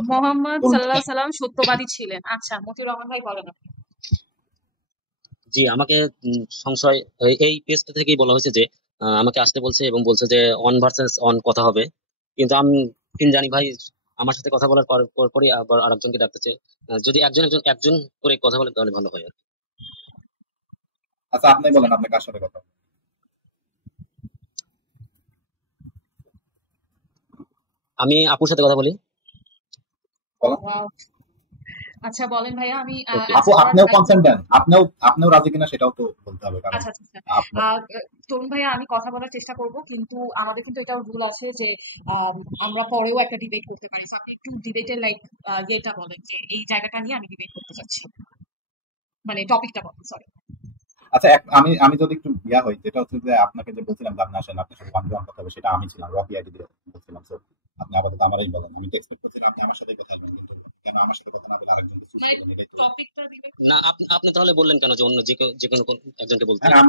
কথাটা। মোহাম্মদ তরুণ ভাই, সাল্লাল্লাহু আলাইহি সাল্লাম সত্যবাদী ছিলেন। আচ্ছা, মতিউর রহমান ভাই বলেন আপনি। জি, আমাকে সংশয় এই পেজটা থেকেই বলা হয়েছে যে আমাকে আসতে বলছে এবং বলছে যে অন ভার্সেস অন কথা হবে, কিন্তু আমি জানি ভাই আমার সাথে কথা বলার পরই আবার আরেকজনকে ডাকতেছে। যদি একজন একজন একজন করে কথা বলেন তাহলে ভালো হয় আর কি। আচ্ছা আপনি বলেন আপনি কার সাথে কথা আমি আপুর সাথে কথা বলি। বলেন। ওয়াও। আচ্ছা বলেন ভাইয়া, আমি আপু অ্যানসার করার আপনিও ট্রাই করব। কনসেন্ট দেন, আপনিও রাজি কিনা সেটাও তো বলতে হবে, কারণ আচ্ছা, আচ্ছা, আচ্ছা। আপনার তরুণ ভাইয়া, আমি কথা বলার চেষ্টা করব, কিন্তু আমাদের কিন্তু এটাও রুল আছে যে আমরা পরেও একটা ডিবেট করতে পারি। So, আপনি একটু ডিবেটের লাইক যেটা বলেন যে এই জায়গাটা নিয়ে আমি ডিবেট করতে চাচ্ছি, মানে টপিকটা বলেন, সরি। আচ্ছা আমি আমি যদি একটু হই, যেটা হচ্ছে যে আপনাকে যে বলছিলাম যে আপনি আসেন আপনার সাথে ওয়ান টু ওয়ান কথা হবে, সেটা আমি ছিলাম, রকি আইডি দিয়ে বলছিলাম। তো আপনি আপাতত আমারই বলেন, আমি তো এক্সপেক্ট করছিলাম আপনি আমার সাথেই কথা বলবেন, কিন্তু কেন আমার সাথে কথা না বলে আরেকজনকে চুজ মানে করলেন, এটাই তো। টপিকটা দিলে না, আপনি তাহলে বললেন কেন যে অন্য যে কোনো একজনকে বলতে? হ্যাঁ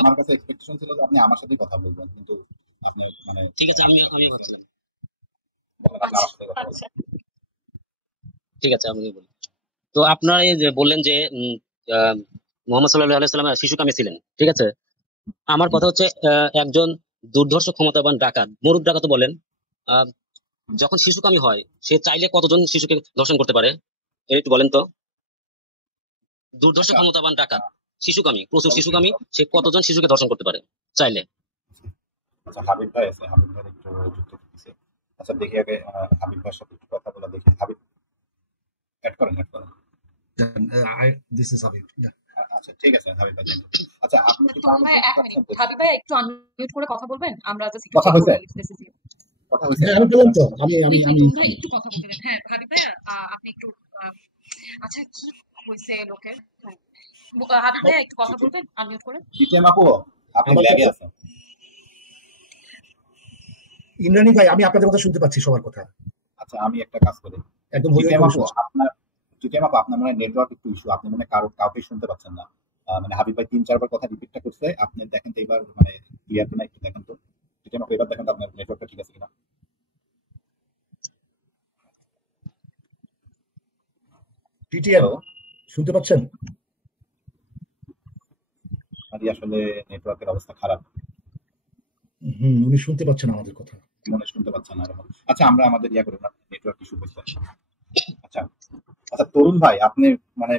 আমার কাছে এক্সপেকটেশন ছিল যে আপনি আমার সাথেই কথা বলবেন, কিন্তু আপনি মানে ঠিক আছে, আমি ভাবছিলাম। বলেন আপনি আচ্ছা, আমার সাথে কথা বলবেন। আচ্ছা। ঠিক আছে, আমি বলি। তো আপনারা এই যে বললেন যে মোহাম্মদ সাল্লাল্লাহু আলাইহি সাল্লাম শিশুকামী ছিলেন, ঠিক আছে। আমার কথা হচ্ছে একজন দুর্ধর্ষ ক্ষমতাবান ডাকাত, মরুদ ডাকাতও বলেন, আহ, যখন শিশুকামী হয় সে চাইলে কতজন শিশুকে ধর্ষণ করতে পারে এটা একটু বলেন তো। দুর্ধর্ষ আচ্ছা ক্ষমতাবান ডাকাত, শিশুকামী, প্রচুর অবশ্যই শিশুকামী, সে অবশ্যই, ঠিক আছে। কতজন শিশুকে ধর্ষণ করতে পারে চাইলে? আচ্ছা হাবিব ভাই আছে, হাবিব ভাই একটু যুক্ত করতেছে। আচ্ছা দেখি আগে হাবিব ভাইয়ের সাথে একটু কথা বলা দেখি। হাবিব অ্যাড করেন। This is Habib. Yeah. আচ্ছা ঠিক আছে হাবিব ভাই, thank you। আচ্ছা আপনি কি তরুণ তাহলে ভাই, বলতে এক চাচ্ছেন মিনিট, যে হাবিব ভাই একটু আনমিউট করে কথা বলবেন, আমরা জাস্ট একটু কথা চেক হয়েছে, করে দিই দিস ইজ ইউ। কথা হয়েছে হ্যাঁ, আমি হাবিব বললাম ভাই? তো, আমি আমি প্লিজ আমি তরুণ ভাই একটু কথা বলতে দেন। হ্যাঁ হাবিব ভাই, আপনি একটু আচ্ছা, কি হয়েছে লোকের? হাবিব ভাই একটু কথা বলবেন আনমিউট করে। জিটিএম আপু আপনি আমার ল্যাগে কথা, আছেন। ইমরানি ভাই, আমি আপনাদের কথা শুনতে পাচ্ছি, সবার কথা আচ্ছা আমি একটা কাজ করি, একদম হই হই জিটিএম করে আপু শুনছি। আপনার মনে হয় নেটওয়ার্ক একটু ইস্যু, আপনি মনে হয় কাউকে শুনতে পাচ্ছেন না। মানে হাবিব ভাই 3-4 বার কথা রিপিটটা করছে, আপনি দেখেন তো এবার মানে ক্লিয়ার কিনা একটু দেখেন তো। জিটিএম আপু এবার দেখেন তো আপনার নেটওয়ার্কটা ঠিক আছে কিনা। টিটিএম হ্যালো, শুনতে পাচ্ছেন? মানে আসলে নেটওয়ার্কের অবস্থা খারাপ, উনি শুনতে পাচ্ছেন আমাদের কথা। মনে শুনতে পাচ্ছেন না এরকম। আচ্ছা আমরা আমাদের করি না, নেটওয়ার্ক ইস্যু হচ্ছে। আচ্ছা আচ্ছা তরুণ ভাই, আপনি মানে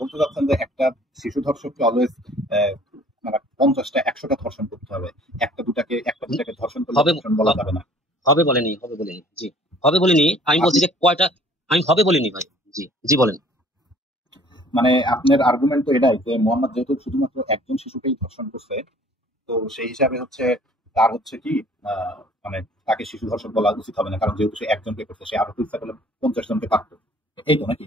বলতে চাচ্ছেন যে একটা শিশু ধর্ষককে অলওয়েজ মানে 50টা 100টা ধর্ষণ করতে হবে, একটা হুম, দুটাকে ধর্ষণ করলে হবে ধর্ষণ বলা যাবে না। হবে বলেনি জি, হবে বলিনি, আমি বলছি আপনি যে কয়টা, আমি হবে বলিনি ভাই। জি জি বলেন। মানে আপনার আর্গুমেন্ট তো এটাই যে মোহাম্মদ যেহেতু শুধুমাত্র একজন শিশুকেই ধর্ষণ করছে, তো সেই হিসাবে হচ্ছে তার হচ্ছে কি মানে তাকে শিশু ধর্ষক বলা উচিত হবে না, কারণ যেহেতু সে একজনকে করছে, সে আরো ইচ্ছা করলে 50 জনকে পারতো, এই তো নাকি?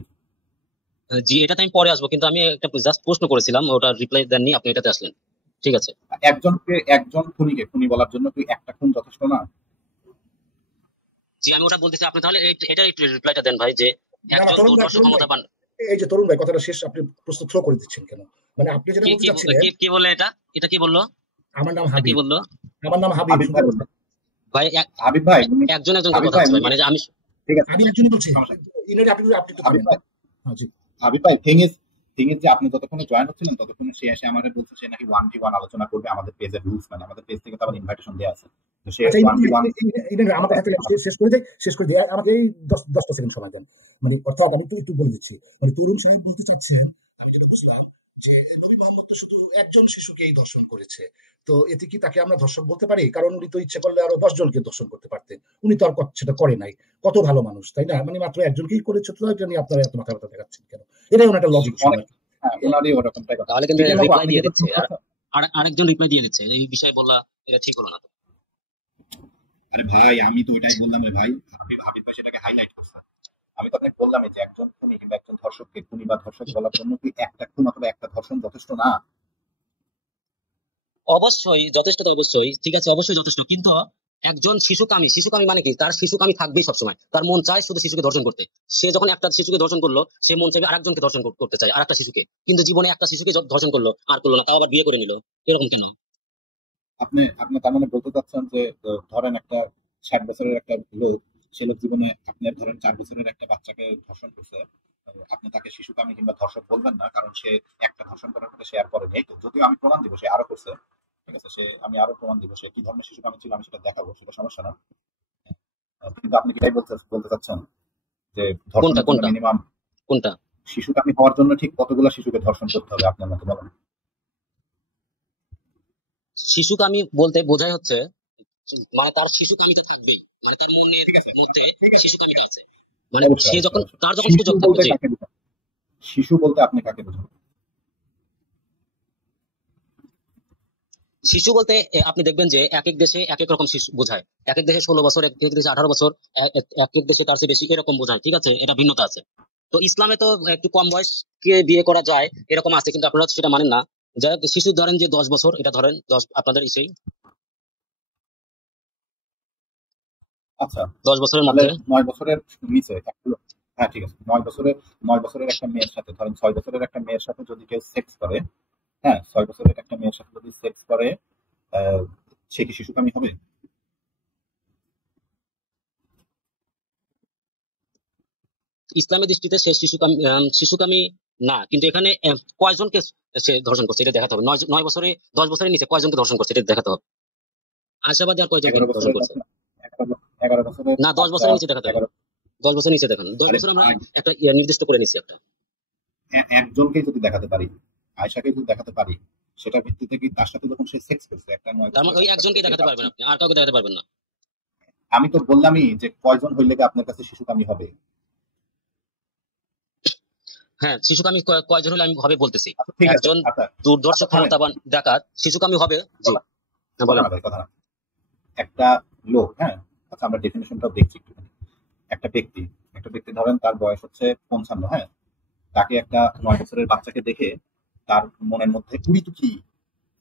জি, এটাতে আমি পরে আসবো, কিন্তু আমি একটা জাস্ট প্রশ্ন করেছিলাম, ওটা রিপ্লাই দেননি, আপনি এটাতে আসলেন। ঠিক আছে। একজন খুনিকে খুনি বলার জন্য কি একটা খুন যথেষ্ট না? জি, আমি ওটা বলতেছি, আপনি তাহলে এটা একটু রিপ্লাইটা দেন ভাই, যে না না, একজন তরুণ ভাই, দুর্ধর্ষ তরুণ ভাই, ক্ষমতাবান। এই যে তরুণ ভাই, কথাটা শেষ, আপনি প্রশ্ন থ্রো করে দিচ্ছেন কেন? মানে আপনি যেটা কি বলতে কি চাচ্ছিলেন, কি কি বললেন? এটা এটা কি বললো? আমার নাম এটা কি হাবিব, বললো আমার নাম হাবিব, হাবিব শুনতে ভাই পাচ্ছেন? বললেন। ভাই? হাবিব ভাই একজন একজন করে হাবিব কথা ভাই হচ্ছে ভাই, মানে যে আমি। ঠিক আছে, আমি একজনই বলছি, সমস্যা নেই। ইনারি আপনি আপনি একটু হাবিব থামেন। ভাই, হ্যাঁ জি। হাবিব ভাই থিং ইজ যে আপনি যতক্ষণে জয়েন হচ্ছিলেন ততক্ষণে সে এসে আমাদের বলছে সে নাকি 1v1 আলোচনা করবে, আমাদের পেজের রুলস মানে আমাদের পেজ থেকে তো আবার ইনভাইটেশন দেওয়া আছে, তো সে আচ্ছা, 1v1 আমার কথা শেষ করে দিই, আমাকে এই 10টা সেকেন্ড সময় দেন। মানে অর্থাৎ আমি তো একটু বলে দিচ্ছি, মানে তরুণ সাহেব বলতে চাচ্ছেন, আমি যেটা বুঝলাম, যে নবী মোহাম্মদ তো শুধু একজন শিশুকেই ধর্ষণ করেছে, তো এতে কি তাকে আমরা ধর্ষক বলতে পারি? কারণ উনি তো ইচ্ছে করলে আরো 10 জনকে ধর্ষণ করতে পারতেন, উনি তো আর সেটা করে নাই। কত ভালো মানুষ, তাই না? মানে মাত্র একজনকেই করেছে, তো এটা নিয়ে আপনারা এত মাথা ব্যথা দেখাচ্ছেন কেন? এটাই ওনার একটা লজিক ছিল অনেক, আর কি। হ্যাঁ ওনারই ওরকমটাই কথা। তাহলে কিন্তু জিটিএম আপু রিপ্লাই আপনি কি দিয়ে এটা দিচ্ছে, শুনতে আর পাচ্ছেন? আরেকজন রিপ্লাই দিয়ে দিচ্ছে, এই বিষয়ে বলা এটা ঠিক হলো না তো। আরে ভাই আমি তো ওইটাই বললাম রে ভাই, হাবিব ভাই সেটাকে হাইলাইট করছে। আমি তো আপনাকে বললাম যে একজন খুনি কিংবা একজন ধর্ষককে খুনি বা ধর্ষক বলার জন্য কি একটা খুন অথবা একটা ধর্ষণ যথেষ্ট না? অবশ্যই যথেষ্ট, তো অবশ্যই ঠিক আছে, অবশ্যই যথেষ্ট, কিন্তু একজন শিশুকামী, শিশুকামী মানে কি, তার শিশুকামী থাকবেই সবসময়, তার মন চায় শুধু শিশুকে ধর্ষণ করতে। সে যখন একটা শিশুকে ধর্ষণ করলো, সে মন চাইবে আরেকজনকে ধর্ষণ করতে চায়, আরেকটা শিশুকে, কিন্তু জীবনে একটা শিশুকে ধর্ষণ করলো আর করলো না, তাও আবার বিয়ে করে নিল, এরকম কেন? আপনি আপনি তার মানে বলতে চাচ্ছেন যে ধরেন একটা 60 বছরের একটা লোক, সে লোক জীবনে আপনার ধরেন 4 বছরের একটা বাচ্চাকে ধর্ষণ করছে, আপনি তাকে শিশুকামী কিংবা ধর্ষক বলবেন না, কারণ সে একটা ধর্ষণ করার পরে সে আর করেনি। এই তো, যদিও আমি প্রমাণ দিব সে আরো করছে, ঠিক আছে, আমি আরো প্রমাণ দিব সে কি ধরনের শিশুকামী ছিল, আমি সেটা দেখাবো, সেটা সমস্যা না। কিন্তু আপনি কি তাই বলতে বলতে চাচ্ছেন যে কোনটা ধর্ষণের জন্য কোনটা মিনিমাম কোনটা শিশুকামী হওয়ার জন্য ঠিক কতগুলো শিশুকে ধর্ষণ করতে হবে আপনার মতে বলেন? শিশুকামী বলতে বোঝায় হচ্ছে মানে তার শিশুকামীটা থাকবেই, মানে তার মনের ঠিক আছে, মধ্যে ঠিক আছে, শিশুকামীটা আছে, মানে অবশ্যই সে অবশ্যই যখন অবশ্যই। তার যখন শিশু সুযোগ থাকবে। বলতে জি, কাকে বোঝান? শিশু বলতে আপনি কাকে বোঝান? শিশু বলতে আপনি দেখবেন যে এক এক দেশে এক এক রকম শিশু বোঝায়। এক এক দেশে 16 বছর, এক এক দেশে 18 বছর, এক এক দেশে তার চেয়ে বেশি এরকম বোঝায়। ঠিক আছে, এটা ভিন্নতা আছে। তো ইসলামে তো একটু কম বয়সকে বিয়ে করা যায় এরকম আছে, কিন্তু আপনারা তো সেটা মানেন না। যাই হোক, শিশু ধরেন যে 10 বছর, এটা ধরেন 10 আপনাদের ইসেই আচ্ছা, 10 বছরের তাহলে মধ্যে। 9 বছরের নিচে হ্যাঁ ঠিক আছে, 9 বছরের একটা মেয়ের সাথে, ধরেন 6 বছরের একটা মেয়ের সাথে যদি কেউ সেক্স করে, হ্যাঁ 6 বছরের একটা মেয়ের সাথে যদি সেক্স করে, আহ, সে কি শিশুকামী হবে? ইসলামের দৃষ্টিতে সে শিশুকামী না, কিন্তু এখানে কয়জনকে সে ধর্ষণ করছে এটা দেখাতে হবে। 9 বছরে 10 বছরের নিচে কয়জনকে ধর্ষণ করছে এটা দেখাতে হবে। আশাবাদী আর কয়জনকে 11 ধর্ষণ বছরের করছে? বাচ্চা, 11 বছরের না, 10 বাচ্চা। বছরের নিচে দেখাতে 11, হবে। 10 বছর নিচে দেখান। 10 আরে বছর আমরা ভাই, একটা নির্দিষ্ট করে নিচ্ছি একটা। একজনকেই যদি দেখাতে পারি, আয়শাকে যদি দেখাতে পারি, সেটার ভিত্তিতে কি তার সাথে যখন সে সেক্স করছে একটা নয় তার মানে বছরের ওই বাচ্চার সাথে একজনকেই দেখাতে পারবেন আপনি, আর কাউকে দেখাতে পারবেন না। আমি তো বললামই যে কয়জন হইলে কি আপনার কাছে শিশুকামী হবে? হ্যাঁ, শিশুকামী কয়জন হলে আমি হবে বলতেছি। আচ্ছা ঠিক আছে, একজন আচ্ছা দুর্ধর্ষ আচ্ছা থামেন, ক্ষমতাবান ডাকাত শিশুকামী হবে। জি, কথা হ্যাঁ কথা বলেন। না ভাই, কথা না। একটা লোক, হ্যাঁ, আচ্ছা আমরা ডেফিনেশনটাও দেখছি একটু। একটা ব্যক্তি, ধরেন তার বয়স হচ্ছে 55, হ্যাঁ, তাকে একটা 9 বছরের বাচ্চাকে দেখে তার মনের মধ্যে কুড়ি কি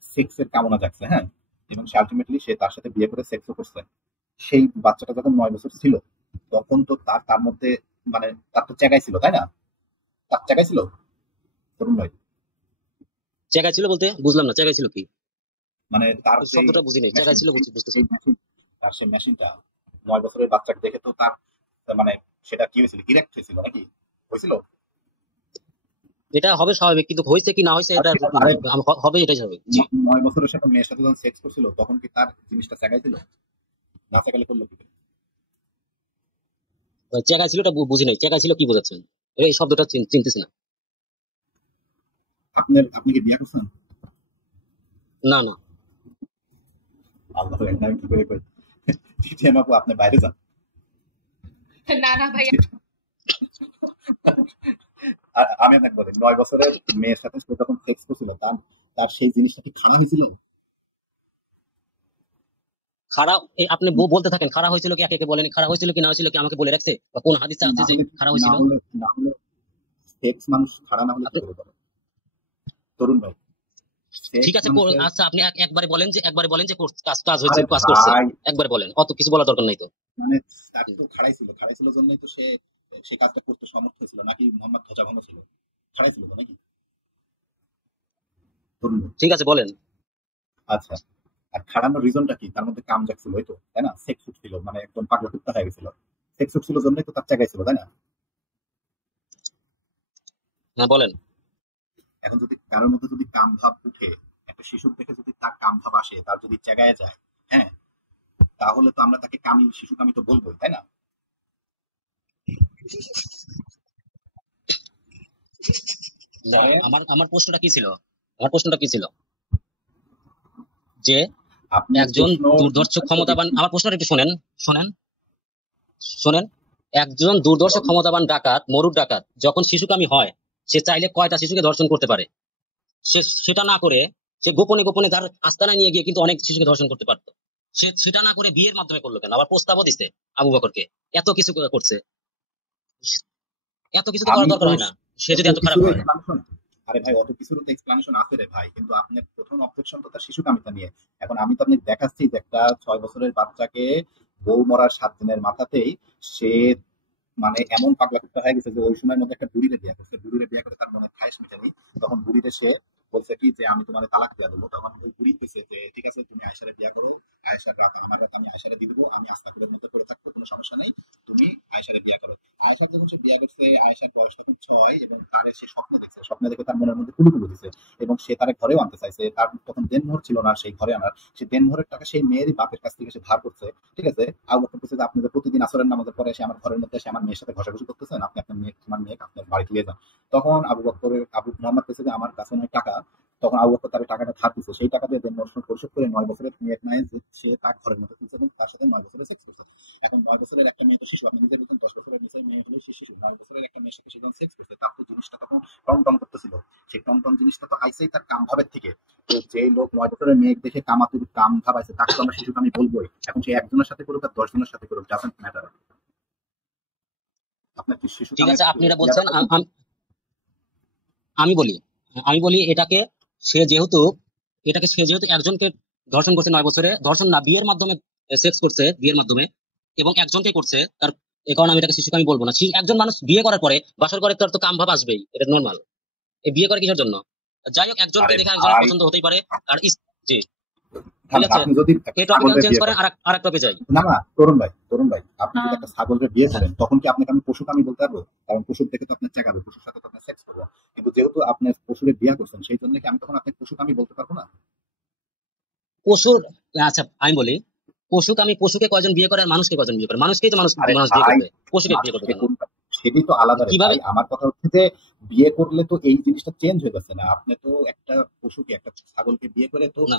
সেক্সের কামনা জাগছে, হ্যাঁ, এবং সে আলটিমেটলি সে তার সাথে বিয়ে করে সেক্সও করছে। সেই বাচ্চাটা যখন 9 বছর ছিল, তখন তো তার মধ্যে মানে তার তো জায়গায় ছিল, তাই না? তার জায়গায় ছিল, তরুণ ভাই। জায়গায় ছিল বলতে বুঝলাম না, জায়গায় ছিল কি মানে তার যে শব্দটা বুঝি নাই। জায়গায় মেশিন, ছিল বুঝতেছি। সেই মেশিন, তার সেই মেশিনটা 9 বছরের বাচ্চাকে দেখে তো তার মানে সেটা কি হয়েছিল, ইরেক্ট হয়েছিল নাকি? হয়েছিল? এটা হবে স্বাভাবিক, কিন্তু হয়েছে কি না হয়েছে এটা আরে হবে, এটাই হবে। জি, 9 বছরের সাথে মেয়ের সাথে যখন সেক্স করছিল, তখন কি তার জিনিসটা জায়গায় ছিল? না জায়গালে করলো কি করে? জায়গায় ছিল এটা বুঝি নাই। জায়গায় ছিল কি বোঝাচ্ছেন? এই শব্দটা চিনতেছি না। আপনি কি বিয়ে করছেন? না না, আল্লাহ, এটা আমি কি করে কই? টিটিএম আপু, আপনি বাইরে যান। না না ভাই, আমি আপনাকে বলি, 9 বছরের মেয়ের সাথে সে যখন সেক্স করছিল, তার সেই জিনিসটা কি খারাপ হয়েছিল? খারাপ আপনি বলতে থাকেন। খারাপ হয়েছিল কি, একে একে বলেন। খারাপ হয়েছিল কি না হয়েছিল কি আমাকে বলে রাখছে, বা কোন হাদিসে আছে না যে হলে, খারাপ না হয়েছিল? হলে, না হলে সেক্স মানুষ খারাপ না হলে কি আপনি করে করে? তরুণ ভাই, ঠিক সেক্স আছে মানুষের, আচ্ছা, আপনি একবারে বলেন যে কাজ কাজ হয়েছে, আরে কাজ করছে। ভাই, একবারে বলেন, অত কিছু বলার দরকার নাই তো। মানে তার তো খাড়াই ছিল জন্যই তো সে সে কাজটা করতে সমর্থ হয়েছিল, নাকি মোহাম্মদ ধ্বজা ভঙ্গ ছিল? খাড়াই ছিল তো নাকি? তরুণ ভাই, ঠিক আছে বলেন। আচ্ছা, আর খাড়ানোর রিজনটা কি? তার মধ্যে কাম জাগছিল, হয়তো, তাই না? সেক্স উঠছিল, মানে একদম পাগলা কুত্তা হয়ে গেছিল। সেক্স উঠছিল জন্যই তো তার জায়গায় ছিল, তাই না? হ্যাঁ বলেন। এখন যদি কারোর মধ্যে যদি কাম ভাব উঠে, একটা শিশুর দেখে যদি তার কাম ভাব আসে, তার যদি জায়গায় যায়, হ্যাঁ, তাহলে তো আমরা তাকে কামি, শিশু কামি তো বলবো, তাই না? না, আমার আমার প্রশ্নটা কি ছিল? আমার প্রশ্নটা কি ছিল যে আপনি একজন প্রশ্ন দুর্ধর্ষ ক্ষমতাবান, আমার প্রশ্নটা একটু শোনেন, শোনেন শোনেন। একজন দুর্ধর্ষ ক্ষমতাবান ডাকাত, মরুর ডাকাত যখন শিশুকামী হয়, সে চাইলে কয়টা শিশুকে ধর্ষণ করতে পারে? সে সেটা না করে সে গোপনে গোপনে তার আস্তানায় নিয়ে গিয়ে কিন্তু অনেক শিশুকে ধর্ষণ করতে পারতো। সে সেটা না করে বিয়ের মাধ্যমে করলো কেন? আবার প্রস্তাবও দিছে আবু বকরকে। এত কিছু করছে, এত কিছু তো আমি করার তো দরকার হয় না, সে অত যদি এত খারাপ কিছুর হয়। এক্সপ্লানেশন, আরে ভাই অত কিছুর তো এক্সপ্লানেশন আছে রে ভাই, কিন্তু আপনার প্রথম অবজেকশন তো তার শিশু কামিতা নিয়ে। এখন আমি তো আপনাকে দেখাচ্ছি যে একটা 6 বছরের বাচ্চাকে বউ মরার 7 দিনের মাথাতেই সে মানে এমন পাগলা কুত্তা হয়ে গেছে যে ওই সময়ের মধ্যে একটা বুড়িরে বিয়ে করছে, বুড়িরে বিয়ে করে তার মনে খায়েশ মিটানি, তখন বুড়িরে সে বলছে কি যে আমি তোমার তালাক দিয়ে দেবো, তখন ওই বুড়ি কইছে যে ঠিক আছে তুমি আয়েশারে বিয়ে করো, আয়েশার রাত আমার রাত আমি আয়েশারে দিয়ে দেবো, আমি আস্তাকুরের মতো করে থাকবো, কোনো সমস্যা নেই, তুমি আয়েশারে বিয়ে করো। আয়েশা যখন সে বিয়ে করছে, আয়েশার বয়স তখন 6 এবং তারে সে স্বপ্ন দেখছে, স্বপ্ন দেখে তার মনের মধ্যে কুলুকুলু দিছে এবং সে তারে ঘরেও আনতে চাইছে। তার তখন দেনমোহর ছিল না সেই ঘরে আনার, সেই দেনমোহরের টাকা সেই মেয়েরই বাপের কাছ থেকে সে ধার করছে। ঠিক আছে, আবু বকর বলছে যে আপনি যে প্রতিদিন আসরের নামাজের পরে এসে আমার ঘরের মধ্যে এসে আমার মেয়ের সাথে ঘষাঘষি করতেছেন, আপনি আপনার মেয়ে আমার মেয়েকে আপনার বাড়ি নিয়ে যান। তখন আবু মোহাম্মদ বলছে যে আমার কাছে অনেক টাকা। তখন আবু বকর তার টাকাটা ধার দিচ্ছে, সেই টাকা দিয়ে দেনমোহর পরিশোধ করে 9 বছরের মেয়ে নিয়ে সে তার ঘরের মধ্যে তুলছে এবং তার সাথে 9 বছরের সেক্স করছে। এখন 9 বছরের একটা মেয়ে তো শিশু, আপনি নিজে বলছেন 10 বছরের নিচে মেয়ে হলে সে শিশু। 9 বছরের একটা মেয়ের সাথে সে যখন সেক্স করছে, তার তো জিনিসটা তখন টমটম করতেছিল। সেই টমটম জিনিসটা তো আইসেই তার কাম ভাবের থেকে। তো যে লোক 9 বছরের মেয়ে দেখে কামাতুর কাম ভাবাইছে, তাকে তো আমরা শিশুকে আমি বলবোই। এখন সে একজনের সাথে করুক আর 10 জনের সাথে করুক, ডাজন্ট ম্যাটার। আপনার কি শিশু ঠিক কামের আছে, আপনি এটা ইয়াটা বলছেন, আমি বলি এটাকে সে যেহেতু একজনকে ধর্ষণ করছে 9 বছরে, ধর্ষণ না, বিয়ের মাধ্যমে সেক্স করছে, বিয়ের মাধ্যমে, এবং একজনকে করছে, তার এই কারণে আমি এটাকে শিশুকে আমি বলবো না। একজন মানুষ বিয়ে করার পরে বাসর করে তার তো কাম ভাব আসবেই, এটা নর্মাল। এই বিয়ে করে কিসের জন্য? যাই হোক, একজনকে আরে দেখে একজনের ভাই, পছন্দ হতেই পারে। আর জি, ঠিক আছে, আপনি যদি একটা এই টপিক ছাগলের চেঞ্জ বিয়ে করেন, করেন, আর এক টপিকে যাই। না তরুণ ভাই, আপনি যদি একটা ছাগলের বিয়ে করেন, তখন কি আপনাকে আমি পশুকে আমি বলতে পারবো? কারণ পশুর দেখে তো আপনার চেকাবে, পশুর সাথে তো আপনার সেক্স করবো। কিন্তু যেহেতু আপনি পশুরে বিয়ে করছেন, সেই জন্য কি আমি তখন আপনাকে পশুকে আমি বলতে পারবো না? পশুর, আচ্ছা আমি বলি, পশুকে কয়জন বিয়ে করে আর মানুষকে কয়জন বিয়ে করে? মানুষকেই তো মানুষ আরে মানুষ বিয়ে ভাই, করবে, পশুকে বিয়ে করবে মানুষকে কেন? সেটি তো আলাদা রে কিভাবে? ভাই। আমার কথা হচ্ছে যে বিয়ে করলে তো এই জিনিসটা চেঞ্জ হয়ে যাচ্ছে না। আপনি তো একটা পশুকে, একটা ছাগলকে বিয়ে করে তো না,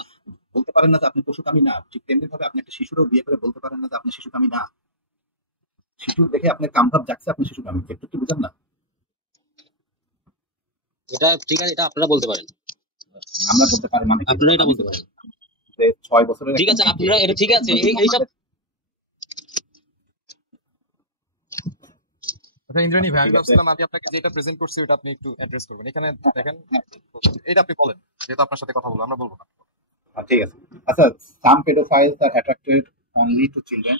বলতে পারেন না যে আপনি পশুকামী না। ঠিক তেমনি ভাবে আপনি একটা শিশুরও বিয়ে করে বলতে পারেন না যে আপনি শিশুকামী না। শিশুর দেখে আপনার কামভাব জাগছে, আপনি শিশুকামী, একটু কি বুঝেন না? এটা ঠিক আছে, এটা আপনারা বলতে পারেন, আমরা বলতে পারি মানে কি? আপনারা এটা আমি বলতে তো পারেন। যে 6 বছরের ঠিক একটা আছে, মেয়েকে আপনারা এটা ঠিক আছে, এইসব আচ্ছা ইন্দ্রাণী ভাই, আমি ঠিক আছে। ভাবছিলাম আমি আপনাকে যেটা প্রেজেন্ট করছি ওটা আপনি একটু অ্যাড্রেস করবেন। এখানে দেখেন, এটা আপনি বলেন, যেহেতু আপনার সাথে কথা বলবো, আমরা বলবো না। ঠিক আছে। আচ্ছা, some pedophiles are attracted only to children,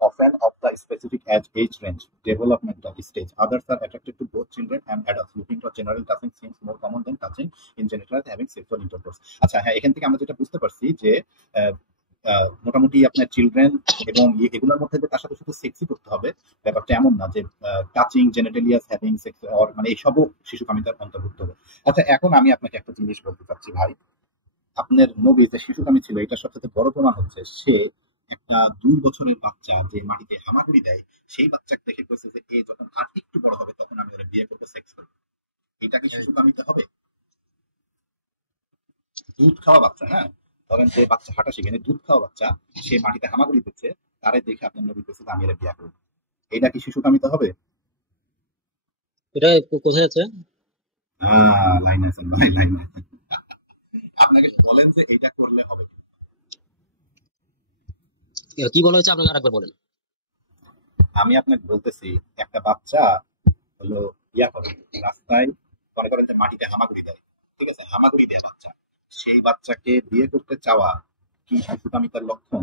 often of the specific age range, developmental stage. Others are attracted to both children and adults. Looking for general touching seems more common than touching in general having sexual intercourse. আচ্ছা হ্যাঁ, এখান থেকে আমরা যেটা বুঝতে পারছি যে মোটামুটি আপনার চিলড্রেন এবং এগুলোর মধ্যে যে তার সাথে শুধু সেক্সি করতে হবে ব্যাপারটা এমন না, যে টাচিং, জেনিটালিয়াস, হ্যাভিং সেক্স অর মানে এইসবও শিশুকামিতার অন্তর্ভুক্ত হবে। আচ্ছা, এখন আমি আপনাকে একটা জিনিস বলতে চাচ্ছি ভাই। আপনার নবী যে শিশুকামী ছিল, এটার সাথে বড় প্রমাণ হচ্ছে সে একটা 2 বছরের বাচ্চা যে মাটিতে হামাগুড়ি দেয়, সেই বাচ্চাকে দেখে কইছে যে এ যখন আর একটু বড় হবে তখন আমি ওরা বিয়ে করবো, সেক্স করবো। এটা কি শিশুকামীতে হবে? দুধ খাওয়া বাচ্চা, হ্যাঁ, ধরেন যে বাচ্চা হাঁটা শিখেনি, দুধ খাওয়া বাচ্চা, সে মাটিতে হামাগুড়ি দিচ্ছে, তারে দেখে আপনার নবী কইছে যে আমি এরা বিয়ে করবো। এটা কি শিশুকামীতে হবে? এটা কোথায় আছে? লাইন আছে ভাই, লাইন আছে। আপনাকে বলেন যে এটা করলে হবে। কি বলা হয়েছে আপনাকে আরেকবার বলেন। আমি আপনাকে বলতেছি, একটা বাচ্চা হলো ইয়া করে রাস্তায়, মনে করেন যে মাটিতে হামাগুড়ি দেয়, ঠিক আছে, হামাগুড়ি দেয় বাচ্চা, সেই বাচ্চাকে বিয়ে করতে চাওয়া কি শিশুকামিতার লক্ষণ?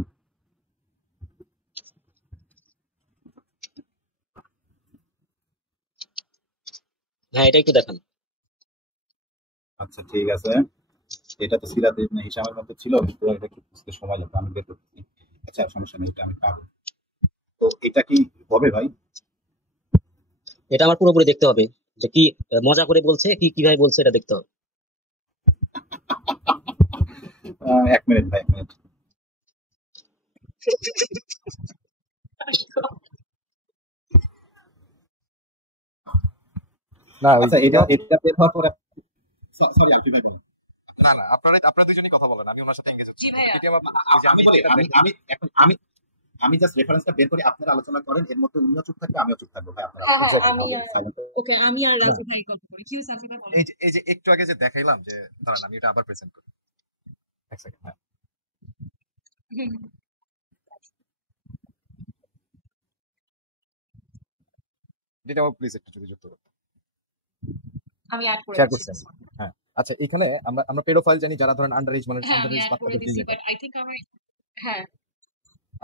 হ্যাঁ, এটা একটু দেখান। আচ্ছা ঠিক আছে, এটা তো সিরাত ইবনে হিশামের মধ্যে ছিল, কিন্তু এটা একটু বুঝতে সময় লাগবে, আমি বের করতেছি। আচ্ছা সমস্যা নেই, এটা আমি পাবো। তো এটা কি হবে ভাই? এটা আমার পুরোপুরি দেখতে হবে, যে কি মজা করে বলছে, কিভাবে বলছে, এটা দেখতে হবে। 1 মিনিট ভাই, 1 মিনিট। না আচ্ছা, এটা বের হওয়ার পরে সরি আর কি বলবো? না না, আপনারা দুজনই কথা বলেন, আমি ওনার সাথে এঙ্গেজ হচ্ছি। জি ভাইয়া। আমি জাস্ট রেফারেন্সটা বের করে আপনারা আলোচনা করেন, এর মধ্যে উনিও চুপ থাকবে, আমিও চুপ থাকবো ভাই, আপনারা হ্যাঁ হ্যাঁ, Exactly. আমি সাইলেন্ট। ওকে, আমি আর রাজু ভাই গল্প করি। কি সাফি ভাই বলেন। এই যে একটু আগে যে দেখাইলাম, যে দাঁড়ান আমি এটা আবার প্রেজেন্ট করি, এক সেকেন্ড। হ্যাঁ, এটা আমার প্লিজ একটু যদি যুক্ত করতে। আমি অ্যাড করে শেয়ার দিচ্ছি। করছেন? হ্যাঁ, আচ্ছা, এখানে আমরা পেডোফাইল জানি যারা ধরেন আন্ডার এজ, মানে হ্যাঁ, আন্ডার আমি এজ অ্যাড করে বাচ্চাদের দিচ্ছি, বিয়ে বাট করে। আই থিংক আমার হ্যাঁ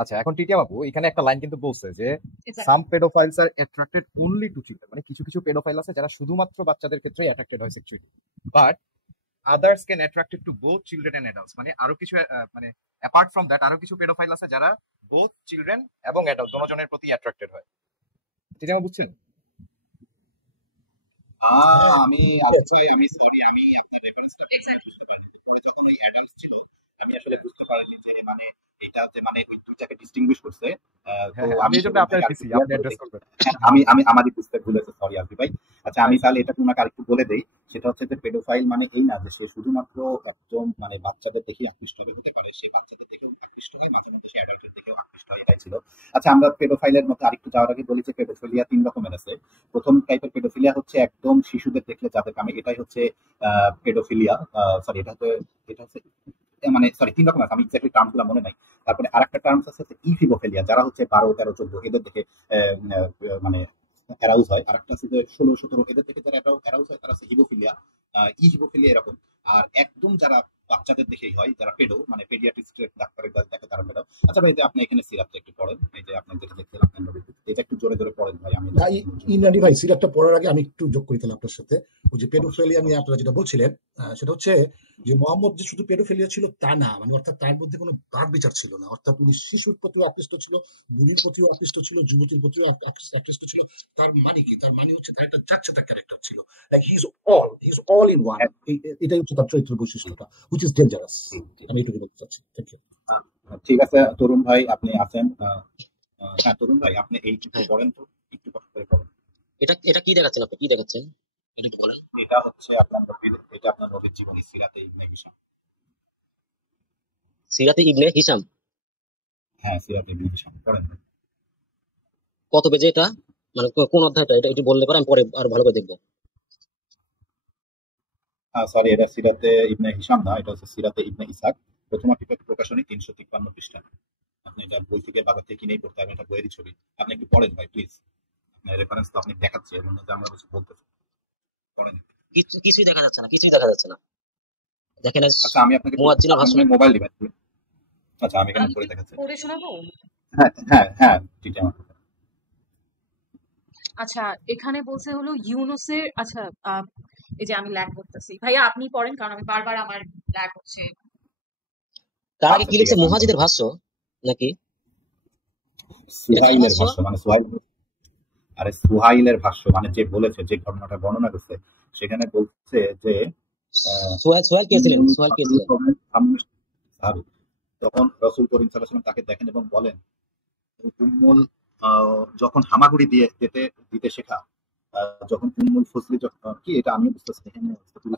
আচ্ছা, এখন টিটিয়া বাবু এখানে একটা লাইন কিন্তু বলছে যে exactly. Some paedophiles are attracted only to children, মানে কিছু কিছু পেডোফাইল আছে যারা শুধুমাত্র বাচ্চাদের ক্ষেত্রে অ্যাট্রাক্টেড হয় sexually. But others can attracted to both children and adults, মানে আরো কিছু মানে অ্যাপার্ট ফ্রম দ্যাট আরো কিছু পেডোফাইল আছে যারা both children এবং অ্যাডাল্ট দুজনের প্রতি অ্যাট্রাক্টেড হয়। ঠিক আছে, বুঝছেন? আমি আসলে আমি সরি, আমি আপনার রেফারেন্সটা বুঝতে পারিনি। পরে যখন ওই অ্যাডামস ছিল আমি আসলে বুঝতে পারিনি যে মানে এটা যে মানে ওই দুইটাকে ডিস্টিংগুইশ করছে। তো আমি এই জন্য আপনার দিছি, আপনি অ্যাড্রেস করবেন। আমি আমারই বুঝতে ভুলেছে, সরি আলফি ভাই। আচ্ছা আমি তাহলে এটা তোমাকে আরেকটু বলে দেই, সেটা হচ্ছে যে পেডোফাইল মানে এই না যে সে শুধুমাত্র একদম মানে বাচ্চাদের দেখে আকৃষ্ট হতে পারে, সে বাচ্চাদের দেখেও আকৃষ্ট হয়, মাঝে মধ্যে সে অ্যাডাল্টের দেখেও আকৃষ্ট হয়, এটাই ছিল। আচ্ছা আমরা পেডোফাইলের মধ্যে আরেকটু যাওয়ার আগে বলি যে পেডোফিলিয়া 3 রকমের আছে। প্রথম টাইপের পেডোফিলিয়া হচ্ছে একদম শিশুদের দেখলে যাদের কামে, এটাই হচ্ছে পেডোফিলিয়া। সরি এটা হচ্ছে মানে সরি 3 রকম আছে, আমি এক্স্যাক্টলি টার্মগুলো মনে নাই। তারপরে আরেকটা টার্মস আছে ইফিবোফিলিয়া, যারা হচ্ছে 12, 13, 14 এদের দেখে মানে অ্যারাউজ হয়। আরেকটা আছে যে 16, 17 এদের থেকে যারা অ্যারাউজ হয় তারা হচ্ছে হিবোফিলিয়া, হিবোফিলিয়া এরকম। আর একদম যারা বাচ্চাদের দেখেই হয়, যারা পেডো মানে পেডিয়াট্রিস্টের ডাক্তারের কাছে দেখে তারা পেডো। আচ্ছা ভাই, যে আপনি এখানে সিরাপটা একটু পড়েন, এই যে আপনি যেটা দেখছেন আপনার নবীতে, এটা একটু জোরে জোরে পড়েন ভাই। আমি ইনানি ভাই সিরাপটা পড়ার আগে আমি একটু যোগ করি তাহলে আপনার সাথে। ওই যে পেডোফিলিয়া নিয়ে আপনারা যেটা বলছিলেন, সেটা হচ্ছে যে মোহাম্মদ যে শুধু পেডোফিলিয়া ছিল তা না, মানে অর্থাৎ তার মধ্যে কোনো বাদ বিচার ছিল না। অর্থাৎ উনি শিশুর প্রতিও আকৃষ্ট ছিল, বুড়ির প্রতিও আকৃষ্ট ছিল, যুবতীর প্রতিও আকৃষ্ট ছিল। তার মানে কি? তার মানে হচ্ছে তার একটা যাচ্ছেতার ক্যারেক্টার ছিল। Like he is all in one. এটাই হচ্ছে তার চরিত্রের বৈশিষ্ট্যটা, হুইচ ইজ ডেঞ্জারাস। আমি এটুকু বলতে চাচ্ছি। Thank you. ঠিক আছে তরুণ ভাই, আপনি আছেন। হ্যাঁ তরুণ ভাই, আপনি এইটুকু পড়েন তো, একটু কষ্ট করে পড়েন। এটা কি দেখাচ্ছেন আপনি, কি দেখাচ্ছেন এটা একটু বলেন। এটা হচ্ছে আপনার নবীর জীবনী, সিরাতে ইবনে হিশাম। সিরাতে ইবনে হিশাম? হ্যাঁ সিরাতে ইবনে হিশাম পড়েন। কত পেজে এটা, মানে কোন অধ্যায়টা, এটা একটু বললে পরে আমি পরে আর ভালো করে দেখবো। সরি এটা সিরাতে ইবনে হিশাম না, এটা হচ্ছে সিরাতে ইবনে ইসাক, প্রথম প্রকাশনী 353 পৃষ্ঠা। আপনি এটা বই থেকে বাজার থেকে কিনেই পড়তে হবে, এটা বইয়েরই ছবি। আপনি একটু পড়েন ভাই প্লিজ, আপনার রেফারেন্স তো আপনি দেখাচ্ছি, এর মধ্যে আমরা কিছু বলতেছি, পড়েন। কিছুই দেখা যাচ্ছে না, কিছুই দেখা যাচ্ছে না। দেখেন আচ্ছা আমি আপনাকে মুয়াজ্জিনের ভাষণে মোবাইল দিবেন। আচ্ছা আমি এখানে পড়ে দেখাচ্ছি। পড়ে শোনাবো? হ্যাঁ হ্যাঁ হ্যাঁ ঠিক আছে। আচ্ছা এখানে বলছে হলো ইউনুসের, আচ্ছা এই যে আমি ল্যাগ করতেছি, ভাইয়া আপনি পড়েন কারণ আমি বারবার আমার ল্যাগ হচ্ছে। তার আগে কি লিখছে, মুহাজিদের ভাষ্য নাকি সুহাইলের ভাষ্য? মানে সুহাইলের ভাষ্য মানে যে বলেছে, যে ঘটনাটা বর্ণনা করছে, সেখানে বলছে যে সোহেল কে ছিলেন? তখন রাসূল করিম সাল্লাল্লাহু আলাইহি ওয়াসাল্লাম তাকে দেখেন এবং বলেন, উম্মুল যখন হামাগুড়ি দিতে শেখা, যখন উম্মুল ফজলি কি, এটা আমি বুঝতেছি।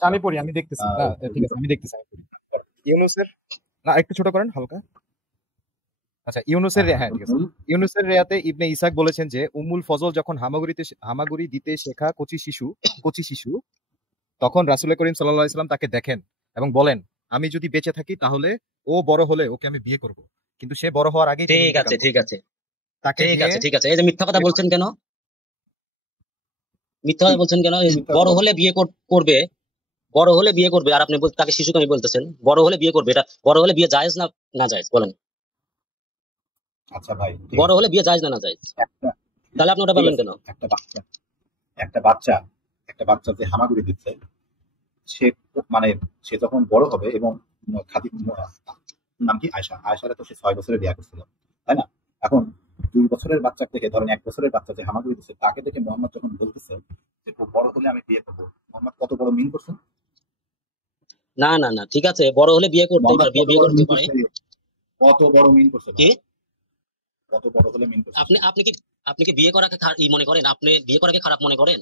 আমি পড়ি, আমি দেখতেছি। ঠিক আছে আমি দেখতেছি। ইউনুসের না একটু ছোট করেন হালকা। আচ্ছা ইউনুসের, হ্যাঁ ঠিক আছে। ইউনুসের রিয়াতে ইবনে ইসাক বলেছেন যে উম্মুল ফজল যখন হামাগুড়ি দিতে শেখা কচি শিশু, তখন রাসূল করিম সাল্লাল্লাহু আলাইহি ওয়াসাল্লাম তাকে দেখেন এবং বলেন, আমি যদি বেঁচে থাকি তাহলে ও বড় হলে ওকে আমি বিয়ে করব, কিন্তু সে বড় হওয়ার আগেই ঠিক আছে তাকে ঠিক আছে। এই যে মিথ্যা কথা বলছেন কেন? বড় হলে বিয়ে করবে আর আপনি তাকে শিশুকামী বলতেছেন। বড় হলে বিয়ে করবে, এটা বড় হলে বিয়ে জায়েজ না জায়েজ বলেন? আচ্ছা ভাই, বড় হলে বিয়ে জায়েজ না জায়েজ, তাহলে আপনি ওটা বললেন কেন? একটা বাচ্চা যে হামাগুড়ি দিচ্ছে, সে যখন বড় হবে এবং নাম কি আয়েশারা তো সে 6 বছরে বিয়ে করছিল, তাই না? এখন 2 বছরের বাচ্চা থেকে ধরেন 1 বছরের বাচ্চা যে হামাগুড়ি দিচ্ছে, তাকে দেখে মোহাম্মদ যখন বলতেছে যে বড় হলে আমি বিয়ে করবো, মোহাম্মদ কত বড় মিন করছেন? না ঠিক আছে, বড় হলে বিয়ে করতে পারে, বিয়ে করতে পারে। কত বড় মিন করছে? কি কত বড় হলে মিন করছে? আপনি কি বিয়ে করাকে মনে করেন? আপনি বিয়ে করাকে খারাপ মনে করেন?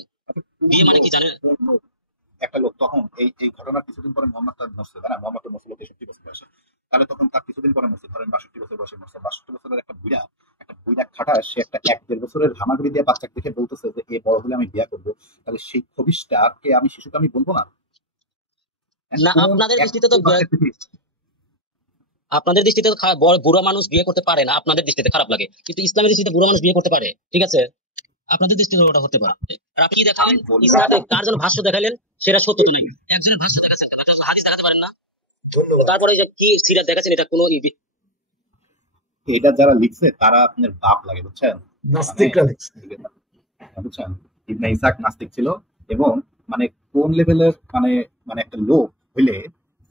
বিয়ে মানে কি জানেন? একটা লোক তখন এই ঘটনার কিছুদিন পরে মোহাম্মদ তার মরছে, তাই না? মোহাম্মদ তো মরছে 63 বছর বয়সে, তাহলে তখন তার কিছুদিন পরে মরছে ধরেন 62 বছর বয়সে মরছে। 62 বছরের একটা বুড়া খাটা, সে একটা 1-1.5 বছরের হামাগুড়ি দিয়ে বাচ্চাকে দেখে বলতেছে যে এ বড় হলে আমি বিয়ে করবো, তাহলে সেই খবিশটাকে আমি শিশুকে আমি বলবো না? আপনাদের দৃষ্টিতে তো বুড়া মানুষ বিয়ে করতে পারে না, আপনাদের দৃষ্টিতে খারাপ লাগে, কিন্তু ইসলামের দৃষ্টিতে বুড়া মানুষ বিয়ে করতে পারে। ঠিক আছে, আপনাদের দৃষ্টিতে ওটা হতে পারে। আর আপনি কি দেখালেন? ইসলামে কার জন্য ভাষ্য দেখালেন সেটা সত্য তো নাই, একজনের ভাষ্য দেখাচ্ছেন, হাদিস দেখাতে পারেন না। তারপরে যে কি সিরাত দেখাচ্ছেন, এটা কোনো এটা যারা লিখছে তারা আপনার বাপ লাগে, বুঝছেন? নাস্তিকরা লিখছে, বুঝছেন? ইবনে ইসাক নাস্তিক ছিল এবং মানে কোন লেভেলের মানে একটা লোক হইলে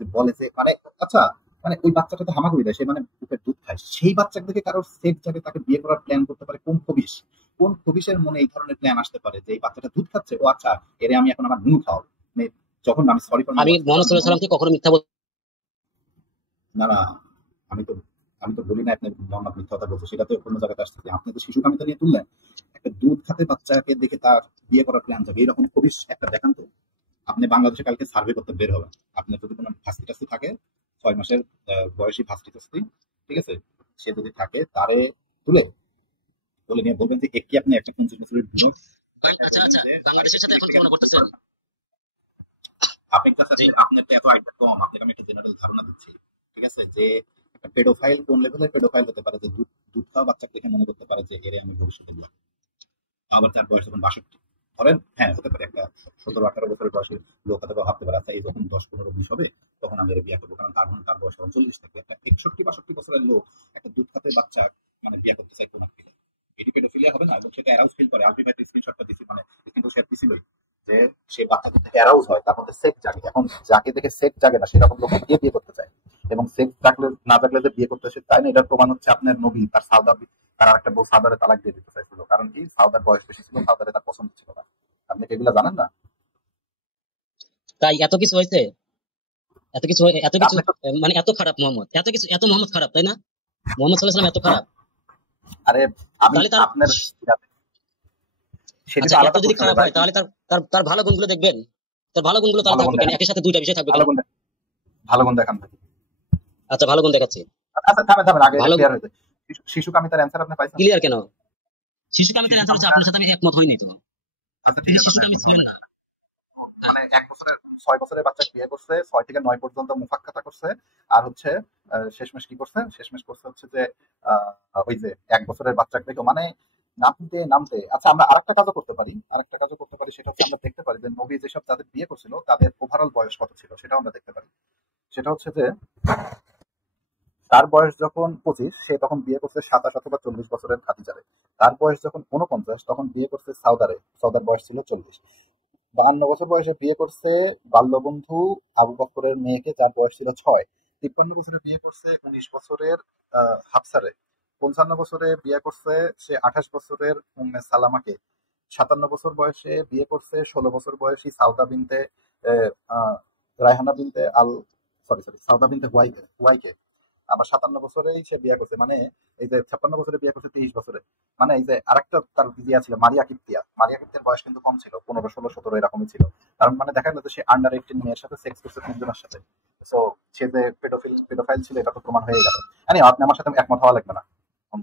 যে বলে যে মানে আচ্ছা মানে ওই বাচ্চাটা তো হামাগুড়ি দেয়, সে মানে বুকের দুধ খায়, সেই বাচ্চাকে দেখে কারোর সেফ যাবে তাকে বিয়ে করার প্ল্যান করতে পারে কোন খবিশের মনে এই ধরনের প্ল্যান আসতে পারে যে এই বাচ্চাটা দুধ খাচ্ছে, ও আচ্ছা এরে আমি এখন আমার নুন খাও, মানে যখন আমি সরি ফর মাই আমি ওয়ার্ডস, মোহাম্মদ যখন সাল্লাহ সাল্লামকে কখনো মিথ্যা বলতে না না আমি তো আমি তো বলি না আপনি মোহাম্মদ মিথ্যা কথা বলছে, সেটা তো অন্য জায়গাতে আসছে। আপনি তো শিশু কামিতা নিয়ে তুললেন, একটা দুধ খাতে বাচ্চাকে দেখে তার বিয়ে করার প্ল্যান যাবে, এরকম খবিশ একটা দেখান তো। আপনি বাংলাদেশে কালকে সার্ভে করতে বের হবেন, আপনার যদি কোনো ভাস্তি টাস্তি থাকে 6 মাসের বয়সী ভাস্তি টাস্তি, ঠিক আছে, সে যদি থাকে তারে তুলে বলে নিয়ে বলবেন যে একটি আপনি একটা 50 বছরের বিনিয়োগ, ভাই। দেখায় আচ্ছা বলবেন আচ্ছা, যে ভাই বাংলাদেশের সাথে 40 এখন থেকে তুলনা আপনি করতেছেন? আপনি জাস্ট জি। আপনার তো এত আইডিয়া কম, আপনাকে আমি একটা জেনারেল ধারণা দিচ্ছি, ঠিক আছে, যে একটা পেডোফাইল কোন লেভেলের পেডোফাইল হতে পারে, যে দুধ দুধ খাওয়া বাচ্চাকে দেখে মনে করতে পারে যে এরে আমি ভবিষ্যতে বিয়ে করবো। আবার তার বয়স যখন 62, ধরেন হ্যাঁ হতে পারে একটা 17-18 বছরের বয়সের লোক হয়তো ভাবতে পারে আচ্ছা এই যখন 10-15-20 হবে তখন আমি এর বিয়ে করবো, কারণ তার বয়স তখন 40 থাকে। একটা 61-62 বছরের লোক একটা দুধ খাতে বাচ্চা মানে বিয়ে করতে চাই কোন একটা, এটি পেডোফিলিয়া হবে না? এবং সেটা অ্যারাউজ ফিল করে, আলটিমেটলি স্ক্রিনশটটা দিছি, মানে কিন্তু সে দিছিলই যে সে বাচ্চাদের থেকে অ্যারাউজ হয়, তার মধ্যে সেক্স জাগে। এখন যাকে দেখে সেক্স জাগে না সেরকম লোক বিয়ে করতে চায়, এবং সেক্স থাকলে না থাকলে যে বিয়ে করতে সে তাই না, এটার প্রমাণ হচ্ছে আপনার নবী তার সাউদা, তার একটা বউ সাউদারে তালাক দিয়ে দিতে চাইছিল, কারণ কি সাউদার বয়স বেশি ছিল, সাউদারে তার পছন্দ ছিল না। আপনি কি এগুলো জানেন না? তাই এত কিছু হয়েছে, এত কিছু আপনি তো মানে এত খারাপ মোহাম্মদ, এত কিছু, এত মোহাম্মদ খারাপ, তাই না? মোহাম্মদ সাল্লাহ সাল্লাম এত খারাপ? আরে আমি তাহলে তার, আপনার সেটি তো আচ্ছা এত আলাদা যদি প্রশ্ন রে খারাপ ভাই। হয় তাহলে তার তার তার ভালো গুণগুলো দেখবেন। তার ভালো গুণগুলো তাহলে ভালো গুণ থাকবে কেন? দেখান, একই সাথে দুইটা বিষয় থাকবে ভালো কেন? গুণ ভালো গুণ দেখান ভাই। আচ্ছা ভালো গুণ দেখাচ্ছি। আচ্ছা থামেন থামেন, আগে এটা ভালো ক্লিয়ার হয়েছে। শিশু কামিতার অ্যান্সার আপনি পাইছেন? ক্লিয়ার কেন? শিশু কামিতের শিশু অ্যান্সার হচ্ছে কামিতা আপনার সাথে আমি একমত হইনি তো। আচ্ছা ঠিক তিনি আছে, শিশু আপনি কামিত একমত হন ছিলেন না। না। মানে 6 বছরের বাচ্চা বিয়ে করছে, 6 থেকে 9 পর্যন্ত মুফাক্কাতা করছে, আর হচ্ছে শেষমেশ কি করছে, শেষমেশ করছে হচ্ছে যে ওই যে 1 বছরের বাচ্চাকে দেখো মানে নামতে নামতে। আচ্ছা আমরা আরেকটা কাজও করতে পারি, সেটা হচ্ছে আমরা দেখতে পারি যে নবী যেসব যাদের বিয়ে করছিল তাদের ওভারঅল বয়স কত ছিল, সেটাও আমরা দেখতে পারি। সেটা হচ্ছে যে তার বয়স যখন 25 সে তখন বিয়ে করছে 27 অথবা 40 বছরের খাদিজারে। তার বয়স যখন 49 তখন বিয়ে করছে সৌদার বয়স ছিল 40। 52 বছর বয়সে বিয়ে করছে বাল্যবন্ধু আবু বকরের মেয়েকে, যার বয়স ছিল 6। 53 বছরে বিয়ে করছে 19 বছরের হাফসারে। 55 বছরে বিয়ে করছে সে 28 বছরের উম্মে সালামাকে। 57 বছর বয়সে বিয়ে করছে 16 বছর বয়সী সাউদা বিনতে আহ, আহ, রায়হানা বিনতে আল সাউদা বিনতে হুয়াইকে। আবার 57 বছরেই সে বিয়ে করছে, মানে এই যে 56 বছরে বিয়ে করছে 23 বছরে। মানে এই যে আরেকটা তার বিয়ে ছিল মারিয়া কিপ্তিয়ার বয়স কিন্তু কম ছিল, 15, 16, 17 এরকমই ছিল। কারণ মানে দেখা গেল যে সে আন্ডার 18 মেয়ের সাথে সেক্স করছে 3 জনের সাথে। তো সে যে পেডোফাইল ছিল এটা তো প্রমাণ হয়ে গেল। আপনি আমার সাথে একমত হওয়া লাগবে না। হুম,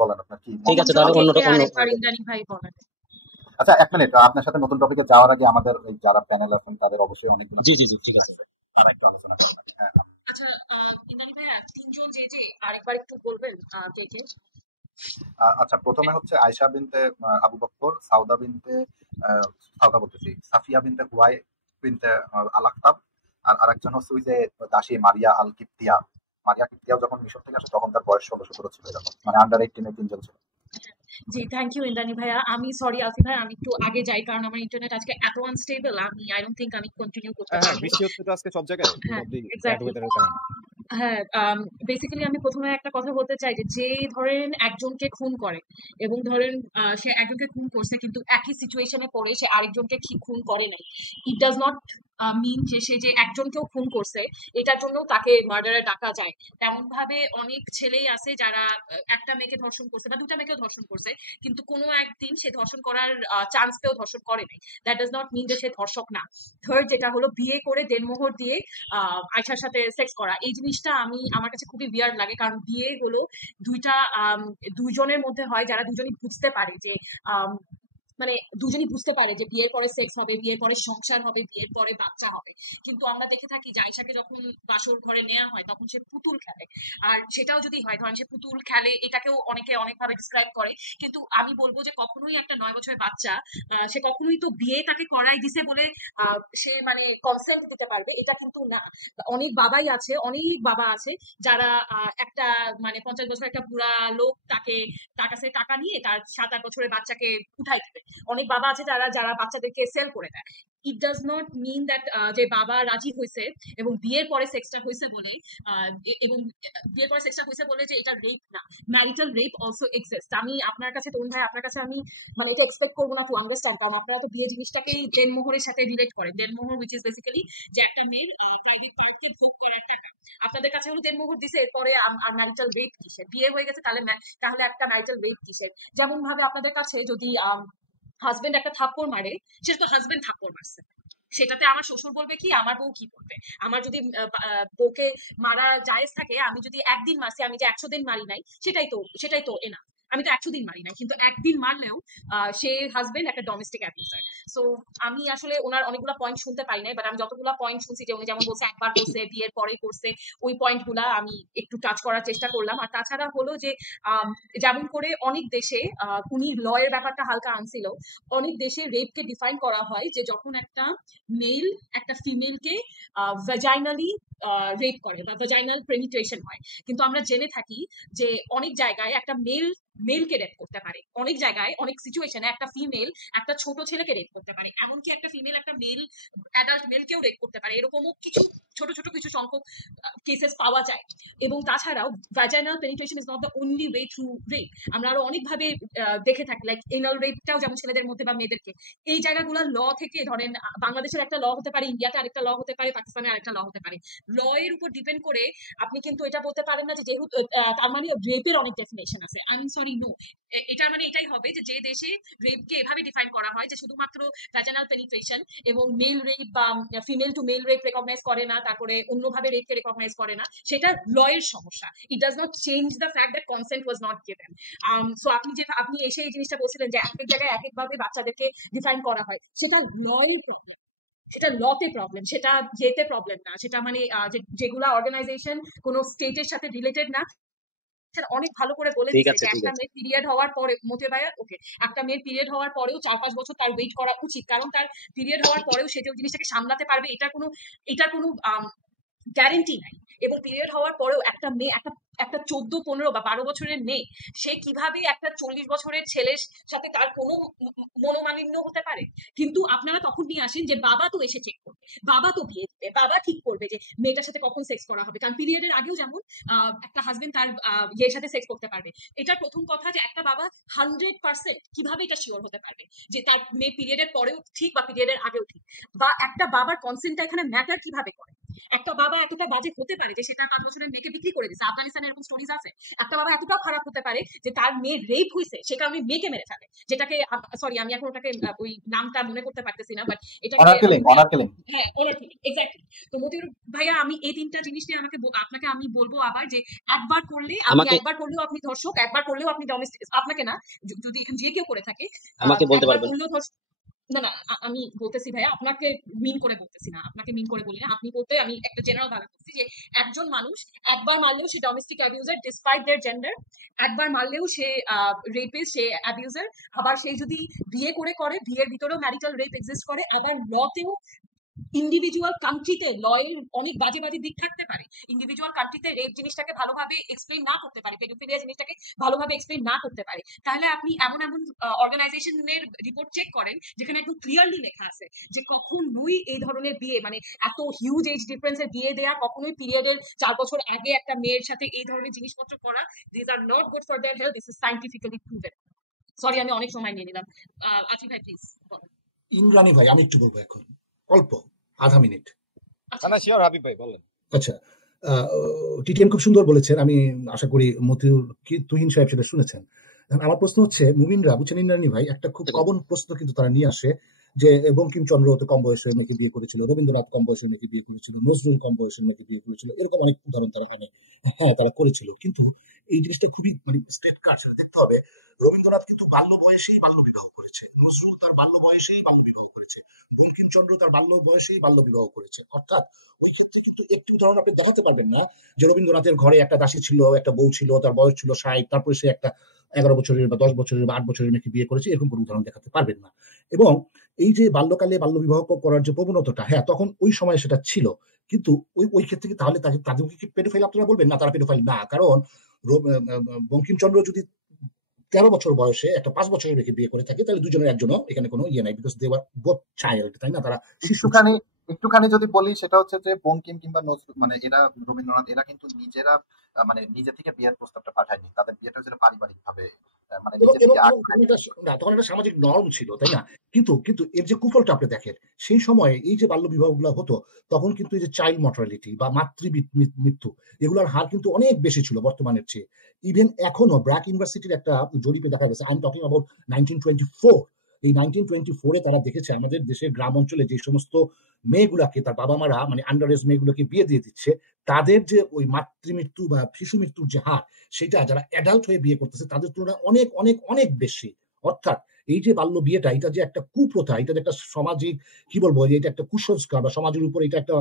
বলেন আপনার কি ঠিক মতামত আছে, জানা তাহলে দরকার। ওকে অন্য আরেকবার ইন্দ্রাণী ভাই বলেন। আচ্ছা 1 মিনিট, আপনার সাথে নতুন টপিকে যাওয়ার আগে আমাদের এই যারা প্যানেল আছেন তাদের অবশ্যই অনেকগুলো জি জি জি, ঠিক আছে। আছে, তারা একটু আলোচনা করেন। হ্যাঁ আচ্ছা ইন্দ্রাণী ভাইয়া তিনজন যে আরেকবার একটু বলবেন কে কে? আচ্ছা প্রথমে হচ্ছে আয়েশা বিনতে আবু বকর, সাউদা বলতেছি, সাফিয়া বিনতে হুয়াই বিনতে আল আখতাব, আর আরেকজন হচ্ছে ওই যে দাসী মারিয়া কিপ্তিয়াও যখন মিশর থেকে আসে তখন তার বয়স 16-17 ছিল, এরকম মানে আন্ডার 18 3 জন ছিল। জি থ্যাংক ইউ ইন্দ্রাণী ভাইয়া। আমি সরি আসিফ ভাই, আমি একটু আগে যাই কারণ আমার ইন্টারনেট আজকে এত আনস্টেবল, আমি আই ডোন্ট থিংক আমি কন্টিনিউ করতে হ্যাঁ, পারবো। বৃষ্টি হচ্ছে তো আজকে সব জায়গায় হ্যাঁ মোটামুটি ব্যাড এক্স্যাক্টলি। ওয়েদারের কারণে। হ্যাঁ বেসিক্যালি আমি প্রথমে একটা কথা বলতে চাই যে ধরেন একজনকে খুন করে এবং ধরেন সে একজনকে খুন করছে কিন্তু একই সিচুয়েশনে পড়ে সে আরেকজনকে খুন করে নাই, ইট ডাজ নট মিন যে সে যে একজনকেও খুন করছে এটার জন্য তাকে মার্ডারে ডাকা যায়। তেমন ভাবে অনেক ছেলেই আছে যারা একটা মেয়েকে ধর্ষণ করছে বা দুটা মেয়েকেও ধর্ষণ করছে কিন্তু কোনো একদিন সে ধর্ষণ করার চান্স পেয়েও ধর্ষণ করে নাই, দ্যাট ডাজ নট মিন যে সে ধর্ষক না। থার্ড যেটা হলো বিয়ে করে দেনমোহর দিয়ে আয়শার সাথে সেক্স করা, এই জিনিসটা আমার কাছে খুবই বিয়ার্ড লাগে কারণ বিয়ে হলো দুইজনের মধ্যে হয় যারা দুজনই বুঝতে পারে যে আম, মানে দুজনই বুঝতে পারে যে বিয়ের পরে সেক্স হবে, বিয়ের পরে সংসার হবে, বিয়ের পরে বাচ্চা হবে। কিন্তু আমরা দেখে থাকি যে আয়শাকে যখন বাসর ঘরে নেওয়া হয় তখন সে পুতুল খেলে, আর সেটাও যদি হয় ধরেন সে পুতুল খেলে এটাকেও অনেকে অনেকভাবে ডিসক্রাইব করে, কিন্তু আমি বলবো যে কখনোই একটা 9 বছরের বাচ্চা সে কখনোই তো বিয়ে তাকে করাই দিছে বলে সে মানে কনসেন্ট দিতে পারবে এটা কিন্তু না। অনেক বাবা আছে যারা একটা মানে 50 বছর একটা বুড়া লোক তার কাছে টাকা নিয়ে তার 7-8 বছরের বাচ্চাকে উঠাই দিবে। অনেক বাবা আছে যারা যারা বাচ্চাদেরকে সেল করে দেয়। It does not mean that যে বাবা রাজি হয়েছে এবং বিয়ের পরে সেক্সটা হয়েছে বলে এবং বিয়ের পরে সেক্সটা হয়েছে বলে যে এটা রেপ না। Marital rape also exist. আমি আপনার কাছে, তরুণ ভাই, আপনার কাছে আমি মানে এটা এক্সপেক্ট করবো না টু আন্ডারস্ট্যান্ড, কারণ আপনারা তো বিয়ে জিনিসটাকেই দেনমোহরের সাথে রিলেট করেন। দেনমোহর উইচ ইজ বেসিক্যালি যে একটা মেয়ের প্রাইভেট পার্টকে ভোগ করার টাকা। আপনাদের কাছে হলো দেনমোহর দিছে, এরপরে আর ম্যারিটাল রেপ কিসের? বিয়ে হয়ে গেছে তাহলে একটা ম্যারিটাল রেপ কিসের? যেমন ভাবে আপনাদের কাছে যদি হাজবেন্ড একটা থাপ্পড় মারে, সেটা তো হাজবেন্ড থাপ্পড় মারছে, সেটাতে আমার শ্বশুর বলবে কি, আমার বউ কি বলবে? আমার যদি বউকে মারা জায়েজ থাকে, আমি যদি একদিন মারছি, আমি যে 100 দিন মারি নাই, সেটাই তো এনা। আমি তো 100 দিন মারি নাই, কিন্তু একদিন মারলেও সে হাজবেন্ড একটা ডোমেস্টিক অ্যাবিউজার। সো আমি আসলে ওনার অনেকগুলো পয়েন্ট শুনতে পাই নাই, বাট আমি যতগুলো পয়েন্ট শুনছি, যে উনি যেমন বলছে একবার করছে, বিয়ের পরে করছে, ওই পয়েন্টগুলা আমি একটু টাচ করার চেষ্টা করলাম। আর তাছাড়া হলো যে যেমন করে অনেক দেশে উনি লয়ের ব্যাপারটা হালকা আনছিল, অনেক দেশে রেপকে ডিফাইন করা হয় যে যখন একটা মেল একটা ফিমেলকে ভ্যাজাইনালি রেপ করে বা ভ্যাজাইনাল পেনিট্রেশন হয়। কিন্তু আমরা জেনে থাকি যে অনেক জায়গায় একটা মেলকে রেপ করতে পারে, অনেক জায়গায় অনেক সিচুয়েশনে একটা ফিমেল একটা ছোট ছেলেকে রেপ করতে পারে, এমনকি একটা ফিমেল একটা মেল অ্যাডাল্ট মেলকেও রেপ করতে পারে। এরকমও কিছু ছোট ছোট কিছু সংখ্যক কেসেস পাওয়া যায়। এবং তাছাড়াও vaginal penetration is not the only way to rape. আমরা আরো অনেকভাবে দেখে থাকি, লাইক এনাল রেপটাও যেমন ছেলেদের মধ্যে বা মেয়েদেরকে। এই জায়গাগুলোর ল থেকে ধরেন বাংলাদেশের একটা ল হতে পারে, ইন্ডিয়াতে আরেকটা ল হতে পারে, পাকিস্তানে আরেকটা ল হতে পারে। ল এর উপর ডিপেন্ড করে আপনি কিন্তু এটা বলতে পারেন না যে যেহেতু তার মানে রেপের অনেক ডেফিনেশন আছে। I am sorry, no. এটার মানে এটাই হবে যে দেশে রেপকে এভাবে ডিফাইন করা হয় যে শুধুমাত্র ভ্যাজাইনাল পেনিট্রেশন এবং মেল রেপ বা female to male rape recognize করে না, তারপরে অন্যভাবে রেপকে রেকগনাইজ করে না, সেটা ল এর সমস্যা। It does not change the fact that consent was not given. So আপনি এসে এই জিনিসটা বলছিলেন যে এক এক জায়গায় এক একভাবে বাচ্চাদেরকে ডিফাইন করা হয়, সেটা সেটা লতে প্রবলেম, সেটা যেতে প্রবলেম না। সেটা মানে যেগুলা অর্গানাইজেশন কোন স্টেটের সাথে রিলেটেড না, অনেক ভালো করে বলে ঠিক দিচ্ছে আছে, যে ঠিক একটা আছে। মেয়ের পিরিয়ড হওয়ার পরে, মতে ভাইয়া ওকে, একটা মেয়ের পিরিয়ড হওয়ার পরেও 4-5 বছর তার ওয়েট করা উচিত, কারণ তার পিরিয়ড হওয়ার পরেও সে যে জিনিসটাকে সামলাতে পারবে এটা কোনো গ্যারেন্টি নাই। এবং পিরিয়ড হওয়ার পরেও একটা মেয়ে একটা 14-15 বা 12 বছরের মেয়ে, সে কিভাবে একটা 40 বছরের ছেলের সাথে তার কোনো মনোমালিন্য হতে পারে? কিন্তু আপনারা তখন নিয়ে আসেন যে বাবা তো এসে চেক করবে, বাবা তো বিয়ে দিবে, বাবা ঠিক করবে যে মেয়েটার সাথে কখন সেক্স করা হবে। কারণ পিরিয়ডের আগেও যেমন একটা হাজবেন্ড তার ইয়ের সাথে সেক্স করতে পারবে। এটার প্রথম কথা যে একটা বাবা 100% কিভাবে এটা শিওর হতে পারবে যে তার মেয়ে পিরিয়ডের পরেও ঠিক বা পিরিয়ডের আগেও ঠিক? বা একটা বাবার কনসেন্টটা এখানে ম্যাটার কিভাবে করে? একটা বাবা এতটা বাজে হতে পারে যে সে তার 5 বছরের মেয়েকে বিক্রি করে দিচ্ছে। আফগানিস্তানে এরকম স্টোরিজ আছে। একটা বাবা এতটাও খারাপ হতে পারে যে তার মেয়ে রেপ হয়েছে, সে কারণে মেয়েকে মেরে ফেলে, যেটাকে সরি আমি এখন ওটাকে ওই নামটা মনে করতে পারতেছি না, বাট এটাকে অনার কিলিং হ্যাঁ, অনার কিলিং, এক্স্যাক্টলি। তো মতিউর ভাইয়া, আমি এই 3টা জিনিস নিয়ে আপনাকে আমি বলবো আবার যে একবার করলে আমাকে একবার করলেও আপনি ধর্ষক, একবার করলেও আপনি ডোমেস্টিক। আপনাকে না, যদি এখানে যে কেউ করে থাকে আমাকে বলতে একবার পারবেন? করলেও ধর্ষক। না না, আমি বলতেছি ভাইয়া, আপনাকে মিন করে বলতেছি না, আপনাকে মিন করে বলি না। আপনি বলতে আমি একটা জেনারেল ভাবে বলছি যে একজন মানুষ একবার মারলেও সে ডোমেস্টিক অ্যাবিউজার ডিসপাইট দেয়ার জেন্ডার, একবার মারলেও সে রেপিস্ট, সে অ্যাবিউজার। আবার সে যদি বিয়ে করে, বিয়ের ভিতরেও ম্যারিটাল রেপ এক্সিস্ট করে। আবার লতেও ইন্ডিভিজুয়াল কান্ট্রিতে লয়ের অনেক বাজে বাজে দিক থাকতে পারে। ইন্ডিভিজুয়াল কান্ট্রিতে রেপ জিনিসটাকে ভালোভাবে এক্সপ্লেইন না করতে পারে, পেডোফিলিয়া জিনিসটাকে ভালোভাবে এক্সপ্লেইন না করতে পারে, তাহলে আপনি এমন অর্গানাইজেশনের রিপোর্ট চেক করেন যেখানে একদম ক্লিয়ারলি লেখা আছে যে কখনোই এই ধরনের বিয়ে, মানে এত হিউজ এজ ডিফারেন্সের বিয়ে দেয়া, কখনোই পিরিয়ডের 4 বছর আগে একটা মেয়ের সাথে এই ধরনের জিনিসপত্র করা, this are not good for their health. This is scientifically proven. Sorry, আমি অনেক সময় নিয়ে নিলাম। আসিফ ভাই প্লিজ বলেন। ইন্দ্রাণী ভাই, আমি একটু বলবো এখন, অল্প আধা মিনিট। না শিওর, হাবিব ভাই বলেন। আচ্ছা, টিটিএন খুব সুন্দর বলেছেন, আমি আশা করি মতিউর কি তুহিন সাহেব সেটা শুনেছেন। আমার প্রশ্ন হচ্ছে, মুমিনরা বুঝছেন ইন্দ্রাণী ভাই, একটা খুব কমন প্রশ্ন কিন্তু তারা নিয়ে আসে যে বঙ্কিমচন্দ্র তো কম বয়সের মেয়েকে বিয়ে করেছিল, রবীন্দ্রনাথ কম বয়সের মেয়েকে বিয়ে করেছিল, নজরুল কম বয়সের মেয়েকে বিয়ে করেছিল, এরকম অনেক উদাহরণ তারা তারা করেছিল। কিন্তু এই জিনিসটা খুবই মানে স্টেট কার্ড, সেটা দেখতে হবে। রবীন্দ্রনাথ কিন্তু বাল্য বয়সেই বাল্য বিবাহ করেছে, নজরুল তার বাল্য বয়সেই বাল্য বিবাহ করেছে, বঙ্কিমচন্দ্র তার বাল্য বয়সেই বাল্য বিবাহ করেছে। অর্থাৎ ওই ক্ষেত্রে কিন্তু একটি উদাহরণ আপনি দেখাতে পারবেন না যে রবীন্দ্রনাথের ঘরে একটা দাসী ছিল, একটা বউ ছিল, তার বয়স ছিল 60, তারপরে সে একটা 11 বছরের বা 10 বছরের বা 8 বছরের মেয়েকে বিয়ে করেছে, এরকম কোনো উদাহরণ দেখাতে পারবেন না। এবং এই যে বাল্যকালে বাল্য বিবাহ করার যে প্রবণতাটা, হ্যাঁ তখন ওই সময় সেটা ছিল, কিন্তু ওই ক্ষেত্রে কি তাহলে তাদেরকে কি পেডোফাইল আপনারা বলবেন? না, তারা পেডোফাইল না, কারণ বঙ্কিমচন্দ্র যদি 13 বছর বয়সে একটা 5 বছরের মেয়েকে বিয়ে করে থাকে, তাহলে দুজনের একজনও এখানে কোনো ইয়ে নাই, because they were both child, তাই না? তারা শিশু ছিল। একটুখানি যদি বলি সেটা হচ্ছে যে বঙ্কিম কিংবা নজরুল মানে এরা রবীন্দ্রনাথ এরা কিন্তু নিজেরা মানে নিজে থেকে বিয়ের প্রস্তাবটা পাঠায়নি, তাদের বিয়েটা হয়েছিল পারিবারিক ভাবে মানে এবং নিজে এবং থেকে এবং তখন তখন একটা সামাজিক নরম ছিল, তাই না? কিন্তু কিন্তু এর যে কুফলটা আপনি দেখেন, সেই সময়ে এই যে বাল্য বিবাহগুলো হতো, তখন কিন্তু এই যে চাইল্ড মর্টালিটি বা মৃত্যু, এগুলোর হার কিন্তু অনেক বেশি ছিল বর্তমানের চেয়ে। ইভেন এখনো ব্র্যাক ইউনিভার্সিটির একটা জরিপে দেখা গেছে, আই এম টকিং অ্যাবাউট 1924, এই 1924 তারা দেখেছে আমাদের দেশের গ্রাম অঞ্চলে যে সমস্ত মেয়েগুলাকে তার বাবা মারা মানে আন্ডার এজ মেয়েগুলোকে বিয়ে দিয়ে দিচ্ছে, তাদের যে ওই মাতৃমৃত্যু বা শিশু মৃত্যুর যে হার, সেটা যারা অ্যাডাল্ট হয়ে বিয়ে করতেছে তাদের তুলনায় অনেক অনেক অনেক বেশি। অর্থাৎ এই যে বাল্য বিয়েটা, এটা যে একটা কুপ্রথা, এটা যে একটা সামাজিক কি বলবো, এটা একটা কুসংস্কার বা সমাজের উপর এটা একটা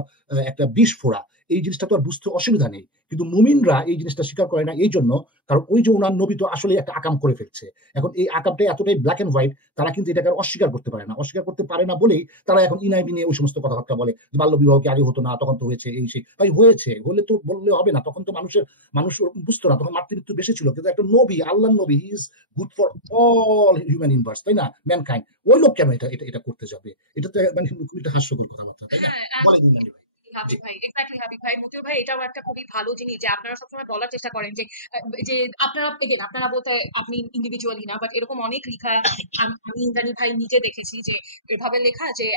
একটা বিষ ফোড়া, এই জিনিসটা তো আর বুঝতে অসুবিধা নেই। কিন্তু মুমিনরা এই জিনিসটা স্বীকার করে না এই জন্য, কারণ ওই যে ওনার নবী তো আসলে একটা আকাম করে ফেলছে। এখন এই আকামটা এতটাই ব্ল্যাক এন্ড হোয়াইট, তারা কিন্তু এটাকে অস্বীকার করতে পারে না। অস্বীকার করতে পারে না বলেই তারা এখন ইনাইবি নিয়ে ওই সমস্ত কথাবার্তা বলে, বাল্য বিবাহ কি আগে হতো না, তখন তো হয়েছে এই সেই। ভাই হয়েছে, হলে তো বললে হবে না, তখন তো মানুষ ওরকম বুঝতো না, তখন মাতৃমৃত্যু বেশি ছিল। কিন্তু একটা নবী, আল্লাহ নবী, he is good for all human inverse, তাই না? ম্যানকাইন্ড, ওই লোক কেন এটা এটা এটা করতে যাবে? এটা তো মানে খুব একটা হাস্যকর কথাবার্তা, তাই না? হ্যাঁ, বলেন ইমরান ভাই। জি। হাবিব ভাই, এক্স্যাক্টলি হাবিব ভাই, মতিউর ভাই, এটাও একটা খুবই ভালো জিনিস যে আপনারা সবসময় বলার চেষ্টা করেন যে যে আপনারা বলতে আপনি ইন্ডিভিজুয়ালি না, বাট এরকম অনেক লেখা আমি ইন্দ্রাণী ভাই নিজে দেখেছি যে এভাবে লেখা যে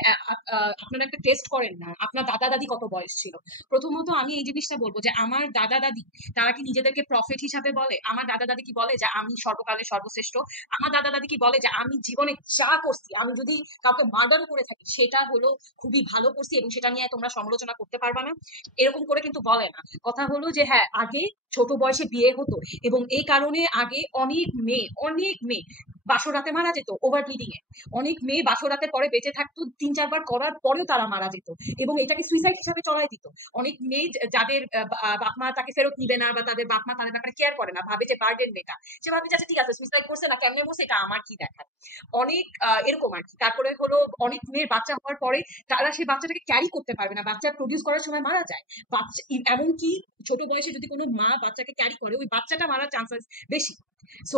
আপনারা একটা টেস্ট করেন না আপনার দাদা দাদি কত বয়স ছিল। প্রথমত আমি এই জিনিসটা বলবো যে আমার দাদা দাদি তারা কি নিজেদেরকে প্রফেট হিসাবে বলে? আমার দাদা দাদি কি বলে যে আমি সর্বকালের সর্বশ্রেষ্ঠ? আমার দাদা দাদি কি বলে যে আমি জীবনে যা করছি, আমি যদি কাউকে মার্ডারও করে থাকি সেটা হলো খুবই ভালো করছি এবং সেটা নিয়ে তোমরা সমালোচনা করতে পারবা না? এরকম করে কিন্তু বলে না। কথা হলো যে হ্যাঁ, আগে ছোট বয়সে বিয়ে হতো এবং এই কারণে আগে অনেক মেয়ে বাসরাতে মারা যেত ওভার ব্লিডিং এ। অনেক মেয়ে বাসরাতে পরে বেঁচে থাকতো, 3-4 বার করার পরেও তারা মারা যেত এবং এটাকে সুইসাইড হিসাবে চলাই দিত। অনেক মেয়ে যাদের বাপ মা তাকে ফেরত নিবে না বা তাদের বাপ মা তাদের ব্যাপারে কেয়ার করে না, ভাবে যে বার্ডেন মেয়েটা, সে ভাবে যে আচ্ছা ঠিক আছে সুইসাইড করছে না, কেমনে মরছে এটা আমার কি দেখার। অনেক এরকম আর কি। তারপরে হলো অনেক মেয়ের বাচ্চা হওয়ার পরে তারা সেই বাচ্চাটাকে ক্যারি করতে পারবে না, বাচ্চা প্রডিউস করার সময় মারা যায়। বাচ্চা এমনকি ছোট বয়সে যদি কোনো মা বাচ্চাকে ক্যারি করে, ওই বাচ্চাটা মারার চান্সেস বেশি। সো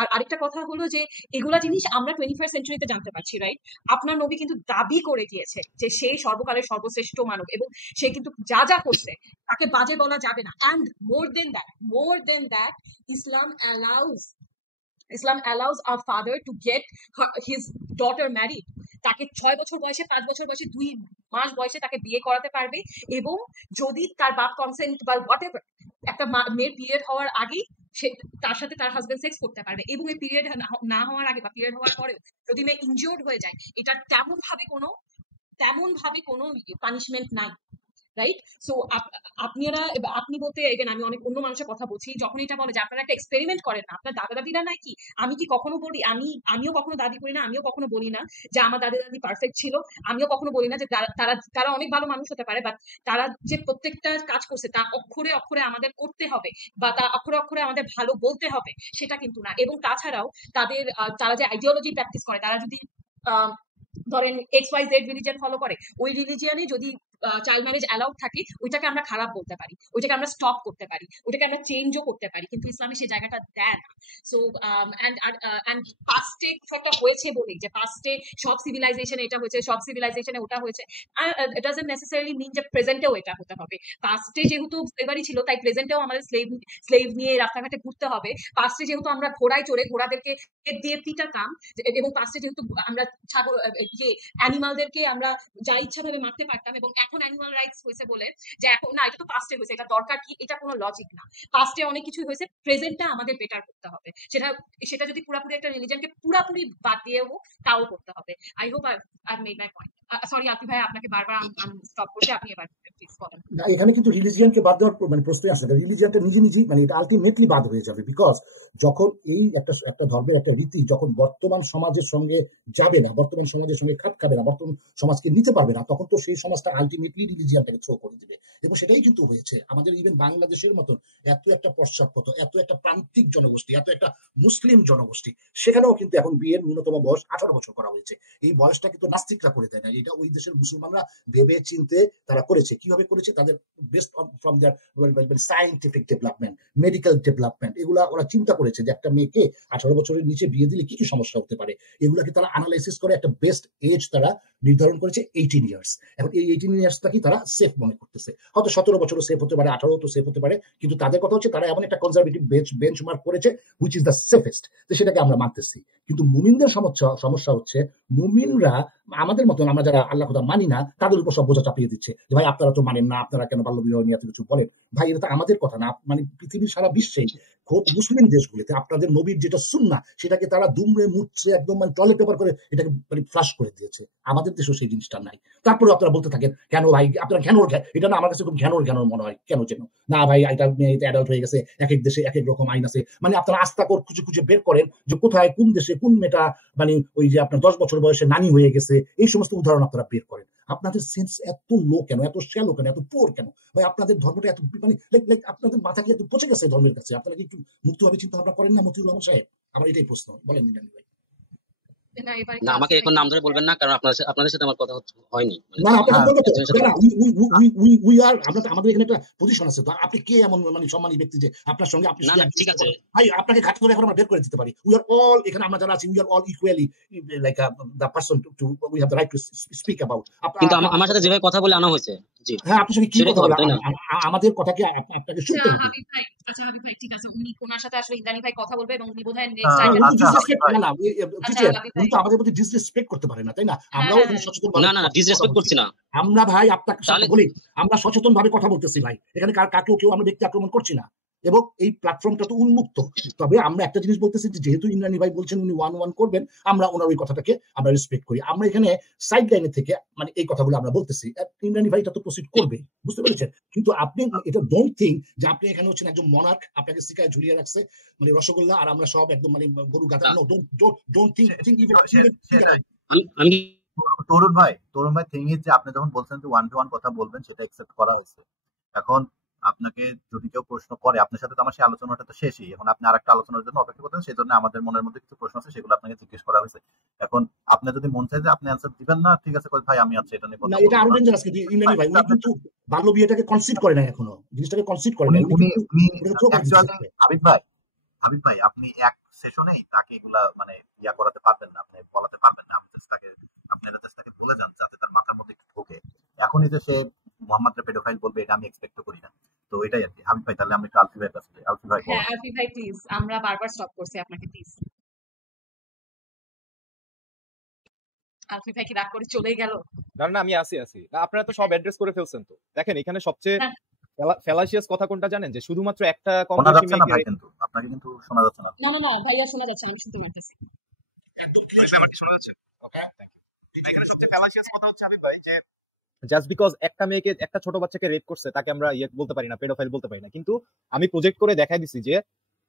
আর আরেকটা কথা হলো যে এগুলা জিনিস আমরা 21st সেঞ্চুরিতে জানতে পারছি, রাইট? আপনার নবী কিন্তু দাবি করে গিয়েছে যে সে সর্বকালের সর্বশ্রেষ্ঠ মানব এবং সে কিন্তু যা যা করছে তাকে বাজে বলা যাবে না। And more then that, Islam allows our father to get his daughter married. তাকে 6 বছর বয়সে, 5 বছর বয়সে, 2 মাস বয়সে তাকে বিয়ে করাতে পারবে এবং যদি তার বাপ কনসেন্ট বা হোয়াটএভার, একটা মেয়ের পিরিয়ড হওয়ার আগেই সে তার সাথে তার হাজবেন্ড সেক্স করতে পারবে এবং এই পিরিয়ড না হওয়ার আগে বা পিরিয়ড হওয়ার পরেও যদি মেয়ে ইনজিওর্ড হয়ে যায়, এটা তেমন ভাবে কোনো পানিশমেন্ট নাই, রাইট? সো আপনি বলতে ইভেন আমি অনেক অন্য মানুষের কথা বলছি যখন এটা বলে যে আপনারা একটা এক্সপেরিমেন্ট করেন না, আপনার দাদা দাদিরা নাই কি? আমি কি কখনো বলি, আমিও কখনো দাবি করি না, আমিও কখনো বলি না যে আমার দাদা দাদি পারফেক্ট ছিল, আমিও কখনো বলি না যে তারা অনেক ভালো মানুষ হতে পারে, বাট তারা যে প্রত্যেকটা কাজ করছে তা অক্ষরে অক্ষরে আমাদের করতে হবে বা তা অক্ষরে অক্ষরে আমাদের ভালো বলতে হবে, সেটা কিন্তু না। এবং তাছাড়াও তারা যে আইডিওলজি প্র্যাকটিস করে, তারা যদি ধরেন XYZ রিলিজিয়ন ফলো করে, ওই রিলিজিয়নে যদি চাইল্ড ম্যারেজ অ্যালাউড থাকে, ওইটাকে আমরা খারাপ বলতে পারি, ওইটাকে আমরা স্টপ করতে পারি, ওইটাকে আমরা চেঞ্জও করতে পারি, কিন্তু ইসলামে সেই জায়গাটা দেয় না। সো অ্যান্ড পাস্টে কিছু একটা হয়েছে বলেই যে পাস্টে সব সিভিলাইজেশনে এটা হয়েছে, সব সিভিলাইজেশনে ওটা হয়েছে, ইট ডাজন্ট নেসেসারিলি মিন যে প্রেজেন্টেও এটা হতে হবে। পাস্টে যেহেতু স্লেভারি ছিল তাই প্রেজেন্টেও আমাদের স্লেভ নিয়ে রাস্তাঘাটে ঘুরতে হবে। পাস্টে যেহেতু আমরা ঘোড়ায় চড়ে ঘোড়াদেরকে দিয়ে পিটাতাম এবং পাস্টে যেহেতু আমরা ছাগল অ্যানিমালদেরকে আমরা যা ইচ্ছা ভাবে মারতে পারতাম, এবং এখন অ্যানিমাল রাইটস হয়েছে বলে যে এখন না, এটা তো পাস্টে হয়েছে, এটা দরকার কি? এটা কোনো লজিক না। পাস্টে অনেক কিছু হয়েছে, প্রেজেন্টটা আমাদের বেটার করতে হবে। সেটা যদি পুরাপুরি একটা রিলিজনকে পুরাপুরি বাদ দিয়ে হোক, তাও করতে হবে। I hope I made my point. Sorry আতি ভাই, আপনাকে বারবার আমি স্টপ করছি, আপনি এবার প্লিজ বলেন। না, এখানে কিন্তু রিলিজিয়ানকে বাদ দেওয়ার মানে প্রশ্নই আসে না। রিলিজিয়ানটা নিজে মানে এটা আলটিমেটলি বাদ হয়ে যাবে, বিকজ যখন এই একটা ধর্মের একটা রীতি যখন বর্তমান সমাজের সঙ্গে যাবে না, বর্তমান সমাজের সঙ্গে খাপ খাবে না, বর্তমান সমাজকে নিতে পারবে না, তখন তো সেই সমাজটা আলটিমেটলি রিলিজিয়ানটাকে থ্রো করে দিবে। এবং সেটাই কিন্তু হয়েছে আমাদের ইভেন বাংলাদেশের মতন এত একটা পশ্চাৎপদ, এত একটা প্রান্তিক জনগোষ্ঠী, এত একটা মুসলিম জনগোষ্ঠী, সেখানেও কিন্তু এখন বিয়ের ন্যূনতম বয়স 18 বছর করা হয়েছে। এই বয়সটা কিন্তু নাস্তিকরা করে দেয় না, এটা ওই দেশের মুসলমানরা ভেবে চিনতে তারা করেছে। কি কিভাবে করেছে, তাদের best from their scientific development, medical development, এগুলা ওরা চিন্তা করেছে যে একটা মেয়েকে 18 বছরের নিচে বিয়ে দিলে কি কি সমস্যা হতে পারে, এগুলাকে তারা অ্যানালাইসিস করে একটা বেস্ট এজ তারা নির্ধারণ করেছে 18 ইয়ার্স। এখন এই 18 ইয়ার্সটাকে তারা সেফ মনে করতেছে, হয়তো 17 বছরও সেফ হতে পারে, 18 তো সেফ হতে পারে, কিন্তু তাদের কথা হচ্ছে তারা এমন একটা কনজারভেটিভ বেঞ্চমার্ক করেছে হুইচ ইজ দ্য সেফেস্ট, তো সেটাকে আমরা মানতেছি। কিন্তু মুমিনদের সমস্যা হচ্ছে মুমিনরা আমাদের মতন, আমরা যারা আল্লাহ কথা মানি না, তাদের উপর সব বোঝা চাপিয়ে দিচ্ছে যে ভাই আপনারা তো মানেন না, আপনারা কেন বাল্য বিবাহ নিয়ে এত কিছু বলেন। ভাই এটা তো আমাদের কথা না, মানে পৃথিবীর সারা বিশ্বে খুব মুসলিম দেশগুলিতে আপনাদের নবীর যেটা সুন্নাহ সেটাকে তারা দুমড়ে মুচড়ে একদম মানে টয়লেট পেপার করে এটাকে মানে ফ্লাশ করে দিয়েছে। আমাদের দেশেও সেই জিনিসটা নাই। তারপরে আপনারা বলতে থাকেন কেন ভাই আপনারা ঘ্যানোর, এটা না আমার কাছে খুব ঘ্যানোর মনে হয়, কেন যেন না ভাই এটা অ্যাডাল্ট হয়ে গেছে, এক এক দেশে এক এক রকম আইন আছে, মানে আপনারা আস্থা করে খুঁজে খুঁজে বের করেন যে কোথায় কোন দেশে কোন মেয়েটা মানে ওই যে আপনার 10 বছর বয়সে নানি হয়ে গেছে, এই সমস্ত উদাহরণ আপনারা বের করেন। আপনাদের সেন্স এত লো কেন, এত শ্যালো কেন, এত পোর কেন ভাই? আপনাদের ধর্মটা এত মানে আপনাদের মাথা কি এত পচে গেছে ধর্মের কাছে? আপনারা কি একটু মুক্তভাবে চিন্তা ভাবনা করেন না মতিউর রহমান সাহেব? আমার এটাই প্রশ্ন, বলেন নিলামি ভাই। না এবার না, কি আমাকে আসিফ এখন ভাই নাম ধরে বলবেন না, কারণ আপনাদের সাথে আমার কথা হয়নি, মানে না আপনাকে হ্যাঁ বলবো তো, একজনের সাথে না কথা। উই আর আমাদের এখানে একটা পজিশন আছে, তো আপনি কে এমন মানে সম্মানী ব্যক্তি যে আপনার সঙ্গে আপনি না শুধু না, অ্যাডজাস্ট ঠিক করতে আছে। পারেন? ভাই আপনাকে ঘাট করে এখন আমরা বের করে দিতে পারি। উই আর অল, এখানে আমরা যারা আছি we are all equally like the person to we have the right to speak about. কিন্তু আমার সাথে যেভাবে কথা বলে আনা হয়েছে, জি, হ্যাঁ আপনার সঙ্গে কি সেটাই তো কথা ভালো, বলে তাই না? আমাদের কথা কি আপনাকে আচ্ছা শুনতে হবে? হাবিব ভাই, আচ্ছা হাবিব ভাই ঠিক আছে, উনি ওনার সাথে আসলে ইন্দ্রাণী ভাই কথা বলবে এবং উনি বোধহয় নেক্সট হ্যাঁ টাইমে উনি তো আসবে। আচ্ছা হাবিব ডিসরেসপেক্ট ভাই, না না আচ্ছা টিচার, হাবিব উনি ভাই, তো আমাদের প্রতি ডিসরেসপেক্ট করতে পারে না, তাই না? হ্যাঁ আমরাও হ্যাঁ এখানে হ্যাঁ, সচেতন না ভাবে না না, কথা ডিসরেসপেক্ট বলছি। করছি না। আমরা ভাই আপনার সাথে তাহলে বলি, আমরা সচেতন ভাবে কথা বলতেছি ভাই, এখানে কেউ আমরা ব্যক্তি আক্রমণ করছি না, এবং এই প্ল্যাটফর্মটা তো উন্মুক্ত। তবে আমরা একটা জিনিস বলতেছি যে যেহেতু ইন্দ্রাণী ভাই বলছেন উনি ওয়ান করবেন, আমরা ওনার ওই কথাটাকে আমরা রেসপেক্ট করি। আমরা এখানে সাইড লাইনে থেকে মানে এই কথাগুলো আমরা বলতেছি, ইন্দ্রাণী ভাই এটা তো প্রসিড করবে, বুঝতে পেরেছেন? কিন্তু আপনি এটা ডোন্ট থিঙ্ক যে আপনি এখানে হচ্ছেন একজন মনার্ক, আপনাকে শিকায় ঝুলিয়ে রাখছে মানে রসগোল্লা, আর আমরা সব একদম মানে গরু গাধা। না, নো, ডোন্ট থিঙ্ক সেটাই আমি তরুণ ভাই থিং ইজ যে আপনি যখন বলছেন যে 1-to-1 কথা বলবেন সেটা একসেপ্ট করা হচ্ছে। এখন আপনাকে যদি কেউ প্রশ্ন করে, আপনার সাথে তো আমার সেই আলোচনাটা তো শেষই, এখন আপনি আরেকটা আলোচনার জন্য অপেক্ষা করতেন, সেই জন্য আমাদের মনের মধ্যে কিছু প্রশ্ন আছে সেগুলো আপনাকে জিজ্ঞেস করা হয়েছে। এখন আপনার যদি মন চায় যে আপনি অ্যান্সার দিবেন না, ঠিক আছে ভাই, আমি আচ্ছা এটা নিয়ে না, কথা এটা বলবো আরো না। ডেঞ্জারাস। কিন্তু ইন্দ্রাণী ভাই উনি কিন্তু বাল্য বিয়েটাকে কনসিড করে নাই, এখনো জিনিসটাকে কনসিড করে উনি নাই, উনি উনি কিন্তু উনি ওটাকে থ্রো করে অ্যাকচুয়ালি দিচ্ছে। হাবিব ভাই আপনি এক সেশনেই তাকে এগুলা মানে ইয়া করাতে পারবেন না, আপনি বলাতে পারবেন না। আপনারা জাস্ট তাকে বলে যান যাতে তার মাথার মধ্যে একটু ঢোকে। এখনই যে সে মোহাম্মদকে পেডোফাইল বলবে এটা আমি এক্সপেক্ট করি না। তো এটাই আর কি। হাবিব ভাই তাহলে আমি একটু আলফি ভাইয়ের কাছে যাই। আলফি ভাই হ্যাঁ বলেন। আলফি ভাই প্লিজ, আমরা বারবার স্টপ করছি আপনাকে, প্লিজ। আলফি ভাই কি রাগ করে চলেই গেল? না না, আমি আসি না, আপনারা তো সব অ্যাড্রেস করে ফেলছেন। তো দেখেন এখানে সবচেয়ে না ফেলাসিয়াস কথা কোনটা জানেন, যে শুধুমাত্র একটা কম শোনা বয়সী যাচ্ছে না মেয়েকে ভাই, কিন্তু আপনাকে কিন্তু শোনা যাচ্ছে না। না না না ভাইয়া শোনা যাচ্ছে না, আমি শুনতে পারতেছি। একদম ক্লিয়ার আমার কি শোনা যাচ্ছে? এখানে সবচেয়ে ফেলাসিয়াস কথা হচ্ছে আমি ভাই যে জাস্ট বিকজ একটা মেয়েকে, একটা ছোট বাচ্চাকে রেপ করছে তাকে আমরা বলতে পারি না, পেডোফাইল বলতে পারি না। কিন্তু আমি প্রজেক্ট করে দেখাই দিছি যে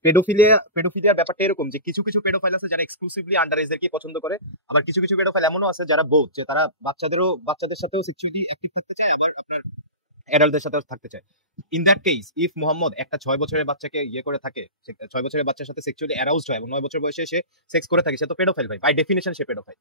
পেডোফিলিয়ার ব্যাপারটা এরকম যে কিছু কিছু পেডোফাইল আছে যারা এক্সক্লুসিভলি আন্ডার এজদেরকে পছন্দ করে, আবার কিছু কিছু পেডোফাইল এমনও আছে যারা বোথ, যে তারা বাচ্চাদের সাথেও সেক্সুয়ালি অ্যাক্টিভ থাকতে চায়, আবার আপনার অ্যাডাল্টদের সাথেও থাকতে চায়। In that case if Mohammad একটা 6 বছরের বাচ্চাকে করে থাকে, 6 বছরের বাচ্চার সাথে সেক্সুয়ালি অ্যারাউজড হয় এবং 9 বছর বয়সে সে সেক্স করে থাকে, সে তো পেডোফাইল ভাই, বাই ডেফিনিশন সে পেডোফাইল।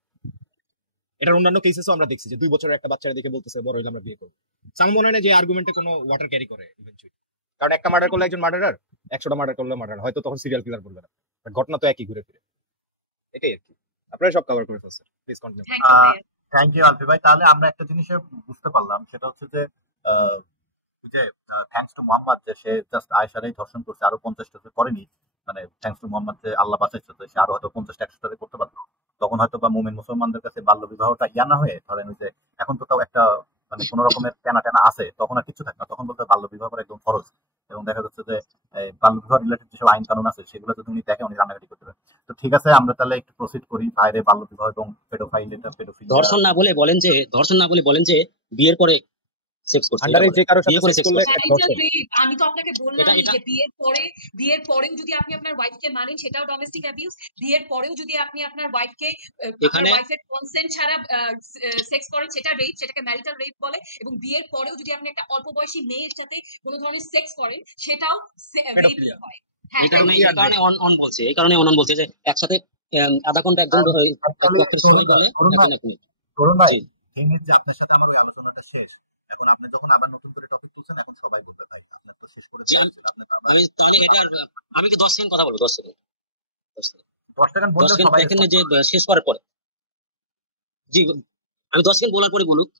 এটার অন্যান্য কেসেসও আমরা দেখছি যে 2 বছরের একটা বাচ্চারা দেখে বলতেছে বড় হইলে আমরা বিয়ে করব। আমার মনে হয় না যে আর্গুমেন্টে কোনো ওয়াটার ক্যারি করে ইভেন্চুয়ালি, কারণ একটা মার্ডার করলে একজন মার্ডারার, 100টা মার্ডার করলে মার্ডার, হয়তো তখন সিরিয়াল কিলার বলবে না, ঘটনা তো একই ঘুরে ফিরে। এটাই আর কি, আপনারা সব কভার করে ফেলছেন, প্লিজ কন্টিনিউ। থ্যাংক ইউ ভাইয়া। থ্যাংক ইউ আলফি ভাই। তাহলে আমরা একটা জিনিসে বুঝতে পারলাম, সেটা হচ্ছে যে থ্যাঙ্কস টু মোহাম্মদ যে সে জাস্ট আয়েশারাই ধর্ষণ করছে, আরো 50টা করেনি। মানে থ্যাঙ্কস টু মোহাম্মদ যে আল্লাহ বাঁচাইছে, সে আরো হয়তো 50টা 100টা করতে পারতো। তখন হয়তো বা মুমিন মুসলমানদের কাছে বাল্য বিবাহটা ইয়া না হয়ে, ধরেন ওই যে এখন তো তাও একটা মানে কোন রকমের টানা আছে, তখন আর কিছু থাকে না, তখন বলতে বাল্য বিবাহ করা একদম ফরজ। এবং দেখা যাচ্ছে যে বাল্য বিবাহ রিলেটেড যেসব আইন কানুন আছে সেগুলো যদি উনি দেখে উনি রান্নাঘাটি করতে পারেন। তো ঠিক আছে, আমরা তাহলে একটু প্রসিড করি। বাইরে বাল্য বিবাহ এবং পেডোফাইলিয়া ধর্ষণ না বলে বলেন যে বিয়ের পরে সেক্স করছে, এটা আন্ডারে বলেন যে কারোর বিয়ে সাথে করে সেক্স সেক্স করলে করছে। একটা ধর্ষণ। আমি তো আপনাকে এটা বললামই এটা যে বিয়ের পরেও যদি আপনি আপনার ওয়াইফকে মানেন সেটাও ডোমেস্টিক অ্যাবিউজ। বিয়ের পরেও যদি আপনি আপনার ওয়াইফকে আপনার এখানে ওয়াইফের কনসেন্ট ছাড়া সেক্স করেন সেটা রেপ, সেটাকে ম্যারিটাল রেপ বলে। এবং বিয়ের পরেও যদি আপনি একটা অল্প বয়সী মেয়ের সাথে কোনো ধরনের সেক্স করেন সেটাও রেপ হয়। হ্যাঁ এই কারণে অনন বলছে যে একসাথে আধা ঘন্টা একজন সময় বলে করুন ভাই, যে আপনার সাথে আমার ওই আলোচনাটা শেষ। এখন আপনি যখন আবার নতুন করে টপিক তুলছেন, এখন সবাই বলবে ভাই আপনার তো শেষ করে জি, দেওয়া হয়েছিল, আপনি তো আবার আমি তাহলে এটা আমি কি 10 সেকেন্ড কথা বলবো? 10 সেকেন্ড 10 সেকেন্ড 10 বললেও সেকেন্ড সবাই দেখেন রেসপন্স যে করবে। শেষ করার পরে। জি, আমি 10 সেকেন্ড বলার পরে বলুক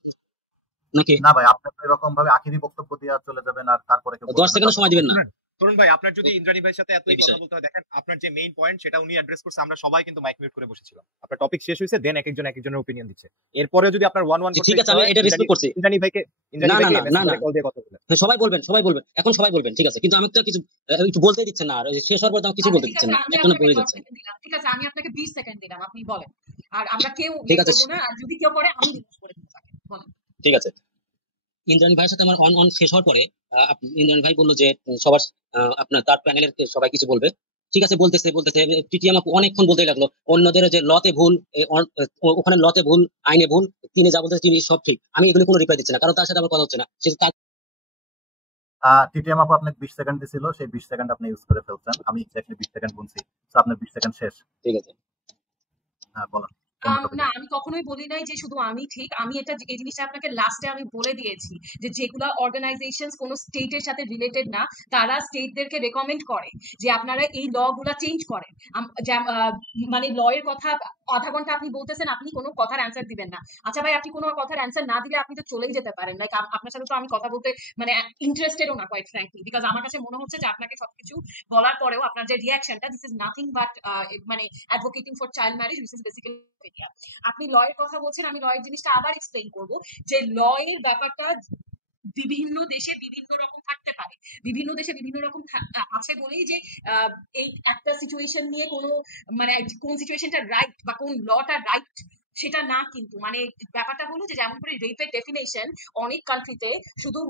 নাকি না ভাই, আপনি তো এরকম ভাবে আখিরি বক্তব্য দিয়ে চলে যাবেন আর তারপরে কেউ 10 বলবেন না, সেকেন্ড সময় দিবেন না শুনেন তরুণ ভাই, আপনার যদি ইন্দ্রাণী ভাইয়ের সাথে এই এতই কথা বিষয়ে? বলতে হয়, দেখেন আপনার যে মেইন পয়েন্ট সেটা উনি অ্যাড্রেস করছে, আমরা সবাই কিন্তু মাইক মিউট করে বসেছিলাম। আপনার টপিক শেষ হয়েছে, দেন এক একজনের ওপিনিয়ন দিচ্ছে। এরপরে যদি আপনার ওয়ান জি, করতে ঠিক আছে, ইচ্ছা আমি হয়, এটা রেসপেক্ট করছি। ইন্দ্রাণী ভাইকে না না না না মেসেঞ্জারে না কল দিয়ে কথা বলেন। হ্যাঁ, সবাই বলবেন, এখন সবাই বলবেন, ঠিক আছে, কিন্তু আমি তো কিছু একটু বলতেই দিচ্ছেন না, আর শেষ হওয়ার পর তো কিছু আচ্ছা বলতে ঠিক দিচ্ছেন আছে, না, আমি একটা না আপনাকে বলে 10 যাচ্ছেন। সেকেন্ড দিলাম, ঠিক আছে, আমি আপনাকে 20 সেকেন্ড দিলাম, আপনি বলেন। আর আমরা কেউ ঠিক ইয়ে আছে, করবো না, আর যদি কেউ করে আমি রিমুভ করে দেবো তাকে, বলেন। ঠিক আছে। ইন্দ্রাণী ভাইয়ের সাথে আমার অন অন শেষ হওয়ার পরে ইন্দ্রাণী ভাই বললো যে সবার আপনার তার প্যানেলের সবাই কিছু বলবে। ঠিক আছে, বলতেছে টিটিএম আপু অনেকক্ষণ বলতেই লাগলো অন্যদের যে লতে ভুল, ওখানে লতে ভুল, আইনে ভুল, তিনি যা বলতেছে তিনি সব ঠিক। আমি এগুলো কোনো রিপ্লাই দিচ্ছি না, কারণ তার সাথে আমার কথা হচ্ছে না। সে তার টিটিএম আপু আপনাকে 20 সেকেন্ড দিছিল, সেই 20 সেকেন্ড আপনি ইউজ করে ফেলছেন। আমি এক্স্যাক্টলি 20 সেকেন্ড গুনছি, তো আপনার 20 সেকেন্ড শেষ। ঠিক আছে। হ্যাঁ বলেন, অন্য টপিকে। না, আমি কখনোই বলি নাই যে শুধু আমি ঠিক। আমি এই জিনিসটা আপনাকে লাস্টে আমি বলে দিয়েছি যে যেগুলা অর্গানাইজেশনস কোনো স্টেটের সাথে রিলেটেড না, তারা স্টেটদেরকে রেকমেন্ড করে যে আপনারা এই ল গুলা চেঞ্জ করেন। মানে ল এর কথা আধা ঘন্টা আপনি বলতেছেন, আপনি কোনো কথার অ্যান্সার দিবেন না। আচ্ছা ভাই, আপনি কোনো কথার অ্যান্সার না দিলে আপনি তো চলেই যেতে পারেন। লাইক আপনার সাথে তো আমি কথা বলতে মানে ইন্টারেস্টেডও না, কোয়াইট ফ্র্যাঙ্কলি, বিকজ আমার কাছে মনে হচ্ছে যে আপনাকে সবকিছু বলার পরেও আপনার যে রিয়াকশনটা, দিস ইজ নাথিং বাট মানে advocating for child marriage, which is basically আপনি ল এর কথা বলছেন। আমি ল এর জিনিসটা আবার এক্সপ্লেইন করবো যে ল এর ব্যাপারটা বিভিন্ন দেশে বিভিন্ন রকম থাকতে পারে, বিভিন্ন দেশে বিভিন্ন রকম আছে বলেই যে এই একটা সিচুয়েশন নিয়ে কোনো মানে কোন সিচুয়েশনটা রাইট বা কোন লটা রাইট সেটা না, কিন্তু মানে ব্যাপারটা হলো যে যেমন করে রেপের ডেফিনেশন অনেক কান্ট্রিতে শুধু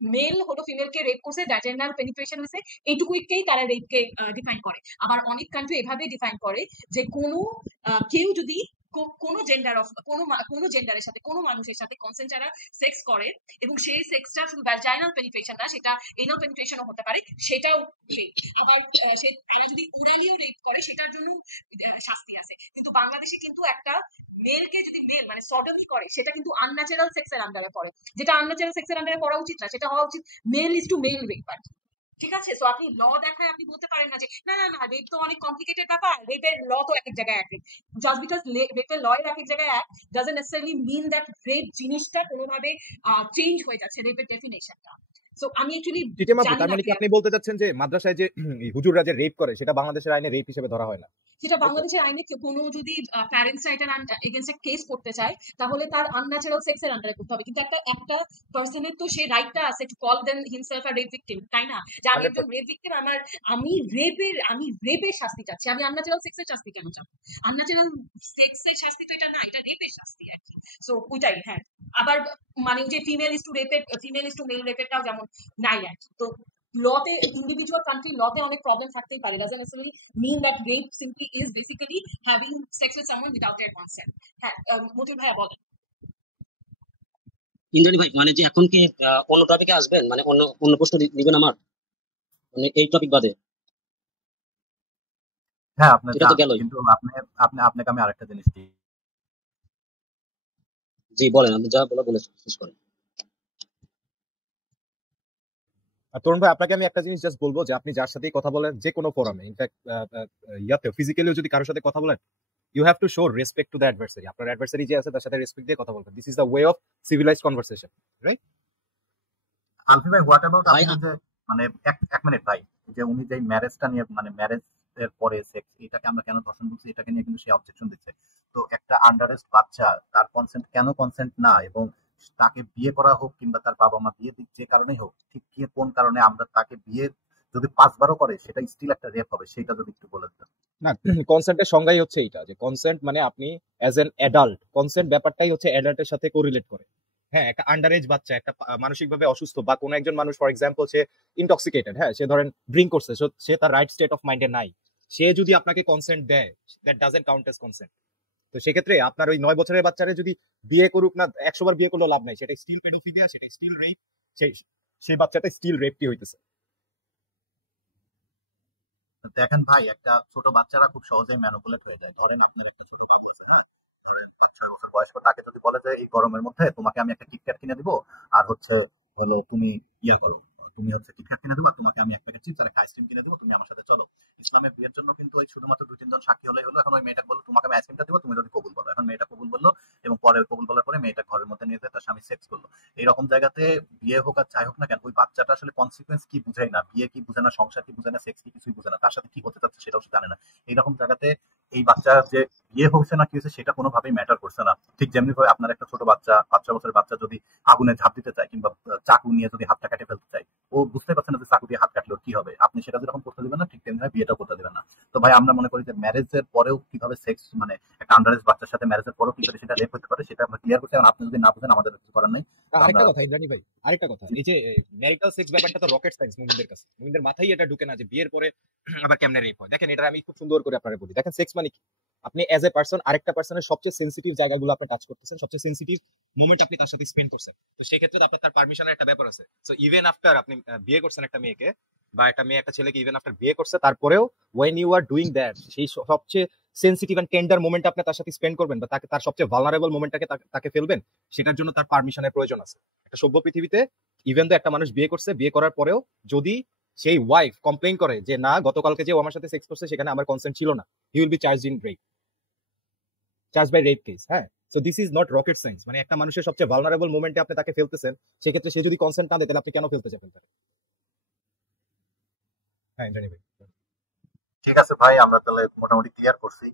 মেল হলো ফিমেলকে রেপ করছে, ভ্যাজাইনাল পেনিট্রেশন হয়েছে, এইটুকুকেই তারা রেপকে ডিফাইন করে। আবার অনেক কান্ট্রি এভাবে ডিফাইন করে যে কোনো কেউ যদি কোনো জেন্ডার অফ কোনো জেন্ডারের সাথে কোনো মানুষের সাথে কনসেন্ট ছাড়া সেক্স করে এবং সেই সেক্সটা শুধু ভ্যাজাইনাল পেনিট্রেশন না, সেটা এনাল পেনিট্রেশনও হতে পারে, সেটাও রেপ। আবার সে তারা যদি ওরালিও রেপ করে সেটার জন্য শাস্তি আছে। কিন্তু বাংলাদেশে কিন্তু একটা মেলকে যদি মেল মানে সডমি করে, সেটা কিন্তু আনন্যাচারাল সেক্সের আন্ডারে পড়ে, যেটা আনন্যাচারাল সেক্সের আন্ডারে পড়া উচিত না, সেটা হওয়া উচিত male is to male rape. ঠিক আছে, সো আপনি ল দেখায় আপনি বলতে পারেন না যে না না না রেপ তো অনেক কমপ্লিকেটেড ব্যাপার, রেপের ল তো এক এক জায়গায় এক। জাস্ট বিকজ রেপের ল এর এক এক জায়গায় এক doesn't necessarily mean that rape জিনিসটা কোনোভাবে চেঞ্জ হয়ে যাচ্ছে, রেপের ডেফিনেশনটা। সো আমি অ্যাকচুয়ালি টিটিএম আপু, জানি তার না মানে কি আপনি বলতে চাচ্ছেন যে মাদ্রাসায় যে হুজুররা যে রেপ করে সেটা বাংলাদেশের আইনে রেপ হিসেবে ধরা হয় না, সেটা তাই তো? বাংলাদেশের আইনে কোনো যদি প্যারেন্টসরা এটা এগেইনস্ট কেস করতে চায় তাহলে তার আনন্যাচারাল সেক্সের আন্ডারে করতে হবে। কিন্তু একটা পার্সনের তো সেই রাইটটা আছে to call them himself a rape victim, তাই না? যে আমি একজন 100%। রেপ ভিকটিম, আমি রেপের শাস্তি চাচ্ছি, আমি আনন্যাচারাল সেক্সের শাস্তি কেন চাবো? আনন্যাচারাল সেক্সের শাস্তি তো এটা না, এটা রেপের শাস্তি আর কি। সো ওইটাই। হ্যাঁ, আবার মানে যে ফিমেল ইজ টু মেল রেপেরটাও যেমন নাই আর কি। তো লতে ইন্ডিভিজুয়াল কান্ট্রি লতে অনেক প্রবলেম থাকতেই পারে, doesn't necessarily mean that rape simply is basically having sex with someone without their consent. হ্যাঁ, মতিউর ভাইয়া বলেন। ইন্দ্রাণী ভাই মানে যে এখন কি অন্য টপিকে আসবেন, মানে অন্য অন্য প্রশ্ন দিবেন আমার, মানে এই টপিক বাদে? হ্যাঁ আপনি এটা তো যান, গেলই। কিন্তু আপনাকে আমি আরেকটা জিনিস দিই। জি বলেন, আপনি যা বলে শেষ করেন। আর তরুণ ভাই, আপনাকে আমি একটা জিনিস জাস্ট বলবো যে আপনি যার সাথেই কথা বলেন, যে কোনো ফোরামে, ইনফ্যাক্ট ইয়াতে ফিজিক্যালিও যদি কারোর সাথে কথা বলেন, you have to show respect to the adversary. আপনার অ্যাডভার্সারি যে আছে তার সাথে রেসপেক্ট দিয়ে কথা বলবেন। This is the way of civilised conversation, right? Alfi ভাই, হোয়াট অ্যাবাউট ভাই আপনি যে মানে এক মিনিট ভাই, যে উনি যে ম্যারেজটা নিয়ে মানে ম্যারেজ এর পরে সেক্স, এটাকে আমরা কেন ধর্ষণ বলছি, এটাকে নিয়ে কিন্তু সে অবজেকশন দিচ্ছে। তো একটা আন্ডার এজ বাচ্চা, তার কনসেন্ট কেন কনসেন্ট না, এবং তাকে বিয়ে করা হোক কিংবা তার বাবা মা বিয়ে দিক যে কারণেই হোক, ঠিক কি কোন কারণে আমরা তাকে বিয়ে যদি 5 বারও করে সেটা স্টিল একটা রেপ হবে, সেটা যদি একটু বলে দিতেন। না, কনসেন্টের সংজ্ঞাই হচ্ছে এইটা, যে কনসেন্ট মানে আপনি অ্যাজ এন অ্যাডাল্ট, কনসেন্ট ব্যাপারটাই হচ্ছে অ্যাডাল্টের সাথে কোরিলেট করে। হ্যাঁ, একটা আন্ডার এজ বাচ্চা, একটা মানসিকভাবে অসুস্থ বা কোনো একজন মানুষ, ফর এক্সাম্পল সে ইনটক্সিকেটেড, হ্যাঁ, সে ধরেন ড্রিঙ্ক করছে, সে তার রাইট স্টেট অফ মাইন্ডে নাই, সে যদি আপনাকে কনসেন্ট দেয়, that doesn't count as consent. তো সেক্ষেত্রে আপনার ওই 9 বছরের বাচ্চারে যদি বিয়ে করুক না 100 বার বিয়ে করলেও লাভ নাই, সেটা স্টিল পেডোফিলিয়া, সেটা স্টিল রেপ, সেই বাচ্চাটা স্টিল রেপটি হইতেছে। দেখেন ভাই, একটা ছোট বাচ্চারা খুব সহজে ম্যানিপুলেট হয়ে যায়। ধরেন আপনার একটি ছোট বাবু আছে, হ্যাঁ? 5-6 বছর বয়স্ক, তাকে যদি বলে যে এই গরমের মধ্যে তোমাকে আমি একটা কিটক্যাট কিনে দিব, আর হচ্ছে হলো তুমি ইয়া করো, তুমি হচ্ছে কিটক্যাট কিনে দেবো, আর তোমাকে আমি এক প্যাকেট চিপস আর একটা আইসক্রিম কিনে দেবো, তুমি আমার সাথে চলো। ইসলামের বিয়ের জন্য কিন্তু ওই শুধুমাত্র 2-3 জন সাক্ষী হলেই হলো। এখন ওই মেয়েটা বললো তোমাকে আমি আইসক্রিমটা দিব, তুমি যদি কবুল বলো। এখন মেয়েটা কবুল বললো, এবং পরে কবুল বলার পরে মেয়েটা ঘরের মধ্যে নিয়ে যায়, তার স্বামী সেক্স করলো। এইরকম জায়গাতে বিয়ে হোক আর যাই হোক না কেন, ওই বাচ্চাটা আসলে কনসিকুয়েন্স কি বুঝাই না, বিয়ে কি বুঝে না, সংসার কি বুঝে না, সেক্স কি কিছুই বুঝে না, তার সাথে কি হতে চাচ্ছে সেটাও সে জানে না। এইরকম জায়গাতে এই বাচ্চা যে বিয়ে হচ্ছে না কি হচ্ছে সেটা কোনোভাবেই ম্যাটার করছে না। ঠিক যেমনি ভাবে আপনার একটা ছোট বাচ্চা, 5-6 বছরের বাচ্চা যদি আগুনে ঝাঁপ দিতে চায়, কিংবা চাকু নিয়ে যদি হাতটা কেটে ফেলতে চায়, ও বুঝতে পারছে না যে চাকু দিয়ে হাত কাটলেও কি হবে। আপনি সেটা যেরকম করতে দিবেন না, ঠিক তেমনি বিয়েটাও করতে দিবেন না। তো ভাই আমরা মনে করি যে ম্যারেজের পরেও কিভাবে সেক্স, মানে একটা আন্ডারেজ বাচ্চার সাথে ম্যারেজের পরেও কিভাবে সেটা রেপ হতে পারে সেটা আমরা ক্লিয়ার করছি। আর আপনি যদি না বুঝেন আমাদের কিছু করার নাই। তো আমরা আরেকটা কথা ইন্দ্রাণী ভাই, আরেকটা কথা, এই যে ম্যারিটাল সেক্স ব্যাপারটা তো রকেট সায়েন্স মুমিনদের কাছে, মুমিনদের মাথায় এটা ঢুকে না যে বিয়ের পরে আবার কেমনে রেপ হয়। দেখেন এটা আমি খুব সুন্দর করে আপনারা বলি। দেখেন সেক্স মানে কি, আপনি এজ এ পার্সন আরেকটা পার্সনের সবচেয়ে সেন্সিটিভ জায়গাগুলো আপনি টাচ করতেছেন, সবচেয়ে সেন্সিটিভ মোমেন্ট আপনি তার সাথে স্পেন্ড করছেন। তো সেই ক্ষেত্রে তো আপনার তার পারমিশনের একটা ব্যাপার আছে। সো ইভেন আফটার আপনি বিয়ে করছেন একটা মেয়েকে, বা একটা মেয়ে একটা ছেলেকে ইভেন আফটার বিয়ে করছে, তারপরেও when you are doing that, সেই সবচেয়ে সেন্সিটিভ এন্ড টেন্ডার মোমেন্ট আপনি তার সাথে স্পেন্ড করবেন, বা তাকে তার সবচেয়ে ভালনারেবল মোমেন্টটাকে তাকে ফেলবেন, সেটার জন্য তার পারমিশনের প্রয়োজন আছে। একটা সভ্য পৃথিবীতে ইভেন তো একটা মানুষ বিয়ে করছে, বিয়ে করার পরেও যদি সেই ওয়াইফ কমপ্লেইন করে যে না গতকালকে যে ও আমার সাথে সেক্স করছে সেখানে আমার কনসেন্ট ছিল না, he will be charged in rape, charge by rape case. হ্যাঁ, so this is not rocket science. মানে একটা মানুষের সবচেয়ে ভালনারেবল মোমেন্টে আপনি তাকে ফেলতেছেন, সেক্ষেত্রে সে যদি কনসেন্ট না দেয় তাহলে আপনি কেন ফেলতে যাবেন তাকে? হ্যাঁ জানি ভাই। ঠিক আছে ভাই, আমরা তাহলে মোটামুটি ক্লিয়ার করছি।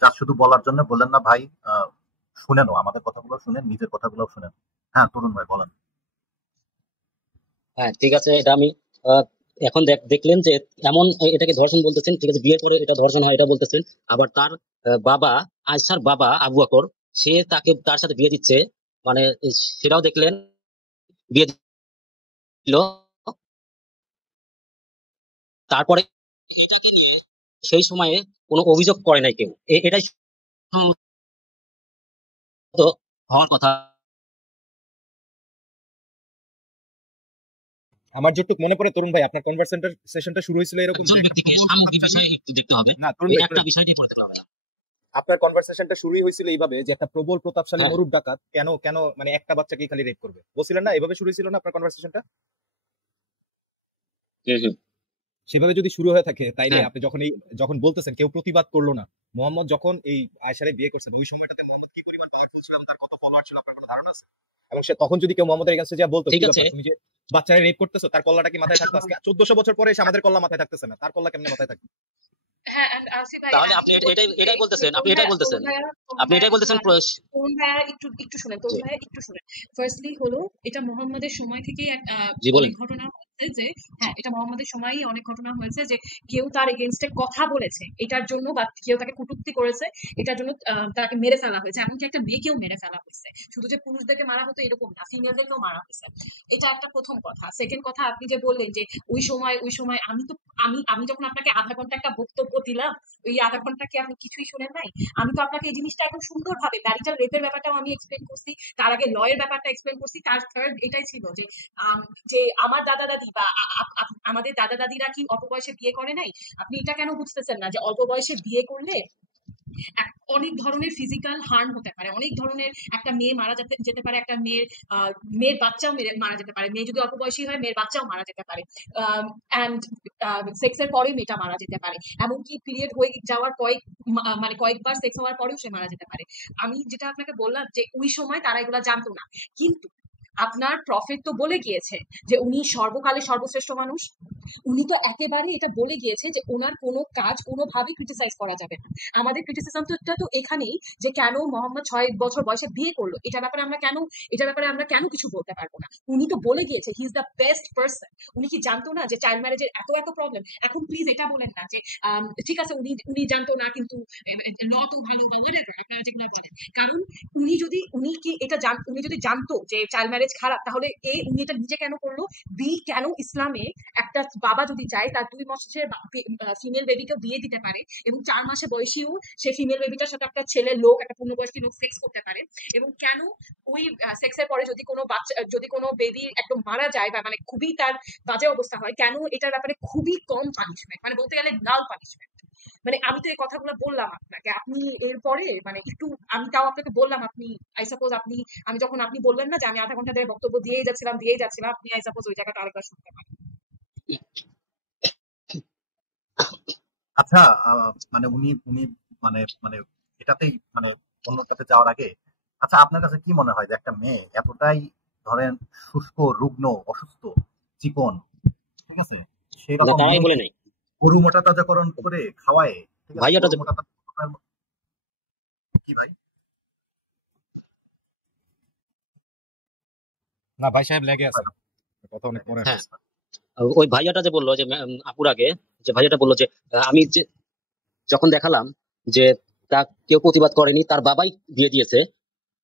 যা শুধু বলার জন্য বললেন না ভাই, শুনেনও, আমাদের কথাগুলো শুনেন, নিজের কথাগুলো শুনেন। হ্যাঁ তরুণ ভাই বলেন। হ্যাঁ ঠিক আছে, এটা আমি আহ, এখন দেখলেন যে এমন এটাকে ধর্ষণ বলতেছেন, ঠিক আছে, বিয়ের পরে এটা ধর্ষণ হয় এটা বলতেছেন। আবার তার বাবা, আয়সার বাবা আবু বকর, সে তার সাথে বিয়ে দিচ্ছে, মানে সেটাও দেখলেন, বিয়ে দিল। তারপরে এটাকে নিয়ে সেই সময়ে কোনো অভিযোগ করে নাই কেউ, এটাই তো হওয়ার কথা। আমার যেটুকু মনে পড়ে তরুণ ভাই, আপনার কনভারসেশনটা সেশনটা শুরু হয়েছিল এরকম একজন ব্যক্তিকে সামগ্রিক বিষয়ে একটু দেখতে হবে, না তরুণ ওই ভাই, একটা বিষয় দিয়ে পড়তে হবে। আপনার কনভারসেশনটা শুরুই হয়েছিল এইভাবে যে একটা প্রবল প্রতাপশালী হ্যাঁ, মরুপ ডাকাত কেন কেন মানে একটা বাচ্চাকে খালি রেপ করবে, বলছিলেন না? এভাবে শুরু হয়েছিল না আপনার কনভারসেশনটা? হুম, হুম, সেভাবে যদি শুরু হয়ে থাকে তাইলে হ্যাঁ, আপনি যখন বলতেছেন কেউ প্রতিবাদ করলো না, মোহাম্মদ যখন এই আয়েশারে বিয়ে করছেন ওই সময়টাতে মোহাম্মদ কি পরিমাণ পাওয়ারফুল ছিল এবং তার কত ফলোয়ার ছিল আপনার কোনো ধারণা আছে? এবং সে তখন যদি কেউ মোহাম্মদের এগেইনস্টে যা বলতো ঠিক কি আছে। ব্যাপার তুমি যে বাচ্চারে রেপ করতেছো, তার কল্লাটা কি মাথায় থাকতো? আজকে 1400 বছর পরে এসে আমাদের কল্লা মাথায় থাকতেছে না, তার কল্লা কেমনে মাথায় থাকবে? হ্যাঁ, and আসিফ ভাই তাহলে আমি আপনি কি বলছি এটাই যে এটাই বলতেছেন, আপনি এটাই বলতেছেন, তরুণ আপনি ভাইয়া এটাই বলতেছেন তরুণ ভাইয়া একটু শুনেন, তরুণ ভাইয়া একটু শুনেন। ফার্স্টলি হলো এটা মোহাম্মদের সময় থেকেই জি অনেক বলেন। ঘটনা হয়েছে যে, হ্যাঁ এটা মোহাম্মদের সময়ই অনেক ঘটনা হয়েছে যে কেউ তার এগেনস্টে কথা বলেছে এটার জন্য, বা কেউ তাকে কটূক্তি করেছে এটার জন্য, তাকে মেরে ফেলা হয়েছে। এমনকি একটা মেয়েকেও মেরে ফেলা হয়েছে, শুধু যে পুরুষদেরকে মারা হতো এরকম না, ফিমেলদেরকেও মারা হয়েছে। এটা একটা প্রথম কথা। সেকেন্ড কথা, আপনি যে বললেন যে ওই সময় আমি যখন আপনাকে আধা ঘন্টা একটা বক্তব্য দিলাম, ওই আধা ঘন্টা কি আপনি কিছুই শুনেন নাই? আমি তো আপনাকে এই জিনিসটা একদম সুন্দরভাবে ম্যারিটাল রেপের ব্যাপারটাও আমি এক্সপ্লেন করছি, তার আগে লয়ের ব্যাপারটা এক্সপ্লেন করছি, তার থার্ড এটাই ছিল যে যে আমার দাদা দাদি বা আমাদের দাদা দাদিরা কি অল্প বয়সে বিয়ে করে নাই? আপনি এটা কেন বুঝতেছেন না যে অল্প বয়সে বিয়ে করলে অনেক ধরনের ফিজিক্যাল হার্ম হতে পারে, অনেক ধরনের, একটা মেয়ে মারা যেতে পারে, একটা মেয়ের বাচ্চাও মারা যেতে পারে, মেয়ে যদি অল্প বয়সী হয় মেয়ের বাচ্চাও মারা যেতে পারে, অ্যান্ড সেক্সের পরে মেয়েটা মারা যেতে পারে, এমনকি পিরিয়ড হয়ে যাওয়ার মানে কয়েকবার সেক্স হওয়ার পরেও সে মারা যেতে পারে। আমি যেটা আপনাকে বললাম যে ওই সময় তারা এগুলা জানতো না, কিন্তু আপনার প্রফেট তো বলে গিয়েছে যে উনি সর্বকালে সর্বশ্রেষ্ঠ মানুষ। উনি তো একেবারে এটা বলে গিয়েছে যে ওনার কোনো কাজ কোনোভাবে ক্রিটিসাইজ করা যাবে না। আমাদের ক্রিটিসিজমটা তো এখানেই যে কেন মোহাম্মদ 6 বছর বয়সে বিয়ে করলো, এটার ব্যাপারে আমরা কেন কিছু বলতে পারবো না? উনি তো বলে গিয়েছে he is the best person. উনি কি জানতো না যে চাইল্ড ম্যারেজের এত প্রবলেম? এখন প্লিজ এটা বলেন না যে ঠিক আছে উনি জানতো না, কিন্তু ল তো ভালো বা whatever আপনারা যেগুলো বলেন। কারণ উনি যদি জানতো যে চাইল্ড ম্যারেজ খারাপ, তাহলে উনি এটা নিজে কেন করলো? কেন ইসলামে একটা বাবা যদি চায় তার 2 মাসের ফিমেল বেবিকেও বিয়ে দিতে পারে, এবং 4 মাসে বয়সীও সেই ফিমেল বেবিটার সাথে একটা ছেলে লোক, একটা পূর্ণবয়স্ক লোক সেক্স করতে পারে, এবং কেন ওই সেক্সের পরে যদি কোনো বেবি একদম মারা যায় বা মানে খুবই তার বাজে অবস্থা হয়, কেন এটার ব্যাপারে খুবই কম পানিশমেন্ট, মানে বলতে গেলে নাল পানিশমেন্ট? মানে আমি তো এই কথাগুলো বললাম আপনাকে, আপনি এরপরে মানে একটু, আমি তাও আপনাকে বললাম, আপনি আই সাপোজ আপনি বললেন না যে আমি আধা ঘন্টা ধরে বক্তব্য দিয়েই যাচ্ছিলাম, আপনি আই সাপোজ ওই জায়গাটা আরেকবার শুনতে পারেন। আচ্ছা, মানে উনি উনি মানে মানে এটাতেই মানে অন্যটাতে যাওয়ার আগে, আচ্ছা আপনার কাছে কি মনে হয় যে একটা মেয়ে এতটাই ধরেন শুষ্ক, রুগ্ন, অসুস্থ, চিকন, ঠিক আছে, সেই না, রকম তারাই বলে মেয়েকে নাই গরু মোটা তাজাকরণ করে খাওয়ায়, ঠিক আছে, ভাইয়াটা গরু যে মোটা কি ভাই? না ভাই সাহেব লেগে আছে, কথা অনেক পরে হ্যাঁ, আসছে। ওই ভাইয়াটা যে বললো যে আপুর আগে, যে ভাইয়াটা বললো যে আমি যে যখন দেখালাম যে তা কেউ প্রতিবাদ করেনি, তার বাবাই দিয়ে দিয়েছে।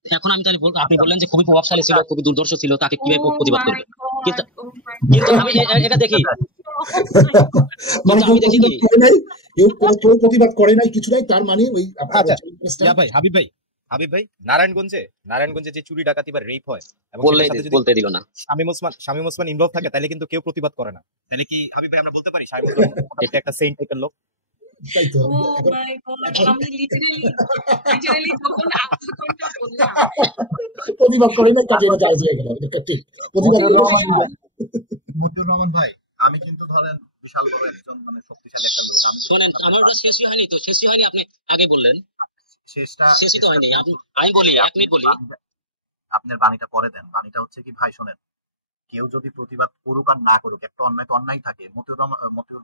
এখন আমি তাহলে আপনি আচ্ছা, বললেন যে খুবই প্রভাবশালী ছিল, খুবই দুর্ধর্ষ ছিল, তাকে ও কিভাবে প্রতিবাদ মাই করবে? গড, কিন্তু ও মাই কিন্তু গড, আমি এটা দেখি, মানে কিন্তু কেউ আমি দেখি কি, প্রতিবাদ করে নাই, কেউ প্রতিবাদ করে নাই, কিছু নাই, তার মানে ওই আপনার আচ্ছা চ্যালেঞ্জটা ভাই হাবিব ভাই নারায়ণগঞ্জে যে চুরি ডাকাতি বা রেপ হয় এবং সেটার সাথে যদি বলতে দিল না। শামীম ওসমান ইনভলভ থাকে, তাহলে কিন্তু কেউ প্রতিবাদ করে না। তাহলে কি হাবিব ভাই আমরা বলতে পারি শামীম ওসমান মোটামুটি একটা সেন্ট টাইপের লোক? তাই তো ও এখন মাই গড, এখন আমি লিটারালি যখন আধা ঘন্টা বললাম, প্রতিবাদ করে নাই, কাজে এটা জায়েজ হয়ে গেল, এটা ঠিক। প্রতিবাদ মতিউর করলে রহমান ভাই, মতিউর রহমান ভাই, আমি কিন্তু ধরেন বিশাল বড় একজন মানে শক্তিশালী একটা লোক, আমি যদি শোনেন, এখন আমার আপনার ওটা শেষই হয়নি তো, শেষই হয়নি, আপনি আগে বললেন শেষটা শেষই তো শেষটা হয়নি। করবো, আমি বলি, এক আপনি মিনিট বলি। আপনার বাণীটা পরে দেন। বাণীটা হচ্ছে কি ভাই শোনেন, কেউ যদি প্রতিবাদ করুক আর না করুক, একটা অন্যায় তো অন্যায় থাকে। মতিউর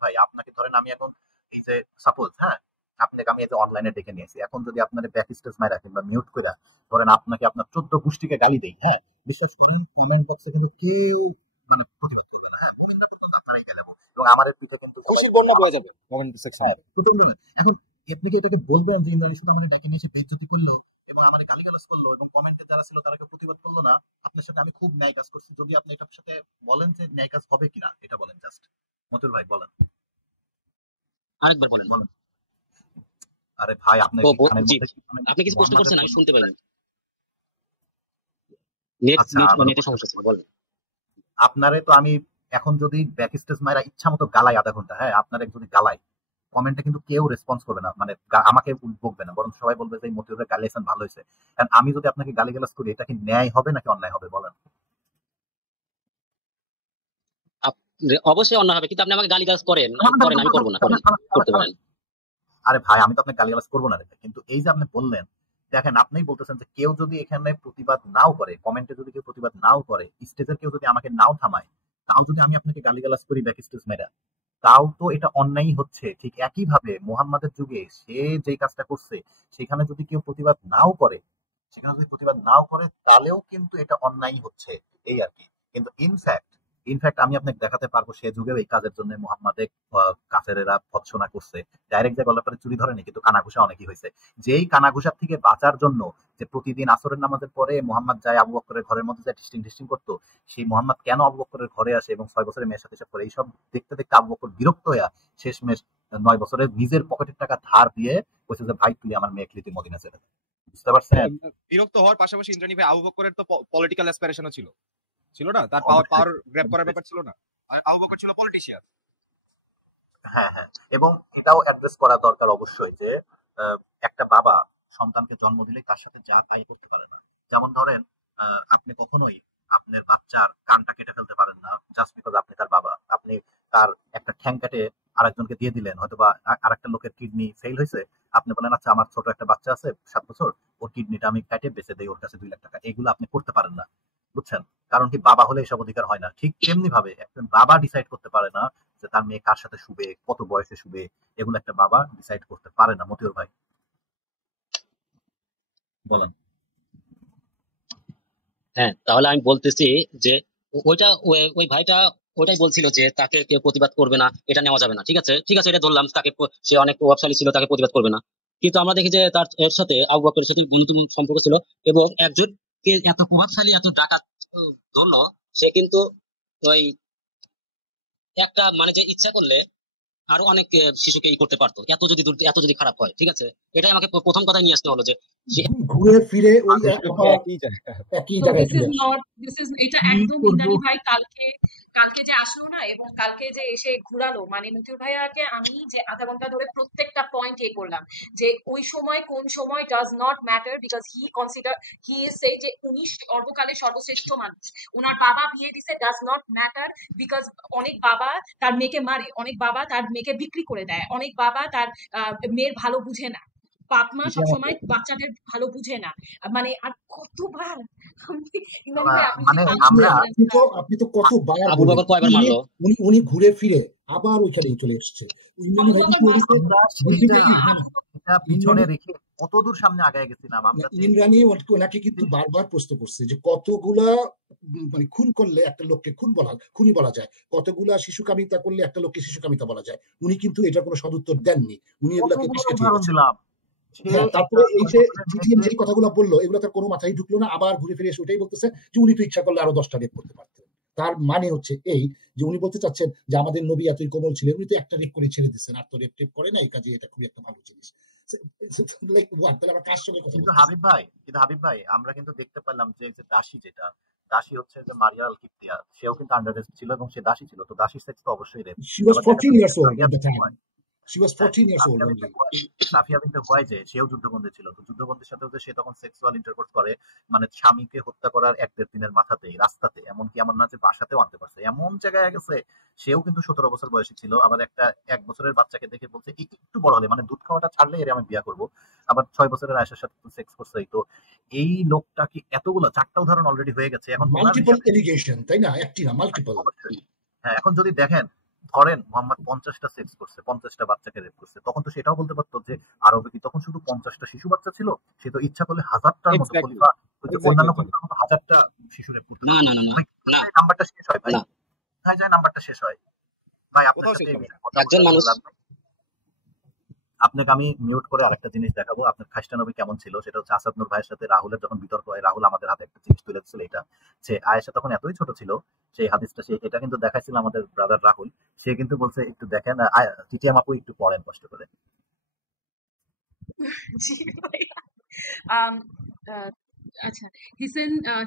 ভাই, আপনাকে ধরেন আমি এখন এই যে সাপোজ, হ্যাঁ, আপনাকে আমি এই যে অনলাইনে ডেকে নিয়েছি, এখন যদি আপনার ব্যাক স্টেজ মাইরা কিংবা মিউট করে ধরেন আপনাকে আপনার 14 গোষ্ঠীকে গালি দেই, হ্যাঁ, বিশ্বাস করেন কমেন্ট বক্সে কিন্তু কেউ মানে প্রতিবাদ করবে না। বলেন না কিন্তু তাড়াতাড়ি গেলে এবং আমাদের পিঠে কিন্তু খুশির বন্যা বয়ে যাবে কমেন্ট সেকশনে। হ্যাঁ, প্রচন্ড না। এখন আপনি কি এটাকে বলবেন যে ইন্দ্রাণী শুধু আমাদের ডেকে নিয়ে এসে বেইজ্জতি করলো এবং আমাদের গালিগালাজ করলো এবং কমেন্টে যারা ছিল তারা কেউ প্রতিবাদ করলো না, আপনার সাথে আমি খুব ন্যায় কাজ করছি, যদি আপনি এটার সাথে বলেন যে ন্যায় কাজ হবে কিনা এটা বলেন জাস্ট। মতুল ভাই বলেন, আরেকবার বলেন। বলেন। আরে ভাই, আপনার তো কি কানের জি, মধ্যে কি মানে আপনি কিছু প্রশ্ন মোহাম্মদের করছেন, আমি শুনতে পাইনি, নেট আচ্ছা, নেট আবারও নেটের প্রশ্ন সমস্যা ছিল, বলেন। আপনারে তো আমি এখন যদি ব্যাক স্টেজ মাইরা ইচ্ছা মতো গালাই আধা ঘন্টা, হ্যাঁ, আপনার যদি গালাই, কমেন্টে কিন্তু কেউ রেসপন্স করবে না, মানে আমাকে বকবে না, বরং সবাই বলবে যে এই মতিউরের গালিয়েছেন, ভালো হয়েছে। কারণ আমি যদি আপনাকে গালিগালাজ করি, এটা কি ন্যায় হবে নাকি অন্যায় হবে বলেন? অবশ্যই অন্য হবে, কিন্তু আপনি আমাকে গালিগালাজ করেন, আমি করবো না, করেন, করতে পারেন। আরে ভাই, আমি তো আপনাকে গালিগালাজ করবো না রে, কিন্তু এই যে আপনি বললেন, দেখেন আপনিই বলতেছেন যে কেউ যদি এখানে প্রতিবাদ নাও করে, কমেন্টে যদি কেউ প্রতিবাদ নাও করে, স্টেজের কেউ যদি আমাকে নাও থামায়, তাও যদি আমি আপনাকে গালিগালাজ করি ব্যাক স্টেজ মেরা, তাও তো এটা অন্যায় হচ্ছে। ঠিক একইভাবে মুহাম্মাদের যুগে সে যে কাজটা করছে, সেখানে যদি কেউ প্রতিবাদ নাও করে, তাহলেও কিন্তু এটা অন্যায় হচ্ছে, এই আর কি। কিন্তু ইনফ্যাক্ট আমি আপনাকে দেখাতে পারবো সে যুগেও এই কাজের জন্য মুহাম্মাদের কাফেরেরা ভৎসনা করছে। ডাইরেক্ট যে গলার পরে চুরি ধরেনি, কিন্তু কানাঘুষা অনেকই হয়েছে। যেই কানাঘুষার থেকে বাঁচার জন্য যে প্রতিদিন আসরের নামাজের পরে মুহাম্মদ যায় আবু বকরের ঘরের মধ্যে যায় টিস্টিং করতো, সেই মুহাম্মদ কেন আবু বকরের ঘরে আসে এবং 6 বছরের মেয়ের সাথে এসব করে, এইসব দেখতে দেখতে আবু বকর বিরক্ত হয়ে শেষমেশ 9 বছরে নিজের পকেটের টাকা ধার দিয়ে বলছে যে ভাই তুই আমার মেয়ে তুই মদিনা ছেড়ে দে। বুঝতে পারছেন? বিরক্ত হওয়ার পাশাপাশি ইন্দ্রাণী ভাই আবু বকরের তো পলিটিক্যাল অ্যাসপিরেশনও ছিল না, তার পাওয়ার গ্র্যাব করার ব্যাপার ছিল না, আর আবু বকর ছিল পলিটিশিয়ান। হ্যাঁ, হ্যাঁ, এবং এটাও অ্যাড্রেস করা দরকার অবশ্যই যে একটা বাবা সন্তানকে জন্ম দিলে তার সাথে যা তাই করতে পারে না। যেমন ধরেন আপনি কখনোই আপনার বাচ্চার কানটা কেটে ফেলতে পারেন না জাস্ট বিকজ আপনি তার বাবা। আপনি তার একটা ঠ্যাং কেটে আরেকজনকে দিয়ে দিলেন, হয়তো বা আরেকটা লোকের কিডনি ফেল হয়েছে, আপনি বলেন আচ্ছা আমার ছোট একটা বাচ্চা আছে 7 বছর, ওর কিডনিটা আমি কেটে বেঁচে দেই, ওর কাছে 2 লাখ টাকা। এগুলো আপনি করতে পারেন না, বুঝছেন? কারণ কি, বাবা হলে এসব অধিকার হয় না। ঠিক তেমনি ভাবে একজন বাবা ডিসাইড করতে পারে না যে তার মেয়ে কার সাথে শুবে, কত বয়সে শুবে, এগুলো একটা বাবা ডিসাইড করতে পারে না। মতিউর ভাই বলেন। হ্যাঁ, তাহলে আমি বলতেছি যে ওইটা ওই ভাইটা ওইটাই বলছিল যে তাকে কেউ প্রতিবাদ করবে না, এটা নেওয়া যাবে না। ঠিক আছে, ঠিক আছে, এটা ধরলাম, তাকে সে অনেক প্রভাবশালী ছিল, তাকে প্রতিবাদ করবে না। কিন্তু আমরা দেখি যে তার এর সাথে আবু বকরের সাথে বন্ধুত্ব সম্পর্ক ছিল, এবং একজনকে এত প্রভাবশালী, এত ডাকাত ধরলো, সে কিন্তু ওই একটা মানে যে ইচ্ছা করলে আরো অনেক শিশুকে করতে পারতো, এত যদি খারাপ হয়। ঠিক আছে, এটাই আমাকে প্রথম কথায় নিয়ে আসতে হলো যে ঘুরে ফিরে ওই আসলে আবার একই জায়গা। একই So জায়গায় this চলে is আসে। not, this is, এটা কি একদম করবো ইন্দ্রাণী ভাই কালকে যে আসলো না এবং কালকে যে এসে ঘুরালো, মানে মতিউর ভাইয়াকে আমি যে আধা ঘন্টা ধরে প্রত্যেকটা পয়েন্ট করলাম যে ওই সময় কোন সময় does not matter, because he is সে যে উনি সর্বকালের সর্বশ্রেষ্ঠ মানুষ, ওনার বাবা বিয়ে দিছে, ডাজ নট ম্যাটার, বিকজ অনেক বাবা তার মেয়েকে মারে, অনেক বাবা তার মেয়েকে বিক্রি করে দেয়, অনেক বাবা তার মেয়ের ভালো বুঝে না, বাপ মা সবসময় বাচ্চাদের ভালো বুঝে না, মানে আর কতবার ইমাম ভাই আপনি মানে যদি আমরা আপনি তো কতবার আবু বললেন, বকর কয়বার মারলো? উনি ঘুরে ফিরে আবার ওইখানে চলে এসছে। ইমরানি অবগত হয়তো মাস আমরা সেইটা পিছনে রেখে কতদূর সামনে আগায় গেছিলাম আমরা। ইমরানি ওনাকে কিন্তু বারবার প্রশ্ন করছে যে কতগুলা মানে খুন করলে একটা লোককে খুনি বলা যায়, কতগুলা শিশুকামিতা করলে একটা লোককে শিশুকামিতা বলা যায়। উনি কিন্তু এটার কোনো সদুত্তর দেননি, উনি এগুলাকে পিছিয়ে দিয়েছেন। তারপরে এই যে জিটিএম যে কথাগুলো বললো এগুলো তার কোনো মাথায় ঢুকলো না, আবার ঘুরে ফিরে এসে ওটাই বলতেছে যে উনি তো ইচ্ছা করলে আরো 10টা রেপ করতে পারতেন। তার মানে হচ্ছে এই যে উনি বলতে চাচ্ছেন যে আমাদের নবী এতই কোমল ছিলেন, উনি তো একটা রেপ করে ছেড়ে দিচ্ছেন, আর তো রেপ করে না, এই কাজে এটা খুবই একটা ভালো জিনিস। তাহলে আমরা কার সঙ্গে কথা কিন্তু বলছি? হাবিব ভাই আমরা কিন্তু দেখতে পেলাম যে দাসী হচ্ছে যে মারিয়া আল কিপ্তিয়া, সেও কিন্তু আন্ডারএজ ছিল এবং সে দাসী ছিল, তো দাসী সেক্স তো অবশ্যই rape. She was 14 years old at the time. She was 14 years old only. Safia বিনতে হুয়াইজে সেও যুদ্ধবন্দী ছিল, তো যুদ্ধবন্দীর সাথে সে তখন সেক্সুয়াল ইন্টারকোর্স করে, মানে স্বামীকে হত্যা করার 1-1.5 দিনের মাথাতেই রাস্তাতে, এমনকি এমন না যে বাসাতেও আনতে পারছে, এমন জায়গায় গেছে। সেও কিন্তু 17 বছর বয়সী ছিল, আবার একটা 1 বছরের বাচ্চাকে দেখে বলছে একটু বড় হলে, মানে দুধ খাওয়াটা ছাড়লে এর আমি বিয়ে করবো, আবার 6 বছরের আয়েশার সাথে সেক্স করছে। তো এই লোকটা কি এতগুলো 4টা উদাহরণ অলরেডি হয়ে গেছে, এখন মাল্টিপল এলিগেশন, তাই না? একটি না, মাল্টিপল। হ্যাঁ, এখন যদি দেখেন ধরেন মোহাম্মদ 50টা সেক্স করছে, 50টা বাচ্চাকে রেপ করছে, তখন তো সেটাও বলতে পারতো যে আরবে কি তখন শুধু 50টা শিশু বাচ্চা ছিল? সে তো ইচ্ছা করলে 1000টার মতো খলিফা, অন্যান্য খলিফার মতো 1000টা শিশু রেপ করতে না না না না না নাম্বারটা শেষ হয় ভাই, না কোথায় যায় নাম্বারটা শেষ হয় ভাই? আপনার সাথে একজন মানুষ আপনাকে আমি মিউট করে আরেকটা জিনিস দেখাবো, আপনার খাসটা নবী কেমন ছিল সেটা হচ্ছে আসাদ নূর ভাইয়ের সাথে রাহুলের যখন বিতর্ক হয়, রাহুল আমাদের হাতে একটা জিনিস তুলে দিচ্ছিল, এটা যে আয়েশা তখন এতই ছোট ছিল, সেই হাদিসটা সে এটা কিন্তু দেখাইছিল আমাদের ব্রাদার রাহুল, সে কিন্তু বলছে একটু দেখেন, টিটিএম আপু একটু পড়েন কষ্ট করে। জি ভাইয়া। আচ্ছা,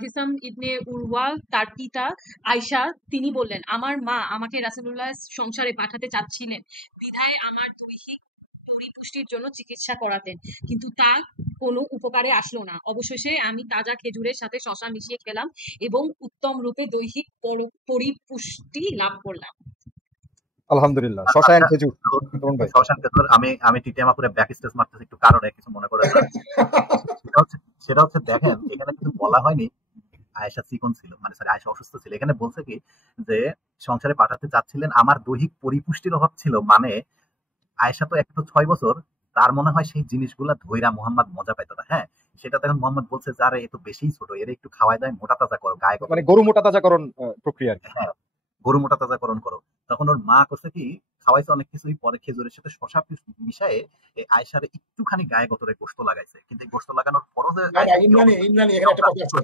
হিসাম ইবনে উরওয়া তার পিতা আয়শা তিনি বললেন, আমার মা আমাকে রাসূলুল্লাহ সংসারে পাঠাতে চাচ্ছিলেন বিধায় আমার দৈহিক পরিপুষ্টির জন্য চিকিৎসা করাতেন, কিন্তু তা কোনো উপকারে আসলো না। অবশেষে আমি তাজা খেজুরের সাথে শসা মিশিয়ে খেলাম এবং উত্তম রূপে দৈহিক পরিপুষ্টি লাভ করলাম। আলহামদুলিল্লাহ। শসা এন্ড খেজুর, তরুণ ভাই। শশাঙ্ক খেজুর, আমি টিটিএম আপুরে ব্যাক স্টেজ মারতেছি একটু কারণে, কিছু মনে করে না। সেটা হচ্ছে দেখেন এখানে কিন্তু বলা হয়নি আয়েশা চিকন ছিল, মানে সরি আয়েশা অসুস্থ ছিল, এখানে বলছে কি যে সংসারে পাঠাতে চাচ্ছিলেন, আমার দৈহিক পরিপুষ্টির অভাব ছিল, মানে আয়েশা তো 6 বছর, তার মনে হয় সেই জিনিসগুলা ধইরা মোহাম্মদ মজা পাইতো না। হ্যাঁ, সেটা তখন মোহাম্মদ বলছে যে আরে এ তো বেশিই ছোট, এর একটু খাওয়াই দেয়, মোটা তাজা করো, গায়ে মানে গরু মোটা তাজাকরণ প্রক্রিয়া। হ্যাঁ, গরু মোটা তাজাকরণ করো। তখন ওর মা করছে কি খাওয়াইছে অনেক কিছুই, পরে খেজুরের সাথে শসা মিশায়ে আয়েশারে একটুখানি গায়ে গতরে গোশত লাগাইছে, কিন্তু এই গোশত লাগানোর পরও যে ইমরানি এখানে একটা কথা আছে,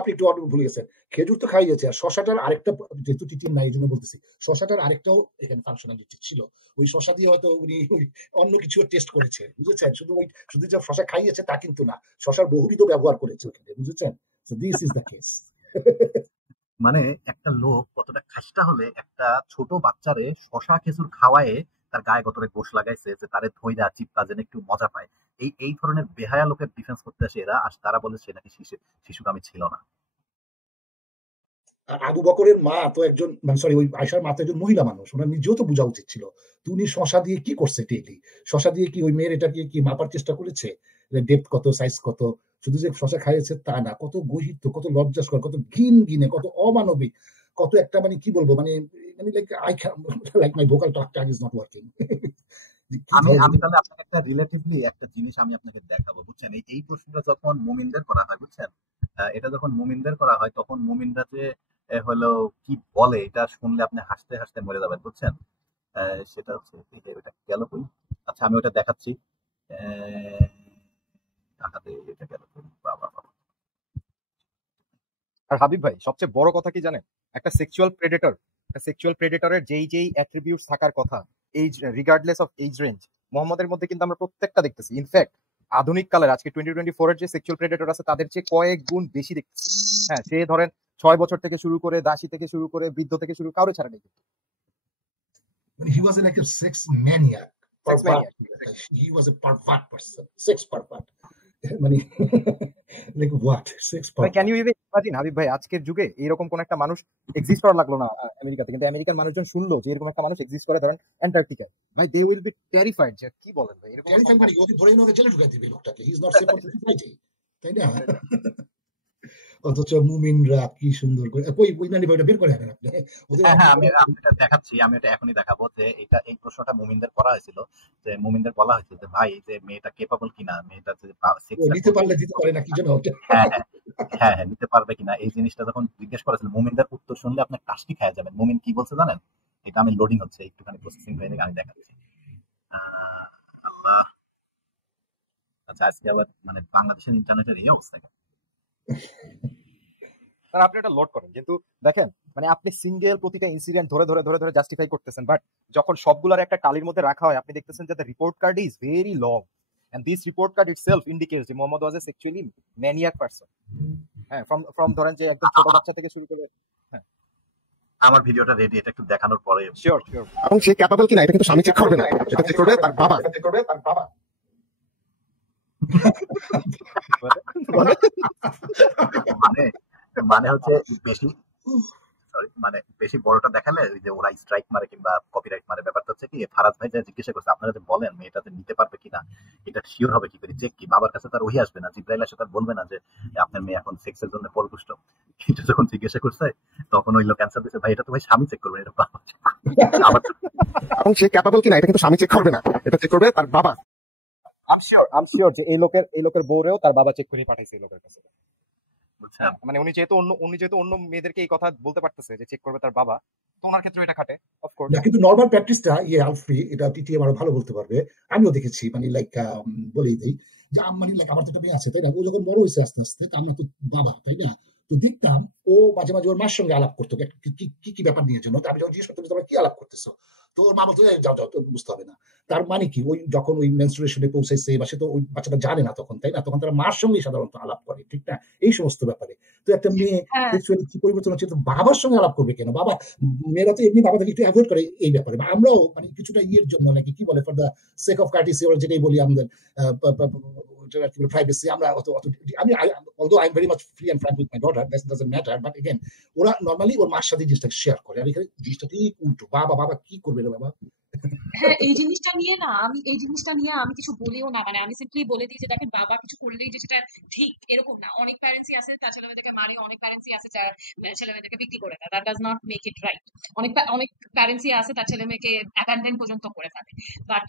আপনি একটু ভুলে গেছেন। খেজুর তো খাইয়েছে, আর শশাটার আরেকটা, যেহেতু টিটিএম নাই এই জন্য বলতেছি, শশাটার আরেকটাও এখানে ফাংশনালিটি ছিল। ওই শশা দিয়ে হয়তো উনি অন্য কিছু টেস্ট করেছে, বুঝেছেন? শুধু যে শশা খাইয়েছে তা কিন্তু না, শশার বহুবিধ ব্যবহার করেছে ওখানে, বুঝেছেন? So this is the case. মানে একটা লোক কতটা খাসটা হলে একটা ছোট বাচ্চারে শশা খেজুর খাওয়ায়ে তার গায়ে গতরে গোশ লাগাইছে যে তারে ধইরা চিপকা যেন একটু মজা পায়। এই ধরনের বেহায়া লোকের ডিফেন্স করতে আসে এরা, আর তারা বলে সে নাকি শিশুকামী ছিল না। আবু বকরের মা তো একজন, সরি ওই আয়েশার মা তো একজন মহিলা মানুষ, ওনার নিজেও তো বোঝা উচিত ছিল। তো উনি শশা দিয়ে কি করছে? টেলি শশা দিয়ে কি ওই মেয়ের এটাকে কি মাপার চেষ্টা করেছে? ডেপথ কত, সাইজ কত? শুধু যে শশা খাইয়েছে তা না, কত গহিত, কত লজ্জাস্কর, কত ঘিনে, কত অমানবিক, কত একটা মানে কি বলবো, মানে like my vocal truck is not working. আমি তাহলে আপনাকে একটা রিলেটিভলি একটা জিনিস আমি আপনাকে দেখাবো, বুঝছেন? এই প্রশ্নটা যখন মুমিনদের করা হয়, বুঝছেন, এটা যখন মুমিনদের করা হয় তখন মুমিনরা যে হলো কি বলে এটা শুনলে আপনি হাসতে হাসতে মরে যাবেন, বুঝছেন? সেটা হচ্ছে এটা গেল কই? আচ্ছা আমি ওটা দেখাচ্ছি। এটা গেল কই? বাবা। আর হাবিব ভাই সবচেয়ে বড় কথা কি জানেন? একটা সেক্সুয়াল প্রেডেটরের যেই অ্যাট্রিবিউটস থাকার কথা, as regardless of age range, মোহাম্মদের মধ্যে কিন্তু আমরা প্রত্যেকটা দেখতেছি। ইনফ্যাক্ট আধুনিক কালের আজকে 2024 এর যে সেক্সুয়াল প্রেডেটর আছে তাদের চেয়ে কয়েক গুণ বেশি দেখতেছি। হ্যাঁ, সে ধরেন 6 বছর থেকে শুরু করে দাসী থেকে শুরু করে বৃদ্ধ থেকে শুরু কারো ছাড়া নেই। He was like a sex maniac. Sex Pervert. maniac. He was a pervert person. Sex pervert. মানে like what? Sex ভাই pervert. Can you even imagine Habib ভাই আজকের যুগে এরকম কোন একটা মানুষ এক্সিস্ট করা লাগলো না আমেরিকাতে, কিন্তু আমেরিকার মানুষজন শুনলো যে এরকম একটা মানুষ এক্সিস্ট করে ধরেন অ্যান্টার্কটিকায়, ভাই দে উইল বি টেরিফাইড যে কি বলেন ভাই এরকম Terrifying মানে কি? ওকে ধরে এনে ওকে জেলে ঢুকাই দিবে লোকটাকে। He is not safe for the society. তাই না? অথচ মুমিনরা কি সুন্দর করে ওই মানে ওটা বের করে আনেন আপনি। ওদের হ্যাঁ হ্যাঁ, আমি এটা দেখাচ্ছি, আমি এটা এখনই দেখাবো যে এই প্রশ্নটা মুমিনদের করা হয়েছিল, যে মুমিনদের বলা হয়েছিল যে ভাই এই যে মেয়েটা কেপাবল কিনা, মেয়েটা যে নিতে পারলে দিতে পারে না কি যেন ওটা। হ্যাঁ হ্যাঁ হ্যাঁ হ্যাঁ নিতে পারবে কিনা, এই জিনিসটা যখন জিজ্ঞেস করেছিল মুমিনদের উত্তর শুনলে আপনার কাশটি খেয়ে যাবেন। মুমিন কি বলছে জানেন? এটা আমি লোডিং হচ্ছে, একটুখানি প্রসেসিং হয়ে গেলে আমি দেখাচ্ছি। আল্লাহ, আচ্ছা আজকে আবার মানে বাংলাদেশের ইন্টারনেটের এই অবস্থা। তারা আপনি এটা লোড করেন, কিন্তু দেখেন মানে আপনি সিঙ্গেল প্রতিটা ইনসিডেন্ট ধরে ধরে ধরে ধরে জাস্টিফাই করতেছেন, বাট যখন সবগুলোর একটা টালির মধ্যে রাখা হয় আপনি দেখতেছেন যে report card is very long and this report card itself indicates যে মোহাম্মদ ওয়াজ a sexually maniac person. হ্যাঁ, from ধরেন যে একদম ছোট বাচ্চা থেকে শুরু করে। হ্যাঁ, আমার ভিডিওটা রেডি, এটা একটু দেখানোর পরে। শিওর। এবং সে ক্যাপাবল কিনা এটা কিন্তু স্বামী চেক করবে না, এটা চেক করবে তার বাবা। মানে মানে হচ্ছে বেশি মানে বেশি বড়টা দেখালে ওই যে ওরা স্ট্রাইক মারে কিংবা কপিরাইট মারে। ব্যাপারটা হচ্ছে কি, ফারাজ ভাই যা জিজ্ঞাসা করছে আপনারা যে বলেন মেয়েটাতে নিতে পারবে কিনা, এটা শিওর হবে কি করে, চেক কি? বাবার কাছে তার ওহি আসবে না, জিব্রাইল এসে তার বলবে না যে আপনার মেয়ে এখন সেক্সের জন্য পরিপুষ্ট। এটা যখন জিজ্ঞাসা করছে তখন ওই লোক অ্যান্সার দিচ্ছে ভাই এটা তো ভাই স্বামী চেক করবে, এটা বাবা check করবে। আবার এবং সে ক্যাপাবল কিনা এটা কিন্তু স্বামী চেক করবে না, এটা চেক করবে তার বাবা। আম শিওর যে এই লোকের বউরেও তার বাবা চেক করে পাঠাইছে এই লোকের কাছে। বুঝছেন? মানে উনি যেহেতু অন্য মেয়েদেরকে এই কথা বলতে পারতেছে যে চেক করবে তার বাবা, তো ওনার ক্ষেত্রে এটা খাটে অফকোর্স। না, কিন্তু নর্মাল প্র্যাকটিসটা আলফ্রি এটা টিটি আরো ভালো বলতে পারবে। আমিও দেখেছি মানে লাইক বলেই দিই যে মানে লাইক আমার তো একটা মেয়ে আছে তাই না, ও যখন বড় হয়েছে আস্তে আস্তে, তো আমরা তো বাবা তাই না, তো দেখতাম ও মাঝে মাঝে ওর মার সঙ্গে আলাপ করতো কি ব্যাপার নিয়ে জন্য। আমি যখন জিজ্ঞেস করতাম তোমরা কি আলাপ করতেছো, তো ওর মা বলতো যাও যাও, তো বুঝতে হবে না। তার মানে কি, ওই যখন ওই মেনস্ট্রুয়েশনে পৌঁছাইছে বা সে তো ওই বাচ্চাটা জানে না তখন তাই না, তখন তারা মার সঙ্গেই সাধারণত আলাপ করে ঠিক না, এই সমস্ত ব্যাপারে। তো একটা মেয়ে সেক্সুয়ালি কি পরিবর্তন হচ্ছে, তো বাবার সঙ্গে আলাপ করবে কেন? বাবা, মেয়েরা তো এমনি বাবাদেরকে একটু অ্যাভয়েড করে এই ব্যাপারে, বা আমরাও মানে কিছুটা ইয়ের জন্য নাকি কি বলে for the sake of courtesy, ওরা যেটাই বলি আমাদের প্রাইভেসি, আমরা অত আমি although I am very much free and frank with my daughter, that doesn't matter, but again ওরা নরমালি ওর মার সাথে জিনিসটাকে শেয়ার করে। আর এখানে জিনিসটা ঠিক উল্টো, বাবা কি করবে রে বাবা। হ্যাঁ, এই জিনিসটা নিয়ে আমি কিছু বলিও না, মানে আমি সিম্পলি বলে দিই যে দেখেন বাবা কিছু করলেই যে সেটা ঠিক এরকম না। অনেক প্যারেন্টসই আছে তার ছেলেমেয়েদেরকে মারে, অনেক প্যারেন্টসই আছে যারা ছেলেমেয়েদেরকে বিক্রি করে দেয়, that does not make it right. অনেক প্যারেন্টসই আছে তার ছেলেমেয়েকে অ্যাবান্ডন পর্যন্ত করে ফেলে। বাট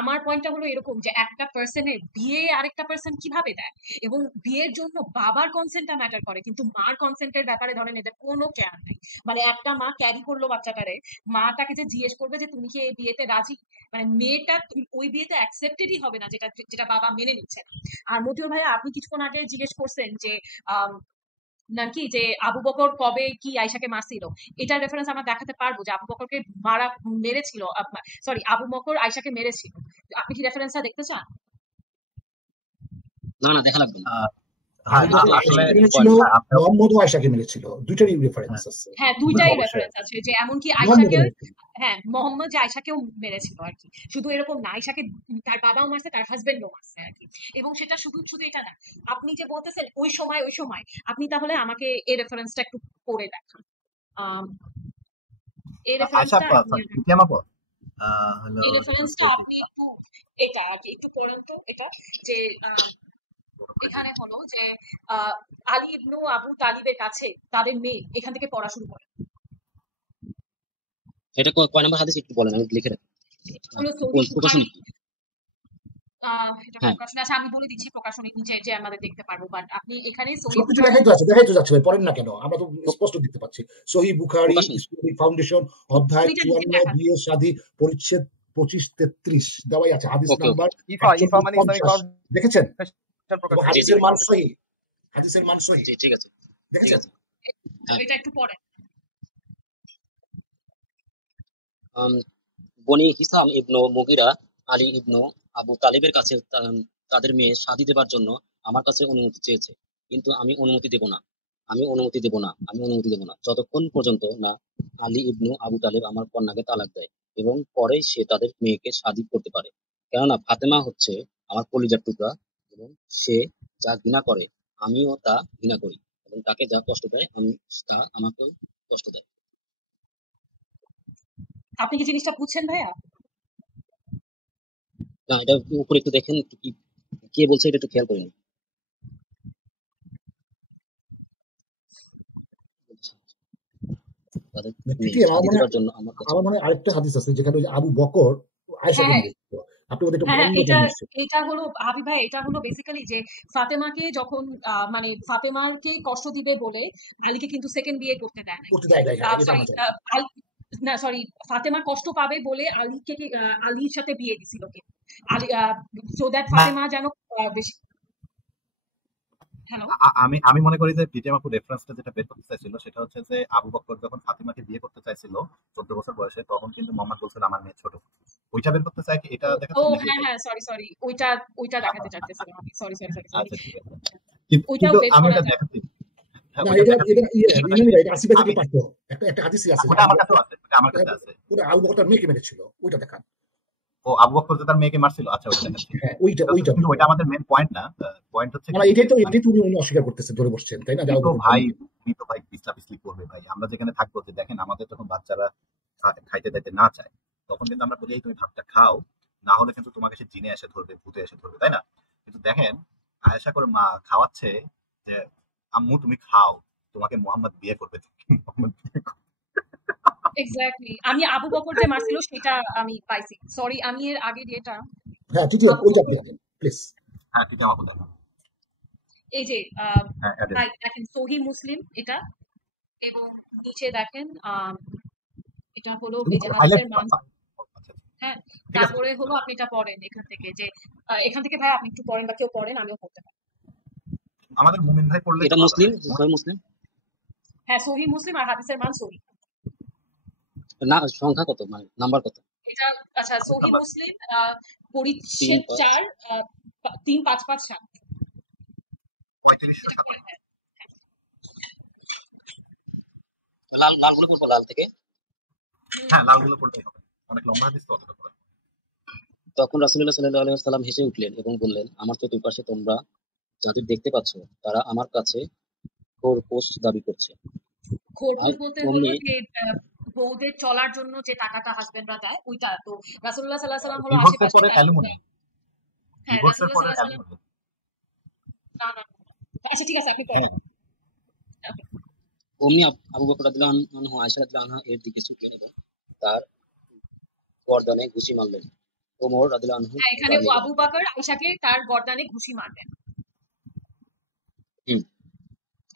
আমার পয়েন্টটা হলো এরকম যে একটা পার্সনের বিয়ে আরেকটা পার্সন কিভাবে দেয়, এবং বিয়ের জন্য বাবার কনসেন্টটা ম্যাটার করে, কিন্তু মার কনসেন্টের ব্যাপারে ধরেন এদের কোনো কেয়ার নাই। মানে একটা মা ক্যারি করলো বাচ্চাটারে, মাটাকে যে জিজ্ঞেস করবে যে তুমি কি এই বিয়েতে রাজি, মানে মেয়েটা ওই বিয়েতে অ্যাকসেপ্টেডই হবে না যেটা বাবা মেনে নিচ্ছে না। আর মতিউর ভাইয়া আপনি কিছুক্ষণ আগে জিজ্ঞেস করছেন যে নাকি যে আবু বকর কবে কি আয়েশাকে মারছিল, এটার রেফারেন্স আমরা দেখাতে পারবো যে আবু বকরকে মেরেছিল, সরি আবু বকর আয়েশাকে মেরেছিল। আপনি কি রেফারেন্সটা দেখতে চান? না দেখা লাগবে না। মোহাম্মদ আয়েশাকে মেরেছিল, দুইটারই রেফারেন্স আছে। হ্যাঁ, দুইটাই রেফারেন্স আছে, যে এমনকি আয়েশাকে, হ্যাঁ মোহাম্মদ যে আয়েশাকেও মেরেছিল আর কি। শুধু এরকম না, আয়েশাকে তার বাবাও মারছে, তার হাজবেন্ডও মারছে আর কি। এবং সেটা শুধু এটা না, আপনি যে বলতেছেন ওই সময় আপনি তাহলে আমাকে এই রেফারেন্সটা একটু পড়ে দেখান। এই রেফারেন্সটা আপনি একটু এটা আর কি একটু পড়েন তো, এটা যে এখানে হলো যে আলী ইবনু আবু তালিবের কাছে তাদের মেয়ে এখান থেকে পড়া শুরু করে। এটা কয় নাম্বার হাদিস একটু বলেন, আমি লিখে রাখি। আচ্ছা আমি বলে দিচ্ছি প্রকাশনীর নিচে যে আমাদের দেখতে পারবো, বাট আপনি এখানে সবকিছু দেখাইতে যাচ্ছে ভাই, পড়েন না কেন? আমরা তো স্পষ্ট দেখতে পাচ্ছি। সহিহ বুখারী ইসলামিক ফাউন্ডেশন অধ্যায় 54 বিয়ে শাদী পরিচ্ছেদ 25-33 দেওয়াই আছে, হাদিস নাম্বার দেখেছেন? হাদিসের মান সহিহ, ঠিক আছে দেখেছেন? এটা একটু পড়েন। বনি হিসাম ইবনু মুগিরা আলী ইবনু আবু তালিবের কাছে তাদের মেয়ে শাদী দেবার জন্য আমার কাছে অনুমতি চেয়েছে, কিন্তু আমি অনুমতি দেব না, আমি অনুমতি দেব না, আমি অনুমতি দেব না, যতক্ষণ পর্যন্ত না আলী ইবনু আবু তালেব আমার কন্যাকে তালাক দেয় এবং পরে সে তাদের মেয়েকে শাদী করতে পারে। কেননা ফাতেমা হচ্ছে আমার কলিজার টুকরা, এবং সে যা ঘৃণা করে আমিও তা ঘৃণা করি, এবং তাকে যা কষ্ট দেয় তা আমাকেও কষ্ট দেয়। আপনি কি জিনিসটা বুঝছেন ভাইয়া? না, এটা উপরে একটু দেখেন, একটু কি কে বলছে এটা একটু খেয়াল করিনি। তাদের মেয়ে শাদী দেবার জন্য আমার কাছে আমার মনে হয় আরেকটা হাদিস আছে যেখানে ওই যে আবু বকর আয়েশাকে হ্যাঁ নিয়ে এসেছিল। আপনি ওদের একটু হ্যাঁ অন্য এটা জন্য এসেছে এটা হলো হাবিব ভাই, এটা হলো বেসিক্যালি যে ফাতেমাকে যখন মানে ফাতেমাকে কষ্ট দিবে বলে আলীকে কিন্তু সেকেন্ড বিয়ে করতে দেয় নাই। করতে দেয় নাই, হ্যাঁ এটা সরি আমার জানা। না সরি, ফাতেমা কষ্ট পাবে বলে আলীকে আলীর সাথে বিয়ে দিছিল কিন্তু আলী, সো দ্যাট না, ফাতেমা যেন বেশি। হ্যালো, আমি আমি মনে করি যে পিটিএম আপু রেফারেন্সটা যেটা বের করতে চাইছিল সেটা হচ্ছে যে আবু বকর যখন ফাতিমাকে বিয়ে করতে চাইছিল 14 বছর বয়সে, তখন কিন্তু মোহাম্মদ বলছিল আমার মেয়ে ছোট। ওইটা বের করতে চাই কি এটা ও দেখাচ্ছেন নাকি হ্যাঁ এটাই? হ্যাঁ সরি সরি, ওইটা দেখাতে চাচ্ছিলাম আমি, সরি সরি সরি সরি, আচ্ছা ঠিক আছে। ওইটাও কিন্তু বের আমি করা ওটা যায়। দেখাচ্ছি, হ্যাঁ না ওইটা এটা দেখাচ্ছি। এটা ইয়ে বিষয়টা ইমামি কি রাইট আসিফা থেকে আমি পাঠ্য একটা হাদিসই আছে যে ওটা আবু আমার বকর কাছেও আছে, ওটা আমার কাছে আছে। ওটা আবু বকর তার মেয়েকে মেরেছিল, ওইটা দেখান। ও আবু বকর যে তার মেয়েকে মারছিল, আচ্ছা ওটা দেখাচ্ছি। হ্যাঁ ওইটা ওইটা কিন্তু ওইটা আমাদের মেন পয়েন্ট না। পয়েন্ট হচ্ছে মানে কি এটাই তো মানে এটাই তুমি উনি অস্বীকার করতেছে, ধরে বসছেন তাই না? যে আবু বকর তার মেয়েকে উনি তো ভাই পিছলা পিছলি করবে ভাই। আমরা যেখানে থাকবো যে দেখেন আমাদের যখন বাচ্চারা খাইতে দাইতে না চায়, তখন কিন্তু আমরা বলি এই তুমি ভাতটা খাও, না হলে কিন্তু তোমাকে সে জিনে এসে ধরবে, ভূতে এসে ধরবে, তাই না? কিন্তু দেখেন আয়েশা করে মা খাওয়াচ্ছে যে আম্মু তুমি খাও, তোমাকে মোহাম্মদ বিয়ে করবে। মোহাম্মদ বিয়ে করবে। এক্স্যাক্টলি, আমি আবু বকর যে মারছিল সেটা আমি পাইছি, সরি আমি এর আগের এটা হ্যাঁ তুই আবু ওইটা বকর, দেখেন প্লিজ। হ্যাঁ ঠিক আছে দেখেন। এই যে হ্যাঁ added। ভাই দেখেন সহি মুসলিম এটা, এবং নিচে দেখেন এটা হলো এই যে হাইলাইট হাদিসের মান। হ্যাঁ, ঠিক আছে তারপরে হলো আপনি এটা পড়েন এখান থেকে, যে এখান থেকে ভাই আপনি একটু পড়েন বা কেউ পড়েন, আমিও পড়তে পারি। আমাদের মুমিন ভাই পড়লে এটা তো ভালো মুসলিম, হয়। সহি মুসলিম হ্যাঁ সহি মুসলিম, আর হাদিসের মান সহি। না, সংখ্যা কত, মানে নাম্বার কত? এটা আচ্ছা হাদিস সহি নাম্বার মুসলিম 3, পরিচ্ছেদ 5, 4 3557। 3557। এটা পড়েন হ্যাঁ। লালগুলো পড়বো, লাল থেকে। হ্যাঁ লালগুলো পড়লেই হবে, অনেক লম্বা হাদিস তো অতটা পড়ে। তখন রাসূলুল্লাহ সাল্লাল্লাহু আলাইহি ওয়াসাল্লাম হেসে উঠলেন এবং বললেন, আমার চতুর্পাশে তোমরা যাদের দেখতে পাচ্ছ তারা আমার কাছে খোরপোশ দাবি করছে। আর খোরপোশ বলতে হলো অমনি যে বউদের চলার জন্য যে টাকাটা হাজবেন্ডরা দেয় ওইটা। তো রাসূলুল্লাহ সাল্লাল্লাহু আলাইহি ওয়াসাল্লাম হলো ডিভোর্সের আশেপাশে পরে তাদের অ্যালুমিনি, হ্যাঁ ডিভোর্সের রাসূলুল্লাহ পরে সাল্লাল্লাহু আলাইহি ওয়াসাল্লাম অ্যালুমিনি। না না আচ্ছা ঠিক আছে আপনি হ্যাঁ পড়েন। অমনি আবু বকর রাদিয়াল্লাহু আনহু আয়েশা রাদিয়াল্লাহু আনহা এর দিকে ছুটলেন এবং তার গর্দানে ঘুষি মারলেন। ওমর রাদিয়াল্লাহু আনহু হ্যাঁ এখানে ও দাঁড়িয়ে আবু গেলেন। বকর আয়েশাকে তার গর্দানে ঘুষি মারবেন। হুম।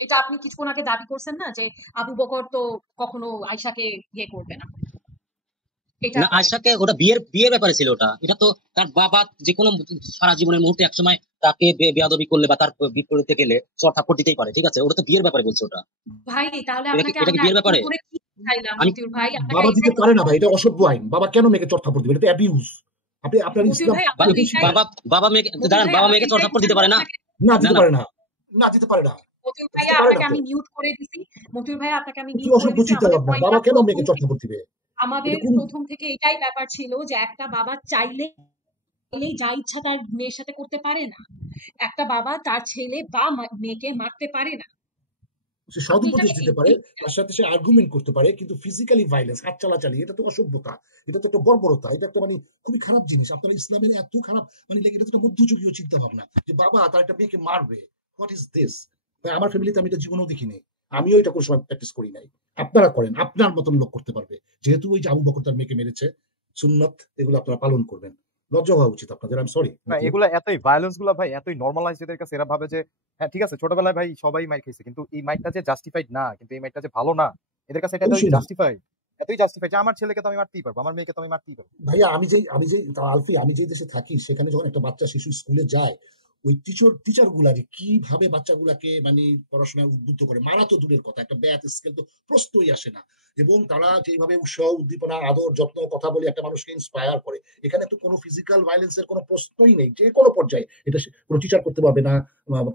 এটা আপনি কিছুক্ষণ আগে দাবি করছেন না যে আবু বকর তো কখনো আয়েশাকে ইয়ে করবে না, এটা না, পড়েন। আয়েশাকে ওটা বিয়ের ব্যাপারে ছিল ওটা। এটা তো তার বাবা যে কোনো সারা জীবনের মুহূর্তে একসময় তাকে বেয়াদবি করলে বা তার বিপরীতে গেলে চড় থাপ্পড় দিতেই পারে, ঠিক আছে? ওটা তো বিয়ের ব্যাপারে বলছে ওটা। ভাই তাহলে এটা কি আপনাকে এটা আমি কি বিয়ের এতক্ষণ ব্যাপারে? ধরে কি শিখাইলাম আমি মতিউর ভাই? আপনাকে বাবা দিতে এটাই পারে না ভাই, এটা অসভ্য আইন। বাবা কেন মেয়েকে চড় থাপ্পড় দিবে? এটা তো অ্যাবিউজ। আপনি আপনার মতিউর ইসলাম ভাই বা- আমাকে এটাই এটাই শিখায়। বাবা মেয়েকে মতিউর দাঁড়ান, ভাই বাবা আমাকে মেয়েকে চড় এটাই থাপ্পড় দিতে বুঝানো পারে না? আপনাকে। না না দিতে না পারে না, না দিতে পারে না, মতিউর দিতে ভাইয়া পারে না আপনাকে তো। আমি মিউট করে দিছি। মতিউর ভাইয়া আপনাকে আমি কি মিউট করে অসভ্য দিছি। চিন্তা আমাদের ভাবনা, পয়েন্টটা বাবা কেন প্রথম মেয়েকে চড় থেকে, থাপ্পড় দিবে? আমাদের এটা কোন প্রথম থেকে এটাই ব্যাপার ছিল যে একটা বাবা চাইলেই যা ইচ্ছা তার মেয়ের সাথে করতে পারে না। একটা বাবা তার ছেলে বা মেয়েকে মারতে পারে না। সে আপনি এটা সদুপদেশ দিতে পারে, তার সাথে সে আর্গুমেন্ট করতে পারে, কিন্তু ফিজিক্যালি ভাইলেন্স, হাত চালাচালি, এটা তো অসভ্যতা, এটা তো একটা বর্বরতা, এটা একটা মানে খুবই খারাপ জিনিস। আপনার ইসলামের এত খারাপ মানে এটা তো একটা মধ্যযুগীয় চিন্তা ভাবনা যে বাবা তার একটা মেয়েকে মারবে। What is this? আমার ফ্যামিলিতে আমি এটা জীবনেও দেখিনি, আমিও এটা কোনো সময় প্র্যাকটিস করি নাই। আপনারা করেন, আপনার মতন লোক করতে পারবে, যেহেতু ওই যে আবু বকর তার মেয়েকে মেরেছে, সুন্নাত এগুলো আপনারা পালন করবেন। লজ্জা হওয়া উচিত আপনাদের। আমি সরি। না এগুলো এতই ভায়োলেন্স গুলো ভাই এতই নর্মালাইজ এদের কাছে, এরা ভাবে যে হ্যাঁ ঠিক আছে ছোটবেলায় ভাই সবাই মাইর খাইছে, কিন্তু এই মাইরটা যে জাস্টিফাইড না, কিন্তু এই মাইরটা যে ভালো না, এদের কাছে এটা অবশ্যই না জাস্টিফাইড, এতই জাস্টিফাইড যে আমার ছেলেকে তো আমি মারতেই পারবো, আমার মেয়েকে তো আমি মারতেই পারবো। ভাইয়া। আমি যে আলফি, আমি যে দেশে থাকি সেখানে যখন একটা বাচ্চা শিশু স্কুলে যায়, ওই টিচার গুলা যে কিভাবে বাচ্চাগুলাকে মানে পড়াশোনায় উদ্বুদ্ধ করে, মারা তো দূরের কথা, একটা ব্যাথ স্কেল তো প্রশ্নই আসে না। এবং তারা যেভাবে উৎসাহ উদ্দীপনা আদর যত্ন কথা বলে একটা মানুষকে ইন্সপায়ার করে, এখানে তো কোনো ফিজিক্যাল ভায়োলেন্সের কোনো প্রশ্নই নেই যে কোনো পর্যায়ে। এটা কোনো টিচার করতে পারবে না,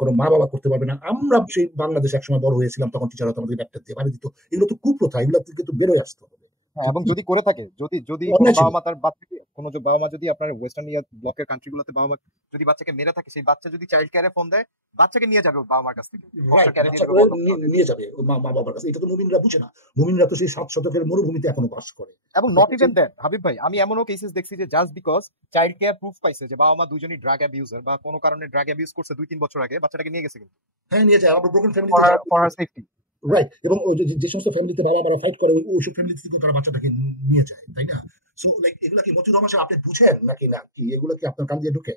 কোনো মা বাবা করতে পারবে না। আমরা সেই বাংলাদেশে একসময় বড় হয়েছিলাম, তখন টিচাররা তো আমাদের ব্যাপটা দিয়ে বাড়ি দিত। এগুলো তো কুপ্রথা, এগুলো থেকে তো বেরোয় আসতে হবে। হ্যাঁ, এবং যদি করে থাকে, যদি যদি কোনো অন্যায় ছিল। বাবা মা তার বাচ্চাকে, কোনো বাবা মা যদি আপনার ওয়েস্টার্ন ব্লকের কান্ট্রিগুলোতে বাবা মা যদি বাচ্চাকে মেরে থাকে, সেই বাচ্চা যদি চাইল্ড কেয়ারে ফোন দেয়, বাচ্চাকে নিয়ে যাবে ওর বাবা মার কাছ থেকে, রাইট, ক্যারে দিয়ে বাচ্চা যাবে করে বন্ধ করে। নিয়ে যাবে ওর মা বাবার কাছে। এটা তো মুমিনরা বুঝে না। মুমিনরা তো সেই 7 শতকের মরুভূমিতে এখনো বাস করে। এবং নট ইভেন দ্যাট হাবিব ভাই, আমি এমনও কেসেস দেখছি যে just because child care proof পাইছে যে বাবা মা দুজনই ড্রাগ অ্যাবিউজার বা কোনো কারণে ড্রাগ অ্যাবিউজ করছে 2-3 বছর আগে, বাচ্চাটাকে নিয়ে গেছে কিন্তু হ্যাঁ, নিয়ে যায়। আমরা ব্রোকেন ফ্যামিলিতে ফর হার সেফটি। রাইট। এবং ওই যে সমস্ত ফ্যামিলিতে বাবা মারা ফাইট করে, ওইসব ফ্যামিলি থেকে তারা বাচ্চাটাকে নিয়ে যায়, তাই না? সো লাইক এগুলা কি মতিউর রহমান সাহেব আপনি বুঝেন নাকি না? কি এগুলা কি আপনার কান দিয়ে ঢুকে?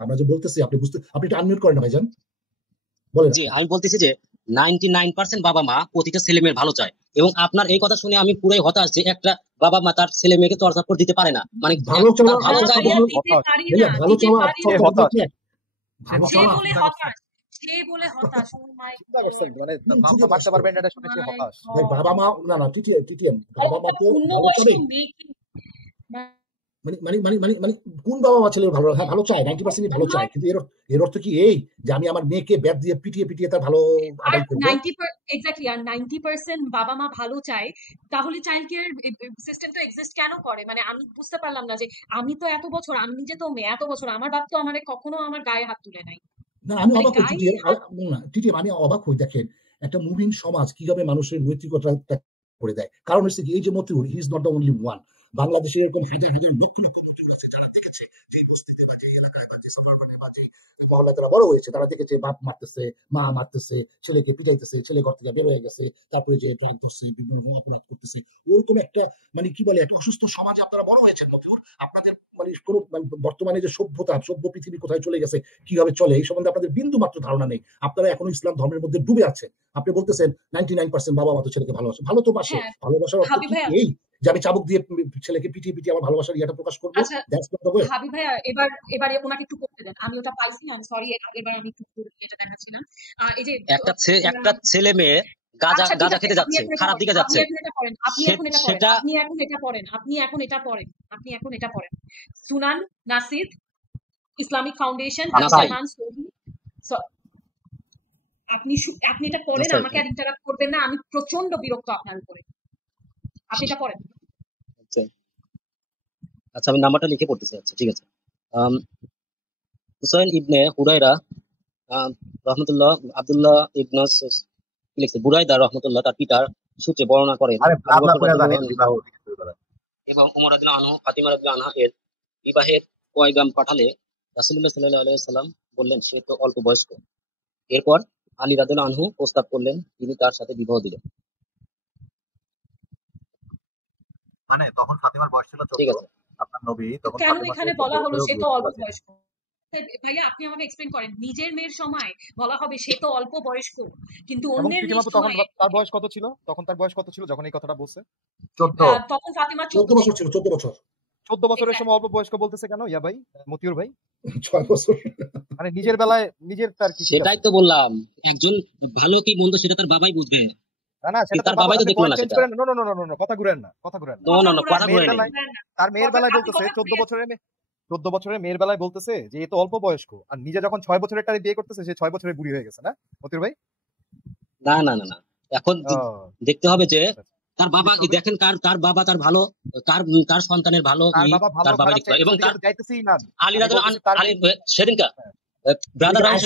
আমরা যে বলতেছি আপনি বুঝতে, আপনি এটা আনমিউট করেন না ভাইজান, বলেন জি আপনি। আমি বলতেছি যে 99% বাবা মা প্রতিটা ছেলে মেয়ের ভালো চায়, এবং আপনার এই কথা শুনে আমি পুরাই হতাশ যে একটা বাবা মা তার ছেলে মেয়েকে চর্চা করে দিতে পারে না, মানে ভালো চাওয়া তার ভালো না চায় ভাইয়া, বলে। দিতে পারি ভাইয়া, না, ভালো দিতে চাওয়া পারি সে না। হতাশ, সে ভালো সে চাওয়া বলে চিন্তা করছেন, হতাশ, সে বলে হতাশ। ও মাই চিন্তা করছেন, গড, মানে কোন যুগে বাস মানতে করে? পারবেন না এটা শুনে সে মাই হতাশ। ভাই গড। বাবা মা, না না টিটিএম, বাবা মা তো ভালো পূর্ণবয়স্ক চাবে। মেয়েকে মানে মানে মানে মানে মানে কোন বাবা মা ছেলের ভালো, হ্যাঁ ভালো চায়, 90% ভালো চায়, কিন্তু এর অর্থ কি এই যে আমি আমার মেয়েকে ব্যাট দিয়ে পিটিয়ে পিটিয়ে তার ভালো আর আদায় করবো? 90% আর 90% বাবা মা ভালো চায়, তাহলে চাইল্ড কেয়ার সিস্টেম তো এক্সিস্ট কেন করে? মানে আমি বুঝতে পারলাম না যে আমি তো এত বছর, আমি নিজে তো মেয়ে, এত বছর আমার বাপ তো আমারে কখনো আমার গায়ে হাত তুলে নাই। না, আমি মানে অবাক হই গায়ে হাত টিটিএম, আমি অবাক হই। দেখেন, একটা মুভিং সমাজ কিভাবে মানুষের নৈতিকতা ত্যাগ করে দেয়। কারণ হচ্ছে কি, এই যে Motiur, he is not the only one. বাংলাদেশে এরকম হাজার হাজার লক্ষ লক্ষ মতিউর আছে যারা দেখেছে যে বস্তিতে বা যে এলাকায় বা যে সুপারমার্কেটে বা যে মহল্লায় তারা বড় হয়েছে, তারা দেখেছে বাপ মারতেছে, মা মারতেছে, ছেলেকে পিটাইতেছে, ছেলে ঘর থেকে বের হয়ে গেছে, তারপরে যে ড্রাগ ধরছে, বিভিন্ন অপরাধ করতেছে। ওরকম একটা মানে কি বলে, একটা অসুস্থ সমাজে আপনারা বড় হয়েছেন মতিউর। আপনাদের মানে কোনো বর্তমানে যে সভ্য পৃথিবী কোথায় চলে গেছে, কিভাবে চলে, এই সম্বন্ধে আপনাদের বিন্দু মাত্র ধারণা নেই। আপনারা এখনো ইসলাম ধর্মের মধ্যে ডুবে আছেন। আপনি বলতেছেন 99% বাবা মা তো ছেলেকে ভালোবাসে। ভালো তো বাসে। হ্যাঁ ভালোবাসার অর্থ হাবিব কি ভাইয়া, এই যে আমি চাবুক দিয়ে ছেলেকে পিটিয়ে পিটিয়ে আমার ভালোবাসার ইয়েটা প্রকাশ করবো? আচ্ছা that's not the way. Habib ভাইয়া, এবার এবার ওনাকে একটু করতে দেন। আমি ওটা পাইছি, আমি সরি, এবার আমি একটু এটা দেখাচ্ছিলাম। এই যে একটা ছেলে মেয়ে গাঁজা আচ্ছা ঠিক গাঁজা আছে, খেতে আপনি যাচ্ছে, এখন এটা খারাপ করেন, দিকে আপনি যাচ্ছে, এখন এটা করেন, আপনি এখন এটা করেন, সেটা আপনি এখন এটা পড়েন, আপনি এখন এটা পড়েন, আপনি এখন এটা পড়েন। সুনান নাসিদ, ইসলামিক ফাউন্ডেশন, আনাসাই। হাফিজ রেহান সোহি। আপনি এটা পড়েন, আনাসাই। আমাকে আর ইন্টারাপ্ট করবেন না। আমি প্রচন্ড বিরক্ত আপনার উপরে। আপনি এটা পড়েন। আচ্ছা আচ্ছা, আমি নাম্বারটা লিখে পড়তেছি। আচ্ছা ঠিক আছে। হুসাইন ইবনে হুরায়রা রহমতুল্লাহ, আব্দুল্লাহ ইবনে কি লিখছে, বুরাইদা রহমতুল্লাহ তার পিতার সূত্রে বর্ণনা করেন আরে আবু ব্লা বকর করে জানি রাদিয়াল্লাহু আনহু বিবাহ থেকে শুরু করা। এবং উমর রাদিয়াল্লাহু আনহু ফাতিমা রাদিয়াল্লাহু আনহা এর বিবাহের পয়গাম পাঠালে রাসূলুল্লাহ সাল্লাল্লাহু আলাইহি ওয়াসাল্লাম বললেন সে তো অল্প বয়স্ক। এরপর আলী রাদিয়াল্লাহু আনহু প্রস্তাব করলেন, তিনি তার সাথে বিবাহ দিলেন। মানে তখন ফাতিমার বয়স ছিল ঠিক 14, আছে। আপনার নবী তখন কেন ফাতিমাকে এখানে বলা হলো করেও সে তো বিয়ে অল্প করেছেন। বয়স্ক? ভাইয়া আপনি আমাকে এক্সপ্লেন করেন, নিজের মেয়ের সময় বলা হবে সে তো অল্প বয়স্ক, কিন্তু এবং অন্যের মেয়ের তখন সময় তার বয়স কত ছিল? তখন তার বয়স কত ছিল যখন এই কথাটা বলছে? 14। তখন ফাতিমার 14 14 বছর ছিল, 14 বছর। 14 বছরের সময় অল্প বয়স্ক বলতেছে কেন ইয়া ভাই, মতিউর ভাই? 6 বছর। মানে নিজের বেলায় নিজের তার কি ঠিক সেটাই আছে? তো বললাম, একজন ভালো কি মন্দ সেটা তার বাবাই বুঝবে, না সেটা তার বাবাই তো আপনি দেখলো পয়েন্ট না চেঞ্জ সেটা। করেন। নো, কথা ঘুরেন না। কথা মেয়ের ঘুরে নেই। বেলায়, তার মেয়ের বেলায় আপনি বলতেছে কথা 14 বছরের 14 বছরের মেয়ের বেলায় বলতেছে যে এ তো অল্প বয়স্ক, আর নিজে যখন 6 বছরের টারে বিয়ে করতেছে সে 6 বছরের বুড়ি হয়ে গেছে না মতিউর ভাই? না না না না, এখন দেখতে হবে যে তার বাবা, দেখতে হবে। দেখেন তার বাবা তার ভালো, তার সন্তানের ভালো তার বাবা ভালো তার বাবা খারাপ দেখতে হবে। এবং তার চাইতেছেই না। আলী আমি রাদিয়াল্লাহু বলতেছি তার আলী মেয়ে, সেদিনকা হ্যাঁ, ব্রাদার রাহুল আসলে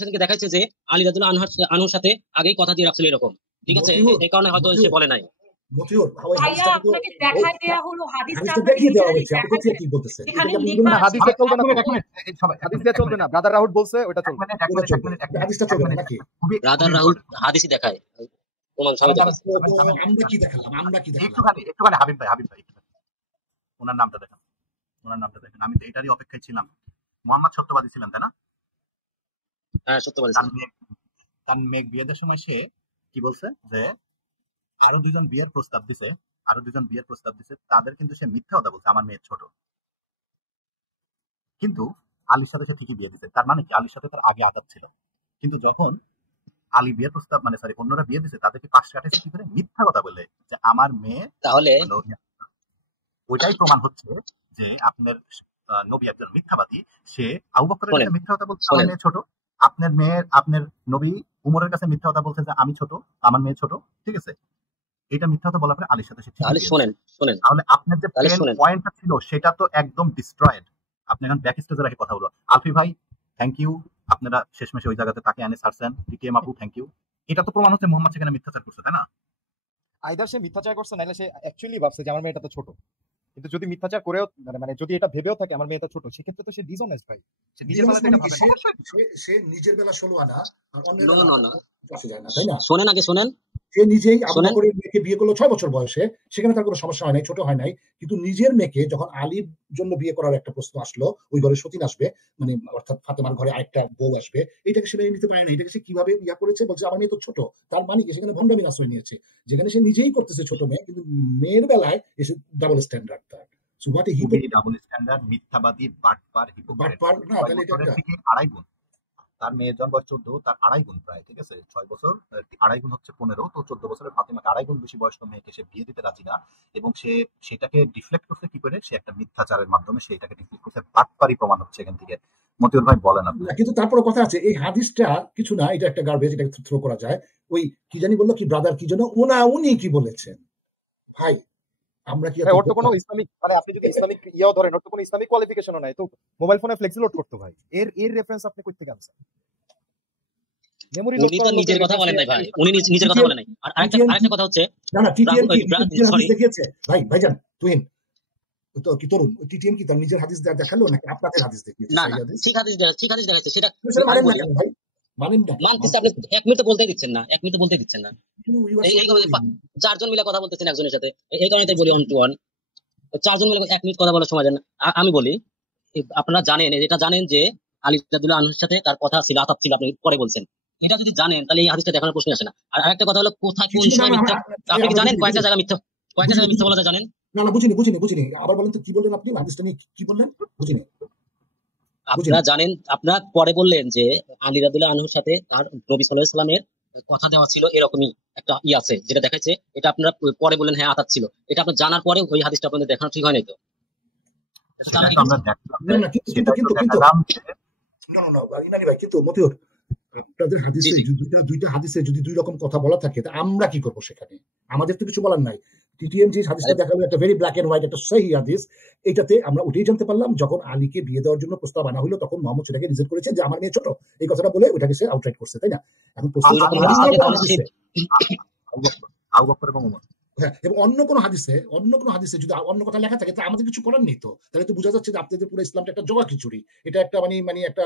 সেদিনকে দেখাইছে যে আলী রাদিয়াল্লাহু আনহুর সাথে আগেই কথা দিয়ে রাখছিল এরকম, ঠিক আছে, এই কারণে হয়তো সে বলে নাই। মতিউর, ওই ভাইয়া হাদিসটা কিন্তু আপনাকে দেখাই দেয়া হলো, হাদিসটা হাদিসটা আপনাকে দেখিয়ে দেওয়া লিটারালি হয়েছে। আপনি দেখাই কোথায় কি বলতেছেন? যেখানে এটা কি আপনি লেখা না আছে হাদিস দিয়ে চলবে না তো, এক মিনিট, সবাই হাদিস দিয়ে চলবে না। ব্রাদার রাহুল বলছে ওটা চলবে। ওটা চলবে, হাদিসটা চলবে না নাকি? ব্রাদার রাহুল হাদিসই দেখায়, প্রমাণ সবই দেখাচ্ছে। তো আমরা কি দেখালাম? একটুখানি হাবিব ভাই একটুখানি। ওনার নামটা দেখেন, আমি তো এটারই অপেক্ষায় ছিলাম। মোহাম্মদ সত্যবাদী ছিলেন তাই না? হ্যাঁ সত্য বলেছে। তার মেঘ বিয়েদের সময় সে কি বলছে যে আরো দুজন বিয়ের প্রস্তাব দিছে, তাদের কিন্তু সে মিথ্যা কথা বলছে, আমার মেয়ে ছোট। কিন্তু আলীর সাথে সে ঠিকই বিয়ে দিছে, তার মানে কি আলীর সাথে তার আগে আঘাত ছিল, কিন্তু যখন আলী বিয়ের প্রস্তাব মানে সরি অন্যরা বিয়ে দিছে তাদেরকে পাশ কাটাইছে কি করে, মিথ্যা কথা বলে যে আমার মেয়ে তাহলে হলো ওইটাই প্রমাণ হচ্ছে যে আপনার নবী একজন মিথ্যাবাদী। সে আবু বকরের শোনেন কাছে মিথ্যা কথা বলছে আমার শোনেন মেয়ে ছোট, আপনার নবী উমরের কাছে মিথ্যা কথা বলছে যে আমি ছোট, আমার মেয়ে ছোট, ঠিক আছে। এটা মিথ্যা কথা বলার পরে আলীর সাথে সে ঠিকই তাহলে বিয়ে শোনেন দিছে। শোনেন তাহলে আপনার যে তাহলে প্লেন শোনেন পয়েন্টটা ছিল সেটা তো একদম ডিস্ট্রয়েড। আপনি এখন ব্যাক স্টেজে রেখে কথা বলো। আলফি ভাই থ্যাংক ইউ, আপনারা শেষমেশে ওই জায়গাতে তাকে এনে ছাড়ছেন। টিটিএম আপু থ্যাংক ইউ। এটা তো প্রমাণ হচ্ছে মোহাম্মদ সেখানে মিথ্যাচার করছে, তাই না? আইদার সে মিথ্যাচার করছে, নাহলে সে অ্যাকচুয়ালি ভাবছে যে আমার মেয়েটা তো ছোট। কিন্তু যদি মিথ্যাচার করেও মানে যদি এটা ভেবেও থাকে আমার মেয়েটা ছোট, সেক্ষেত্রে তো সে ডিসঅনেস্ট ভাই। সে নিজের বেলা থেকে ভাবে না। সে নিজের বেলা 16 আনা আর অন্যের না বেলা না না আসে যায় না, তাই না? শোনেন আগে শোনেন সে নিজেই আবু শোনেন বকরের মেয়েকে বিয়ে করলো 6 বছর বয়সে, সেখানে তার কোনো সমস্যা হয় নাই, ছোট হয় নাই। কিন্তু নিজের মেয়েকে যখন আলীর জন্য বিয়ে করার একটা প্রশ্ন আসলো, ওই ঘরে সতীন আসবে, মানে অর্থাৎ ফাতেমার ঘরে আরেকটা বউ আসবে, এটাকে সে মেনে নিতে পারে না। এটাকে সে কিভাবে ইয়া করেছে, বলছে আমার মেয়ে তো ছোট। তার মানে কি সেখানে ভণ্ডামির আশ্রয় নিয়েছে, যেখানে সে নিজেই করতেছে ছোট মেয়ে, কিন্তু মেয়ের বেলায় এসে ডাবল স্ট্যান্ডার্ড তার। সো হোয়াট এ খুবই হিপোক্রিট। ডাবল স্ট্যান্ডার্ড, মিথ্যাবাদী, বাটপার, হিপোক্রেট। বাটপার না, 6 তাহলে এটা বছরের একটা থেকে 2.5 গুণ। তার মেয়ের জন্ম বয়স 14, তার 2.5 গুণ প্রায়, ঠিক আছে। 6 বছর 2.5 গুণ হচ্ছে 15, তো 14 বছরের ফাতেমাকে 2.5 গুণ বেশি বয়স্ক মেয়েকে সে বিয়ে দিতে রাজি না। এবং সে সেটাকে ডিফ্লেক্ট করছে কি করে, সে একটা মিথ্যাচারের মাধ্যমে সে এটাকে ডিফ্লেক্ট করছে। বাটপারি প্রমাণ হচ্ছে এখান থেকে। মতিউর ভাই বলেন আপনি। না, কিন্তু তারপরে কথা আছে, এই হাদিসটা কিছু না, এটা একটা গার্বেজ, এটা থ্রো করা যায়। ওই কি জানি বললো, কি ব্রাদার কি জন্য উনি কি বলেছেন ভাই, আমরা কি ভাই ওর তো কোনো ইসলামিক, মানে আপনি যদি ইসলামিক ইয়াও ধরেন, ওর তো কোনো ইসলামিক কোয়ালিফিকেশনও নাই, তো মোবাইল ফোনে ফ্লেক্সি লোড করতো ভাই। এর রেফারেন্স আপনি কই থেকে আনছেন? মেমরি লোড উনি তো করার নিজের কথা বলেন নাই ভাই, উনি নিজের কথা বলেন নাই। আর আরেকটা কথা হচ্ছে না না, টিটিএম কি নিজের সরি হাদিস দেখিয়েছে ভাইজান তুহিন, তো কি তরুণ টিটিএম কি তার নিজের হাদিস দেখালো নাকি আপনাদের হাদিস দেখিয়েছে? না সেই না হাদিস ঠিক হাদিস দেখাচ্ছে সেটা সেটা আমি মানেন না বলি কেন ভাই? মানেন না মানতেছে, আপনি 1 মিনিট বলতে দিচ্ছেন না, 1 মিনিট বলতে দিচ্ছেন না। You are so এই boring. 4 জন মিলে কথা বলতেছেন একজনের সাথে, এই কারণে তাই বলি অন টু ওয়ান। 4 জন মিলে 1 মিনিট কথা বলার সময় দেন না। আমি বলি আপনারা জানেন, এটা জানেন যে আলী রাদিয়াল্লাহু আনহুর সাথে তার কথা ছিল, আতাত ছিল, আপনি পরে বলছেন। এটা যদি জানেন তাহলে এই হাদিসটা দেখানোর প্রশ্ন আসে না। আর আরেকটা কথা হলো কোথায় কোন কিছু না সময় না, মিথ্যা, আপনি কি জানেন কয়েকটা জায়গা মিথ্যা বুঝিনি বলা যায় জানেন? না না, বুঝিনি আবার বলেন তো, কি বললেন আপনি হাদিসটা নিয়ে, কি বললেন বুঝিনি? আপনারা জানেন, আপনারা পরে বললেন যে আলী রাদিয়াল্লাহু আনহুর সাথে তার নবী সাল্লাল্লাহু আলাইহি সাল্লামের কথা দেওয়া ছিল, এরকমই একটা আছে যেটা দেখাচ্ছে। এটা আপনারা পরে বললেন হ্যাঁ আতাত ছিল। এটা আপনার জানার পরে ওই হাদিসটা আপনাদের দেখানো ঠিক হয় নাই তো? এটা সেটা তারা কি তো আমরা করছে? দেখলাম, না না, কিন্তু সেটাই তো কিন্তু দেখালাম যে না না না ইনানি ভাই, কিন্তু মতিউর, আপনাদের জি হাদিসে জি দুইটা হাদিসে যদি দুই রকম কথা বলা থাকে, তা আমরা কি করবো সেখানে? আমাদের তো কিছু বলার নাই। টিটিএম যে হাদিসটা দেখালো একটা ভেরি ব্ল্যাক এন্ড হোয়াইট, একটা সহি হাদিস, এটাতে আমরা ওটাই জানতে পারলাম, যখন আলীকে বিয়ে দেওয়ার জন্য প্রস্তাব আনা হলো তখন মোহাম্মদ সেটাকে রিজেক্ট করেছে যে আমার মেয়ে ছোট, এই কথাটা বলে ওইটাকে সে আউটরাইট করছে, তাই না? এখন প্রশ্ন ওই রকম হচ্ছে, হাদিস অন্য থেকে কোনো তাহলে সে হাদিসে, আবু বকর এবং উমর। হ্যাঁ, এবং অন্য কোনো হাদিসে যদি অন্য কথা লেখা থাকে, তা আমাদের কিছু করার নেই তো। তাহলে তো বোঝা যাচ্ছে যে আপনাদের পুরো ইসলামটা একটা জগা খিচুড়ি, এটা একটা একটা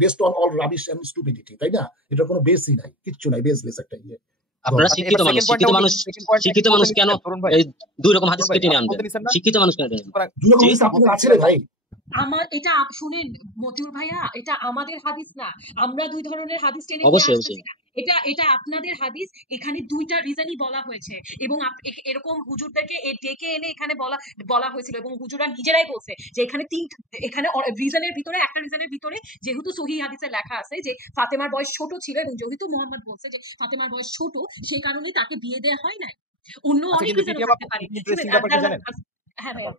based on all rubbish and stupidity, তাই না? এটার কোনো বেসই নাই, কিচ্ছু নাই, বেসলেস একটা ইয়ে। আপনারা আচ্ছা, শিক্ষিত এবার মানুষ, সেকেন্ড পয়েন্টটা শিক্ষিত মানুষ কেন তরুণ ভাই, এই দুই রকম হাদিস তরুণ ভাই কেটে নিয়ে আপনি আনবেন? বলতে নিছেন না? শিক্ষিত মানুষ কেন আনবেন? দুই রকম জি হাদিস আপনাদের আছে রে ভাই। আমার এটা শুনেন মতিউর ভাইয়া, এটা আমাদের হাদিস না, আমরা দুই ধরনের হাদিস টেনে নিয়ে অবশ্যই আসতেছি না। এটা আপনাদের হাদিস, এখানে দুইটা রিজনই বলা হয়েছে, এবং এরকম হুজুরদেরকে ডেকে এনে এখানে বলা হয়েছিল, এবং হুজুররা নিজেরাই বলছে যে এখানে রিজনের ভিতরে, একটা রিজনের ভিতরে যেহেতু সহিহ হাদিসে লেখা আছে যে ফাতেমার বয়স ছোট ছিল, এবং যেহেতু মোহাম্মদ বলছে যে ফাতেমার বয়স ছোট, সেই কারণে তাকে বিয়ে দেওয়া হয় নাই। অন্য আচ্ছা, অনেক কিন্তু রিজনও টিটিএম থাকতে আপু পারে। ইন্টারেস্টিং ব্যাপার কি জানেন? হ্যাঁ ভাইয়া,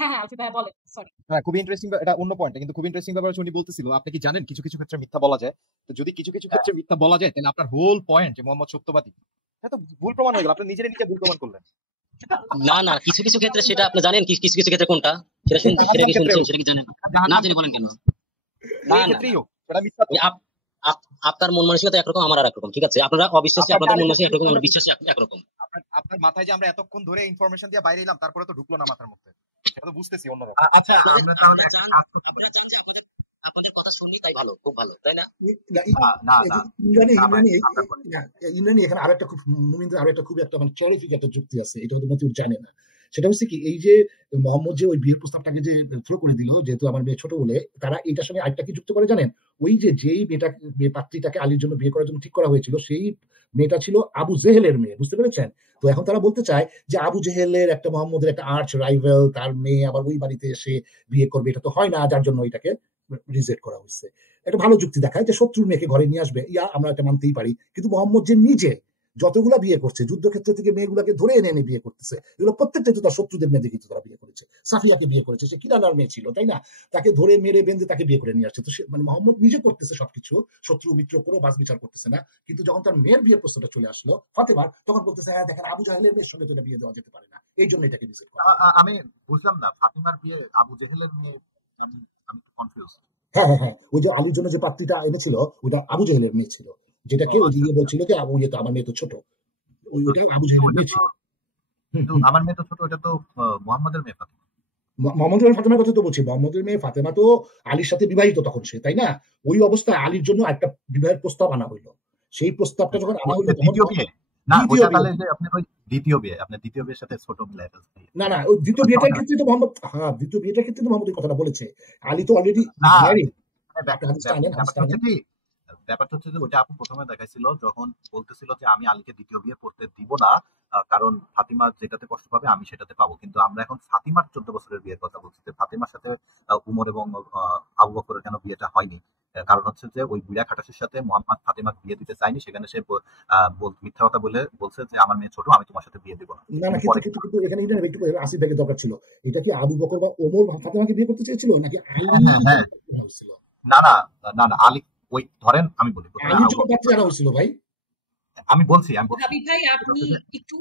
হ্যাঁ আলফি ভাইয়া বলেন, সরি। হ্যাঁ, খুবই ইন্টারেস্টিং, এটা অন্য পয়েন্ট, কিন্তু খুবই ইন্টারেস্টিং ব্যাপার হচ্ছে উনি বলতেছিল আপনি কি জানেন কিছু কিছু ক্ষেত্রে মিথ্যা বলা যায়। তো যদি কিছু কিছু ক্ষেত্রে মিথ্যা বলা যায়, তাহলে আপনার হোল পয়েন্ট যে মোহাম্মদ সত্যবাদী, এটা তো ভুল প্রমাণ হয়ে গেল। আপনি নিজে ভুল প্রমাণ করলেন। না না, কিছু কিছু ক্ষেত্রে সেটা আপনি জানেন, কিছু কিছু ক্ষেত্রে কোনটা সেটা সেটা কি শুনছেন, সেটা কি জানেন না? জেনে বলেন কেন? না এই না ক্ষেত্রেই হোক, সেটা মিথ্যা তো। আপনার মন মানসিকতা একরকম, আমার আর একরকম, ঠিক আছে? আপনারা অবিশ্বাসী, আপনাদের মন মানসিকতা একরকম, আমার বিশ্বাসী একরকম। আপনার মাথায় যে আমরা এতক্ষণ ধরে ইনফরমেশন দিয়ে বাইরে এলাম, তারপরে তো ঢুকলো না মাথার মধ্যে, সেটা তো বুঝতেছি অন্যরকম। আচ্ছা, আমরা তাহলে আপনারা চান যে আপনাদের কথা শুনি, তাই ভালো, খুব ভালো, তাই না? ইমরানি এখানে আরেকটা খুব মুমিনদের আরেকটা খুব একটা মানে চরিফিক একটা যুক্তি আছে, এটা হয়তো মতিউর জানে না। সেটা হচ্ছে কি, এই যে মোহাম্মদ যে ওই বিয়ের প্রস্তাবটাকে যে থ্রো করে দিল, যেহেতু আমার মেয়ে ছোট বলে, তারা এটার সঙ্গে আরেকটা কি যুক্ত করে জানেন? ওই যেই মেয়ে পাত্রীটাকে আলীর জন্য বিয়ে করার জন্য ঠিক করা হয়েছিল, সেই মেয়েটা ছিল আবু জেহেলের মেয়ে, বুঝতে পেরেছেন? তো এখন তারা বলতে চায় যে আবু জেহেলের একটা মোহাম্মদের একটা আর্চ রাইভেল, তার মেয়ে আবার ওই বাড়িতে এসে বিয়ে করবে, এটা তো হয় না, যার জন্য এটাকে রিজেক্ট করা হয়েছে। একটা ভালো যুক্তি দেখায় যে শত্রুর মেয়েকে ঘরে নিয়ে আসবে, আমরা এটা মানতেই পারি। কিন্তু মোহাম্মদ যে নিজে যতগুলা বিয়ে করছে, যুদ্ধক্ষেত্র থেকে মেয়েগুলাকে ধরে এনে এনে বিয়ে করতেছে, এগুলো প্রত্যেকটাই তো তার শত্রুদের মেয়েদের কিন্তু তারা বিয়ে করেছে। সাফিয়াকে বিয়ে করেছে, সে কিরানার মেয়ে ছিল, তাই না? তাকে ধরে মেরে বেঁধে তাকে বিয়ে করে নিয়ে আসছে। তো মানে মোহাম্মদ নিজে করতেছে সবকিছু, শত্রু মিত্র করেও বাস বিচার করতেছে না। কিন্তু যখন তার মেয়ের বিয়ের প্রশ্নটা চলে আসলো ফাতেমার, তখন বলতেছে হ্যাঁ দেখেন আবু জাহেলের মেয়ের সঙ্গে তো এটা বিয়ে দেওয়া যেতে পারে না, এই জন্য এটাকে রিজেক্ট করা। আমি বুঝলাম না ফাতিমার বিয়ে আবু জেহেলের মেয়ে, আমি কনফিউজ। হ্যাঁ হ্যাঁ হ্যাঁ, ওই যে আলীর জন্য যে পাত্রীটা এনেছিল ওটা আবু জাহেলের মেয়ে ছিল, যেটাকে ওই দিয়ে বলছিল যে আবু ইয়ে তো আমার মেয়ে তো ছোট, ওইটা আবু জাহেলের মেয়ে ছিল। কিন্তু আমার মেয়ে তো ছোট, ওটা তো মোহাম্মদের মেয়ে ফাতিমা। মোহাম্মদের ফাতেমার কথা তো বলছি, মোহাম্মদের মেয়ে ফাতেমা তো আলীর সাথে বিবাহিত তখন সে, তাই না? ওই অবস্থায় আলীর জন্য একটা বিবাহের প্রস্তাব আনা হইলো। সেই প্রস্তাবটা যখন আনা হইলো দ্বিতীয় বিয়ে না, ওটা তাহলে যে আপনি ওই দ্বিতীয় বিয়ে, আপনি দ্তীয় বিয়ের সাথে ছোট মিলাই ফেলছেন। না না, ওই দ্বিতীয় বিয়েটার ক্ষেত্রে তো মোহাম্মদ, হ্যাঁ দ্বিতীয় বিয়েটার ক্ষেত্রে তো মোহাম্মদ এই কথাটা বলেছে। আলী তো অলরেডি ম্যারিড। ব্যাপারটা হচ্ছে যে ওটা আপু প্রথমে দেখাইছিল যখন বলতেছিল যে আমি আলীকে দ্বিতীয় বিয়ে করতে দিব না, কারণ ফাতিমা যেটাতে কষ্ট পাবে আমি সেটাতে পাবো। কিন্তু আমরা এখন ফাতিমার 14 বছরের বিয়ের কথা বলছি, যে ফাতিমার সাথে উমর এবং আবু বকরের কেন বিয়েটা হয়নি, কারণ হচ্ছে যে ওই বুড়া খাটাসের সাথে মোহাম্মদ ফাতিমাকে বিয়ে দিতে চায়নি, সেখানে সে মিথ্যা কথা বলছে যে আমার মেয়ে ছোট, আমি তোমার সাথে বিয়ে দিব না। না না, কিন্তু এখানে একটু আসিফ ভাইয়ের দরকার ছিল। এটা কি আবু বকর বা ওমর ফাতিমাকে বিয়ে করতে চেয়েছিল নাকি আলী? না না না না, আলী ওই ধরেন আমি বলি, ভাই আমি বলছি ভাই আপনি একটু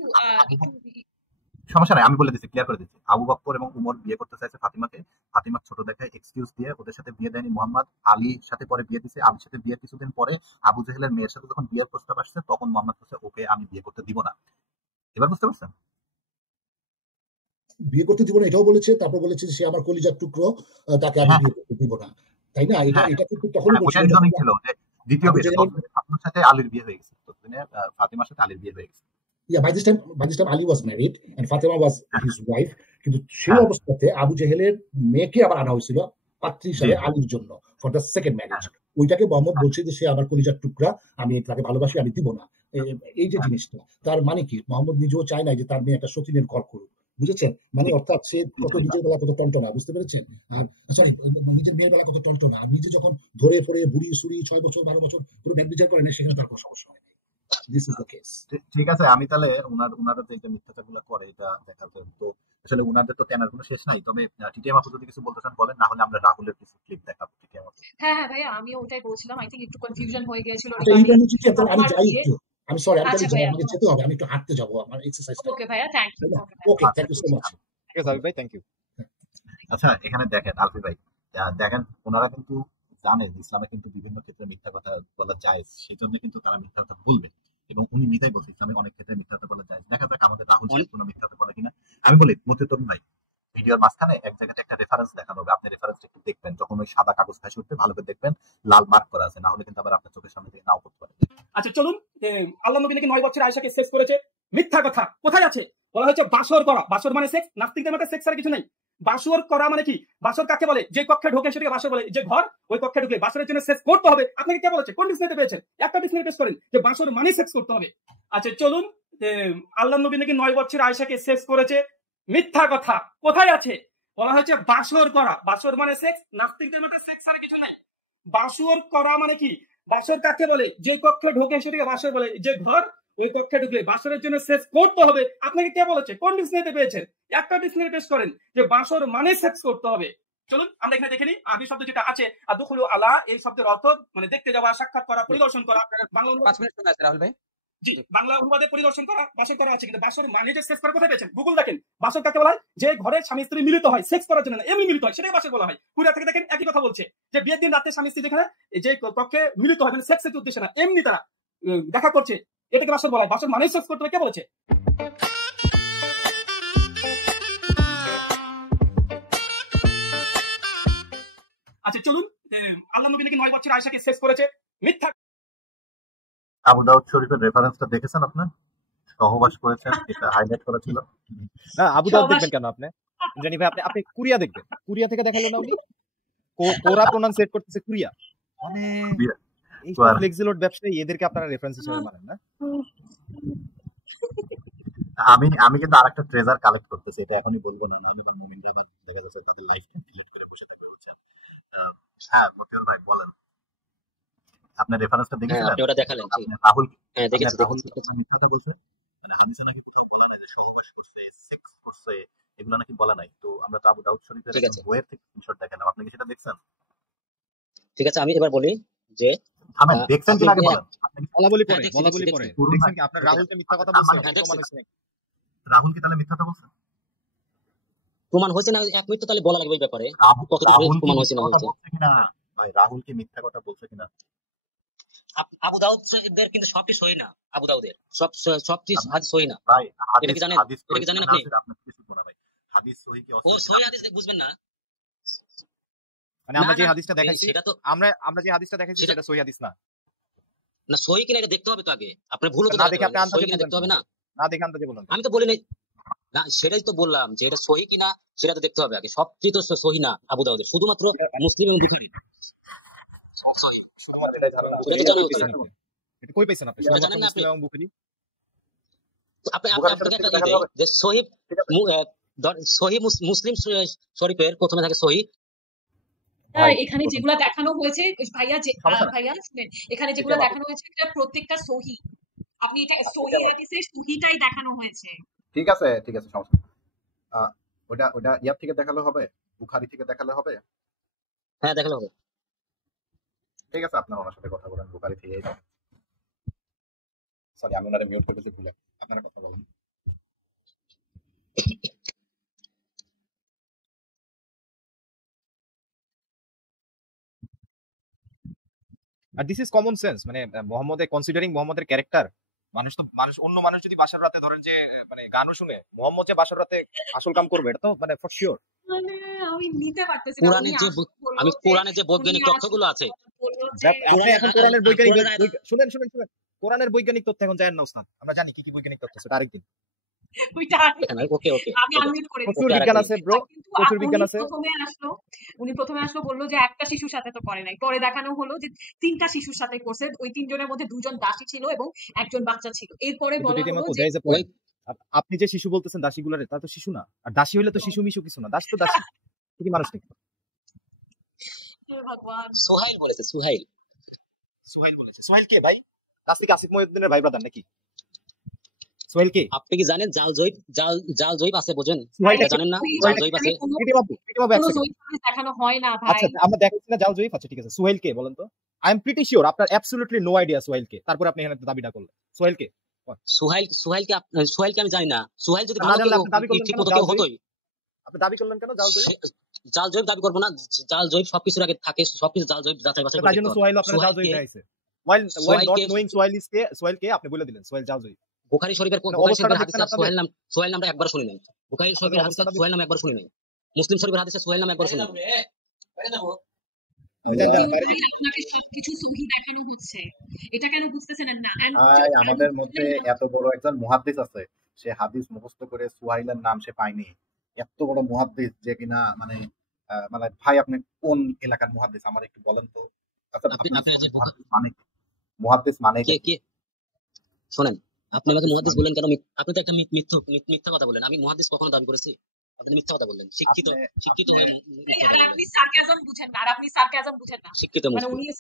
সমস্যা নাই, আমি বলে দিচ্ছি, ক্লিয়ার করে দিচ্ছি। আবু বকর এবং উমর বিয়ে করতে চাইছে ফাতিমাকে, ফাতিমা ছোট দেখায় এক্সকিউজ দিয়ে ওদের সাথে বিয়ে দেয়নি। মোহাম্মদ আলীর সাথে পরে বিয়ে দিছে, আলীর সাথে বিয়ের কিছুদিন পরে আবু জাহেলের মেয়ের সাথে যখন বিয়ের প্রস্তাব আসছে তখন মোহাম্মদ বলছে ওকে আমি বিয়ে করতে দিব না। এবার বুঝতে পারছেন? বিয়ে করতে দিব না এটাও বলেছে, তারপর বলেছে সে আমার কলিজার টুকরো, তাকে আমি বিয়ে করতে দিব না, তাই না? এটা কিন্তু তখন ছিল যে দ্বিতীয় বিয়ে ফাতিমার সাথে আলীর বিয়ে হয়ে গেছে, ফাতিমার সাথে আলীর বিয়ে হয়ে গেছে। by this time Ali was married and Fatima was his wife, কিন্তু সেই অবস্থাতে আবু জেহেলের মেয়েকে আবার আনা হয়েছিল পাত্রী হিসেবে আলীর জন্য ফর দ্য সেকেন্ড ম্যারেজ। ওইটাকে মোহাম্মদ বলছে যে সে আমার কলিজার টুকরা, আমি তাকে ভালোবাসি, আমি দিব না। এই যে জিনিসটা তার মানে কি, মোহাম্মদ নিজেও চায় না যে তার মেয়ে একটা সতীনের ঘর করুক, বুঝেছেন? মানে অর্থাৎ সে কত নিজের বেলা কত টন্টনা, বুঝতে পেরেছেন? আর সরি, নিজের মেয়ের বেলা কত টন্টনা, আর নিজে যখন ধরে ফরে বুড়ি সুড়ি 6 বছর 12 বছর পুরো ব্যাগ বিচার করে না, সেখানে তার কোনো সমস্যা হয় না। This is the case. ঠিক আছে, আমি তাহলে ওনারা যে মিথ্যাচারগুলো করে এটা দেখাতে, তো আসলে ওনাদের তো তেনার কোনো শেষ নাই। তবে টিটিএম আপু যদি কিছু বলতে চান বলেন, না হলে আমরা রাহুলের কিছু ক্লিপ দেখাবো। টিটিএম আপু। হ্যাঁ হ্যাঁ ভাইয়া, আমিও ওটাই বলছিলাম, আই থিংক একটু কনফিউশন হয়ে গিয়েছিল। আমি যাই একটু, আমি সরি, আমাকে যেতে হবে, আমি একটু হাঁটতে যাবো, আমার এক্সারসাইজ। ওকে ভাইয়া, thank you. Okay, thank you so much. ঠিক আছে আলফি ভাই, থ্যাংক ইউ। আচ্ছা, এখানে দেখেন আলফি ভাই, দেখেন ওনারা কিন্তু জানেন ইসলামে কিন্তু বিভিন্ন ক্ষেত্রে মিথ্যা কথা বলা যায়, সেই জন্য কিন্তু তারা মিথ্যা কথা বলবে, এবং উনি নিজেই বলছে ইসলামে অনেক ক্ষেত্রে মিথ্যা কথা বলা যায়। দেখা যাক আমাদের রাহুল কোনো মিথ্যা কথা বলে কিনা। আমি বলি মতি তরুণ ভাই, ভিডিওর মাঝখানে এক জায়গাতে একটা রেফারেন্স দেখানো হবে, আপনি রেফারেন্সটা একটু দেখবেন, যখন ওই সাদা কাগজ ভাসে উঠবে ভালো করে দেখবেন, লাল মার্ক করা আছে, না হলে কিন্তু আবার আপনার চোখের সামনে থেকে নাও করতে পারে। আচ্ছা চলুন, আল্লাহ নবী নাকি 9 বছর আয়েশাকে সেক্স করেছে, মিথ্যা কথা। কোথায় আছে? বলা হয়েছে বাসর করা। বাসর মানে সেক্স, নাস্তিকদের মতে সেক্স আর কিছু নেই। বাসর করা মানে কি? বাসর কাকে বলে? যে কক্ষে ঢোকে সেটাকে বাসর বলে। যে ঘর, ওই কক্ষে ঢুকলে বাসরের জন্য সেক্স করতে হবে। আপনাকে কে বলেছে? কোন ডিকশনারিতে পেয়েছেন? একটা ডিকশনারি পেশ করেন যে বাসর মানে সেক্স করতে হবে। আচ্ছা চলুন, আল্লাহ নবী নাকি 9 বছর আয়েশাকে সেক্স করেছে, মিথ্যা কথা। কোথায় আছে? বলা হয়েছে বাসর করা। বাসর মানে সেক্স, নাস্তিকদের মতে সেক্স আর কিছু নেই। বাসর করা মানে কি? বাসর কাকে বলে? যে কক্ষে ঢোকে সেটাকে বাসর বলে। যে ঘর, ওই কক্ষে ঢুকলে বাসরের জন্য সেক্স করতে হবে। আপনাকে কে বলেছে? কোন ডিকশনারিতে পেয়েছেন? একটা ডিকশনারি পেশ করেন যে বাসর মানে সেক্স করতে হবে। চলুন আমরা এখানে দেখে নিই আরবি শব্দ যেটা আছে, আদখুলু আলা, এই শব্দের অর্থ মানে দেখতে যাওয়া, সাক্ষাৎ করা, পরিদর্শন করা। বাংলা 5 মিনিট সময় আছে রাহুল ভাই। জি, বাংলা অনুবাদে পরিদর্শন করা, বাসর করা আছে, কিন্তু বাসর মানে যে সেক্স করা কোথায় পেয়েছেন? গুগল দেখেন। বাসর কাকে বলা হয়? যে ঘরে স্বামী স্ত্রী মিলিত হয় সেক্স করার জন্য না, এমনি মিলিত হয়, সেটাকে বাসর বলা হয়। কুরিয়া থেকে দেখেন একই কথা বলছে, যে বিয়ের দিন রাতে স্বামী স্ত্রী যেখানে যে কক্ষে মিলিত হয়, মানে সেক্সের উদ্দেশ্যে না, এমনি তারা দেখা করছে, এটাকে বাসর বলা হয়। বাসর মানে সেক্স করতে হবে, কে বলেছে? আচ্ছা চলুন, আল্লাহ নবী নাকি 9 বছর আয়েশাকে সেক্স করেছে, মিথ্যা। আবু দাউদ শরীফের রেফারেন্সটা দেখেছেন আপনার? সহবাস করেছেন, এটা হাইলাইট করা ছিল। না, আবু দাউদ দেখবেন কেন আপনি? জানি ভাই, আপনি কুরিয়া দেখবেন। কুরিয়া থেকে দেখালেন না উনি? কোরা প্রোনাউন্স সেট করতেছে কুরিয়া, মানে এই তো আর ফ্লেক্সিলোড ব্যবসায়ী এদেরকে আপনারা রেফারেন্স হিসেবে মানেন না? আমি কিন্তু আরেকটা ট্রেজার কালেক্ট করতেছি, এটা এখনই বলবো না, আমি মোমেন্টে দেখা যাচ্ছে তাদের লাইফটা ডিলিট করে বসে থাকবে বুঝছেন। হ্যাঁ মতিউর ভাই বলেন, আপনার রেফারেন্সটা হ্যাঁ দেখেছিলেন? আপনি ওটা দেখালেন, ঠিক। আপনি রাহুল হ্যাঁ আপনার দেখেছি রাহুল দেখেছি। মিথ্যা কথা বলছে, মানে হাদিসে নাকি সেক্স করছে, এগুলো নাকি বলা নাই। তো আমরা তো আবু দাউদ শরীফের ঠিক একদম আছে বইয়ের থেকে স্ক্রিনশট দেখালাম, আপনি কি সেটা দেখছেন? ঠিক আছে, আমি এবার বলি যে থামেন, দেখছেন আপনি কিনা আগে বলেন। আপনি কি বলাবলি হ্যাঁ পরে দেখছি বলাবলি দেখছি পরে দেখছি। তরুণ দেখছেন ভাই, কি আপনার ঠিক আছে রাহুল যে মিথ্যা কথা তার বলছে মানে হ্যাঁ এটা দেখছি। প্রমাণ হয়েছে নাকি? রাহুল কি তাহলে মিথ্যা কথা বলছে? প্রমাণ হয়েছে না 1 মিনিট তো তাহলে বলা লাগবে এই ব্যাপারে, কতটুকু রাহুল কি প্রমাণ হয়েছে মিথ্যা না কথা হয়েছে। বলছে কিনা? ভাই রাহুল কি মিথ্যা কথা বলছে কিনা? আবু দাউদের কিন্তু সবটি সহি না, আবু দাউদের সবটি হাদিস সহি না, ভাই এটা হাদিস কি জানেন? হাদিস এটা কি সহিহ জানেন না আপনি? আছে আপনার কিছু শুনবো না ভাই। হাদিস সহিহ কি ও অসহিহ সহি আপনি হাদিস বুঝবেন না? মানে না আমরা যে না হাদিসটা দেখাইছি সেটা তো আমরা যে হাদিসটা দেখাইছি সেটা সেটা সহি হাদিস না। না, সহি কিনা এটা দেখতে হবে তো আগে, আপনার ভুল তো না দেখাতে দেখে হবে, আপনি সহি আন্দাজে কিনা বলবেন দেখতে হবে কেন? না। না দেখে আন্দাজে বলবেন কেন? আমি তো বলি নাই, না সেটাই তো বললাম যে এটা সহি কিনা সেটা তো দেখতে হবে আগে, সবটি তো সহি না আবু দাউদের, শুধুমাত্র মুসলিম এবং বুখারী সহি, আমার এটাই ধারণা। এটা তো এটা জানা কই উচিত। পাইছেন আপনি? এটা কই পাইছেন আপনি? এটা শুধুমাত্র জানেন না আপনি? মুসলিম এবং বুখারী? তো বুখারী আপনাকে শরীফ একটা থেকে দেখাতে দেই হবে, যে সহি ঠিক আছে সহি মুসলিম শরীফের প্রথমে থাকে সহি। ভাই। এখানে প্রথম যেগুলা দেখানো হয়েছে ভাইয়া সমস্যা নাই, ভাইয়া শুনেন, এখানে ঠিক যেগুলা আছে দেখানো হয়েছে এটা প্রত্যেকটা সহি। আপনি এটা ঠিক সহি আছে হাদিসের সহিটাই দেখানো হয়েছে। ঠিক আছে ঠিক আছে, সমস্যা নাই। ওটা ওটা ইয়ার থেকে দেখালে হবে, বুখারী থেকে দেখালে হবে। হ্যাঁ দেখালে হবে। ঠিক আছে, আপনার ওনার সাথে কথা বলেন বুখারী থেকে। সরি আমি ওনারে মিউট করতেছি ভুলে, আপনারা কথা বলেন। আর দিস ইজ কমন সেন্স, মানে মোহাম্মদের কনসিডারিং মোহাম্মদের ক্যারেক্টার, অন্য মানুষ যদি বাসার রাতে ধরেন যে মানে গানও শুনে, মোহাম্মদ যে বাসার রাতে আসল কাম করবে এটা তো মানে ফর শিওর। মানে আমি নিতে পারতেছি না। কোরআনের উনি যে আসলে বললো আমি যে কোরআনের যে উনি বৈজ্ঞানিক আসলে তথ্যগুলো আছে, বললো যে আপনি এখন কোরআনের বৈজ্ঞানিক কোরআনের শুনেন শুনেন শুনেন কোরআনের বৈজ্ঞানিক তথ্য এখন জানেন না ওস্তাদ, আমরা জানি কি কি বৈজ্ঞানিক তথ্য, সেটা আরেকদিন। ওইটা দেখেন ওকে ওকে আমি আনমিউট করে প্রচুর দিচ্ছি। বিজ্ঞান আছে ব্রো, কিন্তু প্রচুর উনি বিজ্ঞান আছে। প্রথমে আসলো বললো যে একটা শিশুর সাথে তো করে নাই, পরে দেখানো হলো যে 3টা শিশুর সাথে করছে, ওই 3 জনের মধ্যে 2 জন দাসী ছিল এবং একজন বাচ্চা ছিল। এরপরে কিন্তু বলা দিদি হলো মাকু যে there is a point. আপনি যে শিশু বলতেছেন দাসীগুলারে, তারা তো শিশু না, আর দাসী হইলে তো শিশু মিশু কিছু না, দাস তো দাসী, কি মানুষ নাকি? হে ভগবান, সুহাইল বলেছে, সোহেল বলেছে। সোহেল কে ভাই? তাসলিক আসিফ মহিউদ্দিনের ভাই ব্রাদার নাকি? সোহেল কে? আপনি কি জানেন জাল জয়ীব আছে, বোঝেন? সোহেল এটা জানেন না? জাল জয়ীব আছে। পিটি বাবু এক কোনো সেকেন্ড। জয়ী হাদিস দেখানো হয় না ভাই। আচ্ছা আমরা দেখাচ্ছি না জাল জয়ীব, আচ্ছা ঠিক আছে, সোহেল কে বলেন তো? আই এম প্রিটি শিওর আপনার অ্যাবসলিউটলি নো আইডিয়া সোহেল কে, তারপর আপনি এখানে দাবিটা করলেন। সোহেল কে? সুহাইলকে আমি জানি না। সুহাইল যদি না ভালো জানলে কেউ আপনি দাবি করলেন ঠিক কেন মতো জাল কেউ জয়ীব? হতোই। আপনি দাবি করলেন কেন জাল জয়ীব? জাল জয়ীব দাবি করবো না, জাল জয়ীব সবকিছুর আগে থাকে, সবকিছু জাল জয়ীব যাচাই বাছাই করে তাই জন্য দেখতে হবে। সোহেল আপনার জাল জয়ীব দেখাইছে। while not সোহাইলকে knowing সোহেল কে আপনি বলে দিলেন সোহেল জাল জয়ীব। বুখারী শরীফের অবস্থাটা হাদিসে দেখছেন আপনাদের? সোহেল নামটা একবার শুনি নাই। বুখারী শরীফের হাদিসে অবস্থাটা সোহেল নাম একবার শুনি নাই। মুসলিম শরীফের হাদিসে সোহেল নাম একবার শুনি নাই। আপনাকে সবকিছু সহি দেখানো হচ্ছে, এটা কেন বুঝতেছেন না? ভাই আমাদের মধ্যে এত বড় একজন মুহাদ্দিস আছে, সে হাদিস মুখস্থ করে সুহাইলের নাম সে পায়নি। এত বড় মুহাদ্দিস যে কিনা মানে মানে ভাই আপনি কোন এলাকার মুহাদ্দিস আমার একটু বলেন তো। আচ্ছা, মুহাদ্দিস মানে কে কে শোনেন, আপনি আমাকে মুহাদ্দিস বললেন কেন? আপনি তো একটা মিথ্যা কথা বললেন। আমি মুহাদ্দিস কখনো দাবি করেছি? আপনি মিথ্যা কথা বললেন। শিক্ষিত হয়ে মিথ্যা কথা বললেন। আপনি সার্কাজম বুঝেন না, আর আপনি সার্কাজম বুঝেন না। শিক্ষিত মানে মুসলিম।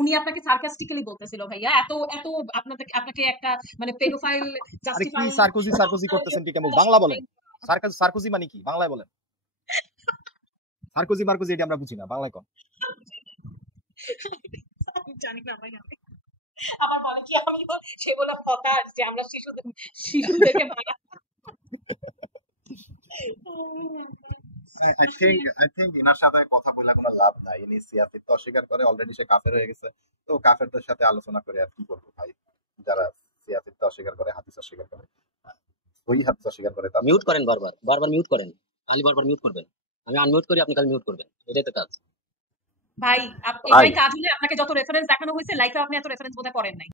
উনি আপনাকে সার্কাস্টিক্যালি বলতেছিল ভাইয়া, এত আপনাকে একটা মানে পেডোফাইল আরে কি জাস্টিফাই সার্কোজি করতেছেন কি কেমন? বাংলা বলেন। সার্কোজি মানে কি? বাংলায় বলেন। সার্কোজি মার্কোজি এটা আমরা বুঝি না, বাংলায় কোন? আমি জানি না ভাই, আমার বলে কি আমি সে বলে হতাশ যে আমরা শিশুদেরকে মারা। I think ইনার সাথে কথা বলে কোনো লাভ নাই। ইনি সিয়াসিত তো অস্বীকার করে, অলরেডি সে কাফের হয়ে গেছে। তো কাফেরদের সাথে আলোচনা করে আর কি করবো ভাই? যারা সিয়াসিত অস্বীকার করে, হাদিস অস্বীকার করে, ওই হাদিস অস্বীকার করে তার মিউট করেন, বারবার মিউট করেন। আলী বারবার মিউট করবেন, আমি আনমিউট করি, আপনি খালি মিউট করবেন, এটাই তো কাজ ভাই। এটাই কাজ হলে আপনাকে যত রেফারেন্স দেখানো হয়েছে লাইফে আপনি এত রেফারেন্স বোধহয় পড়েন নাই।